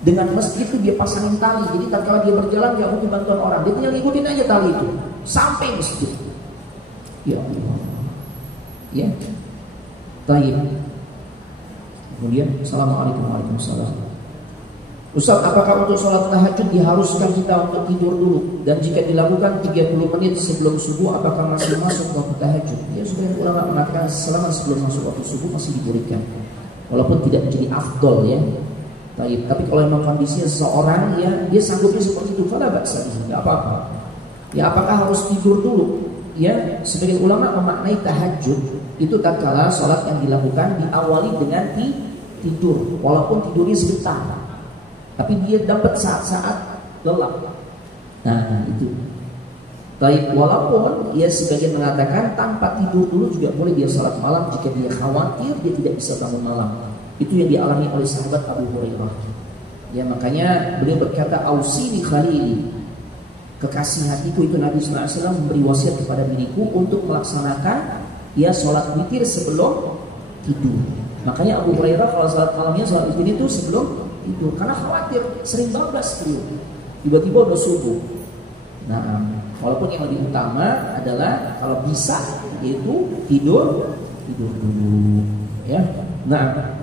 dengan masjid itu dia pasangin tali. Jadi tatkala dia berjalan dia butuh bantuan orang, dia tinggal ikutin aja tali itu sampai masjid. Ya Allah. Ya. Baik. Kemudian assalamualaikum warahmatullahi wabarakatuh. Ustaz, apakah untuk sholat tahajud diharuskan kita untuk tidur dulu? Dan jika dilakukan 30 menit sebelum subuh, apakah masih masuk waktu tahajud? Ya sudah, ulama mengatakan selama sebelum masuk waktu subuh masih dibolehkan, walaupun tidak menjadi afdol ya. Baik, tapi kalau memang kondisinya seseorang ya dia sanggupnya seperti itu, fala ba'sa, tidak apa-apa. Ya apakah harus tidur dulu? Ya, sebagian ulama memaknai tahajud itu tatkala sholat yang dilakukan diawali dengan tidur, walaupun tidurnya sebentar, tapi dia dapat saat-saat lelap. Nah itu. Baik, walaupun ya sebagian mengatakan tanpa tidur dulu juga boleh dia sholat malam jika dia khawatir dia tidak bisa bangun malam. Itu yang dialami oleh sahabat Abu Hurairah. Ya makanya beliau berkata, "Ausini khalili." kekasih hatiku itu Nabi sallallahu alaihi wasallam memberi wasiat kepada diriku untuk melaksanakan ya sholat witir sebelum tidur. Makanya Abu Hurairah kalau sholat malamnya sholat witir itu sebelum tidur karena khawatir sering bablas tidur. Tiba-tiba udah subuh. Nah, walaupun yang lebih utama adalah kalau bisa yaitu tidur dulu ya. Nah,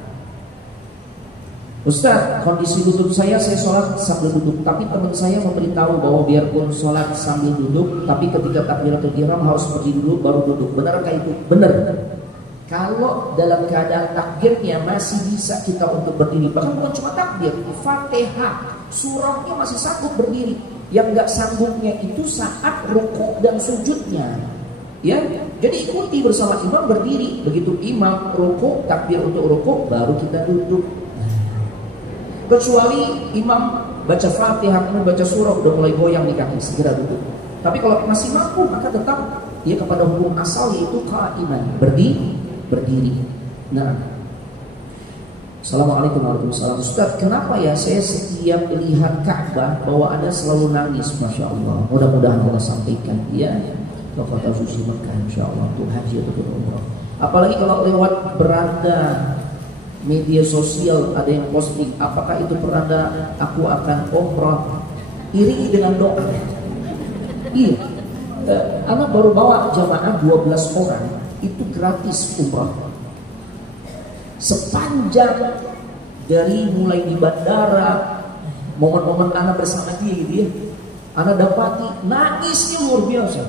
Ustaz, kondisi duduk saya sholat sambil duduk, tapi teman saya memberitahu bahwa biarpun sholat sambil duduk, tapi ketika takbiratul ihram harus berdiri dulu baru duduk. Benarkah itu? Benar. Kalau dalam keadaan takbirnya masih bisa kita untuk berdiri, bahkan bukan cuma takbir, Fatihah, surahnya masih sanggup berdiri. Yang nggak sanggupnya itu saat rukuk dan sujudnya. Ya, jadi ikuti bersama imam berdiri. Begitu imam rukuk, takbir untuk rukuk, baru kita duduk. Kecuali imam baca Fatihah, kemudian baca surah, udah mulai goyang di kaki, segera duduk. Tapi kalau masih mampu, maka tetap dia kepada hukum asal yaitu qaiman, berdiri. Nah, Assalamualaikum warahmatullahi wabarakatuh. Ustaz, kenapa ya saya setiap melihat Ka'bah bawaan Anda selalu nangis? Masya Allah. Mudah-mudahan Allah sampaikan ya ke kota suci Mekah, insya Allah untuk haji atau umrah. Apalagi kalau lewat beranda media sosial ada yang posting, apakah itu peranda aku akan umrah, iringi dengan doa. Iya, anak baru bawa jamaah 12 orang, itu gratis umrah. Sepanjang dari mulai di bandara, momen-momen anak bersama dia gitu ya, anak dapati nangisnya luar biasa.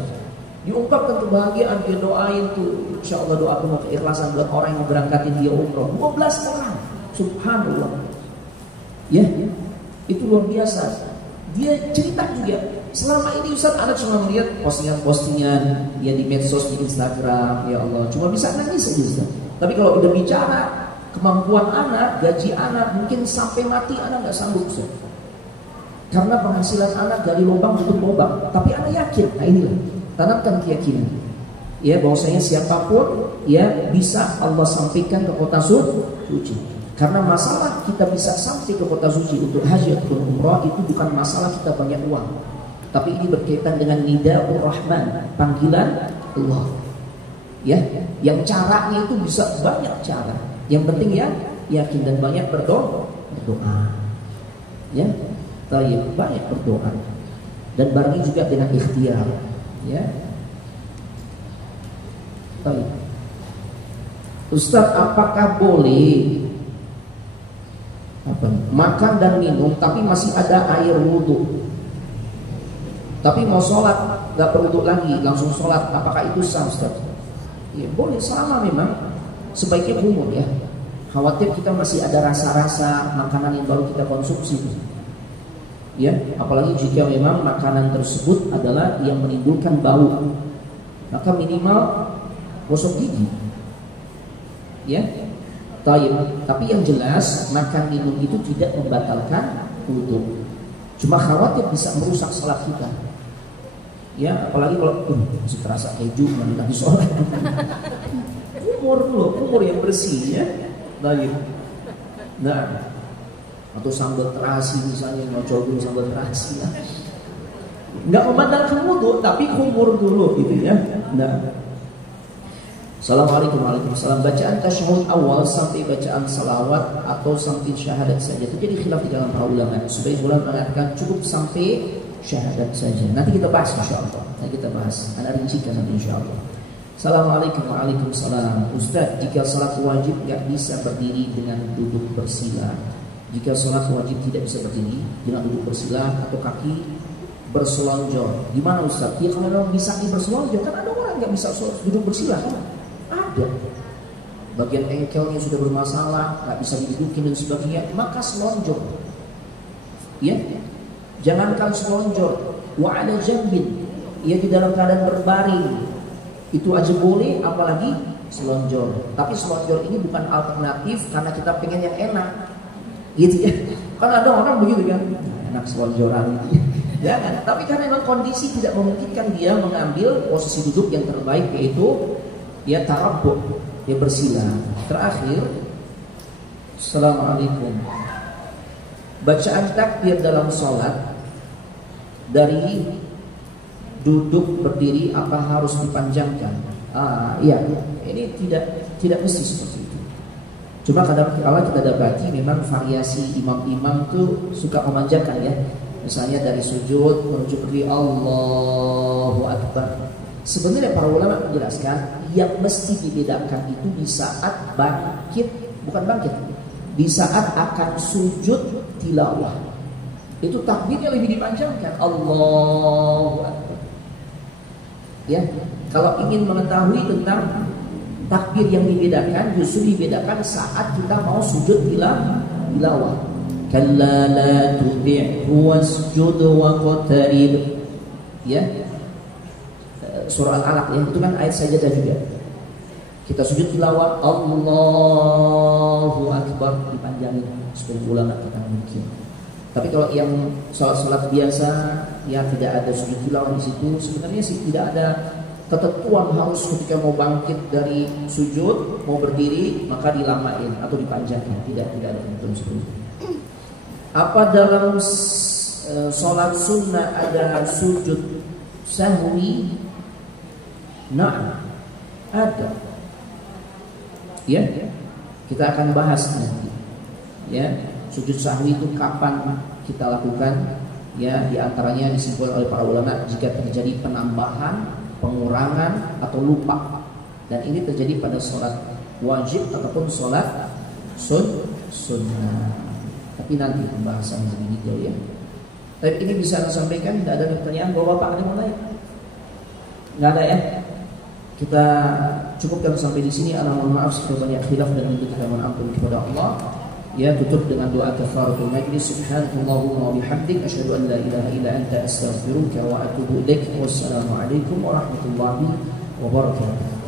Diungkapkan kebahagiaan, dia doain tuh, insya Allah doa penuh keikhlasan buat orang yang mau berangkatin dia umroh. 12 orang, subhanallah. Ya, itu luar biasa. Dia cerita juga, selama ini Ustaz anak cuma melihat postingan-postingan ya di medsos, di Instagram, ya Allah, cuma bisa nangis aja Ustaz. Tapi kalau udah bicara kemampuan anak, gaji anak, mungkin sampai mati anak nggak sanggup Ustaz. Karena penghasilan anak dari lubang tutup lubang. Tapi anak yakin, nah inilah, tanamkan keyakinan ya bahwasanya siapapun ya bisa Allah sampaikan ke kota suci. Karena masalah kita bisa sampai ke kota suci untuk haji atau umrah itu bukan masalah kita banyak uang, tapi ini berkaitan dengan nida'ur rahman, panggilan Allah ya, yang caranya itu bisa banyak cara. Yang penting ya yakin dan banyak berdoa ya, banyak berdoa dan barengi juga dengan ikhtiar ya. Baik. Ustaz, apakah boleh makan dan minum tapi masih ada air wudhu, tapi mau sholat gak perlu wudhu lagi langsung sholat, apakah itu sah Ustaz? Ya boleh, selama memang sebaiknya umur ya. Khawatir kita masih ada rasa-rasa makanan yang baru kita konsumsi ya, apalagi jika memang makanan tersebut adalah yang menimbulkan bau, maka minimal gosok gigi ya. Tapi yang jelas makan minum itu tidak membatalkan wudu, cuma khawatir bisa merusak sholat kita ya, apalagi kalau masih terasa keju nanti sholat. umur yang bersih ya. Nah, atau sambal terasi misalnya, mau cobain sambal terasi lah. Nggak membatalkan wudu, tapi kumur dulu gitu ya. Nah, Assalamualaikum warahmatullahi wabarakatuh. Bacaan tasyahud awal sampai bacaan salawat atau sampai syahadat saja itu jadi khilaf di dalam para ulama. Sebagian ulama mengatakan cukup sampai syahadat saja. Nanti kita bahas insyaallah. Anda rincikan nanti insyaallah. Assalamualaikum warahmatullahi wabarakatuh. Ustaz, jika salat wajib nggak bisa berdiri dengan duduk bersila, jika salat wajib tidak bisa berdiri dengan duduk bersila atau kaki berselonjor, gimana Ustaz? Ya kalau memang bisa berselonjor, kan ada orang nggak bisa duduk bersila kan? Ada. Bagian engkelnya sudah bermasalah, nggak bisa didudukin dan sebagainya, maka selonjor. Ya, jangankan selonjor, wa ala jambin, ya di dalam keadaan berbaring, itu aja boleh, apalagi selonjor. Tapi selonjor ini bukan alternatif karena kita pengen yang enak, gitu ya. Kan ada orang begitu kan, enak selonjoran. Jangan. Tapi karena memang kondisi tidak memungkinkan dia mengambil posisi duduk yang terbaik, yaitu ya tarabbu, ya bersila. Terakhir, Assalamualaikum. Bacaan takbir dalam sholat dari duduk berdiri apa harus dipanjangkan? Iya, ini tidak mesti seperti itu. Cuma kadang kala kita dapati memang variasi imam-imam tuh suka memanjangkan ya. Misalnya dari sujud menuju ke Allahu Akbar. Sebenarnya para ulama menjelaskan yang mesti dibedakan itu di saat bangkit, bukan bangkit, di saat akan sujud tilawah. Itu takbirnya lebih dipanjangkan, Allahu Akbar. Ya, kalau ingin mengetahui tentang takbir yang dibedakan, justru dibedakan saat kita mau sujud tilawah. Kalla la tuti' wasjud waqtarib. Ya. Surah Al-Alaq ya, itu kan ayat sajadah juga. Kita sujud tilawah Allahu Akbar dipanjangin. Sebagian ulama kata mungkin. Tapi kalau yang salat biasa ya tidak ada sujud tilawah di situ, sebenarnya sih tidak ada ketentuan harus ketika mau bangkit dari sujud, mau berdiri maka dilamain atau dipanjangkan. Tidak ada ketentuan seperti itu. Apa dalam sholat sunnah ada sujud sahwi? Nah, ada. Ya, kita akan bahas nanti. Ya, sujud sahwi itu kapan kita lakukan? Ya, diantaranya disimpulkan oleh para ulama jika terjadi penambahan, pengurangan atau lupa. Dan ini terjadi pada sholat wajib ataupun sholat sunnah. Tapi nanti pembahasan lebih detail ya. Tapi ini bisa saya sampaikan, tidak ada pertanyaan. Bapak ada mau naik? Nggak ada ya? Kita cukupkan sampai di sini. Mohon maaf sekali banyak khilaf dan minta kita mohon ampun kepada Allah. Ya, tutup dengan doa kafaratul majlis. Subhanallahumma wa bihamdik asyhadu an la ilaha illa anta astaghfiruka wa atubu ilaik. Wassalamualaikum warahmatullahi wabarakatuh.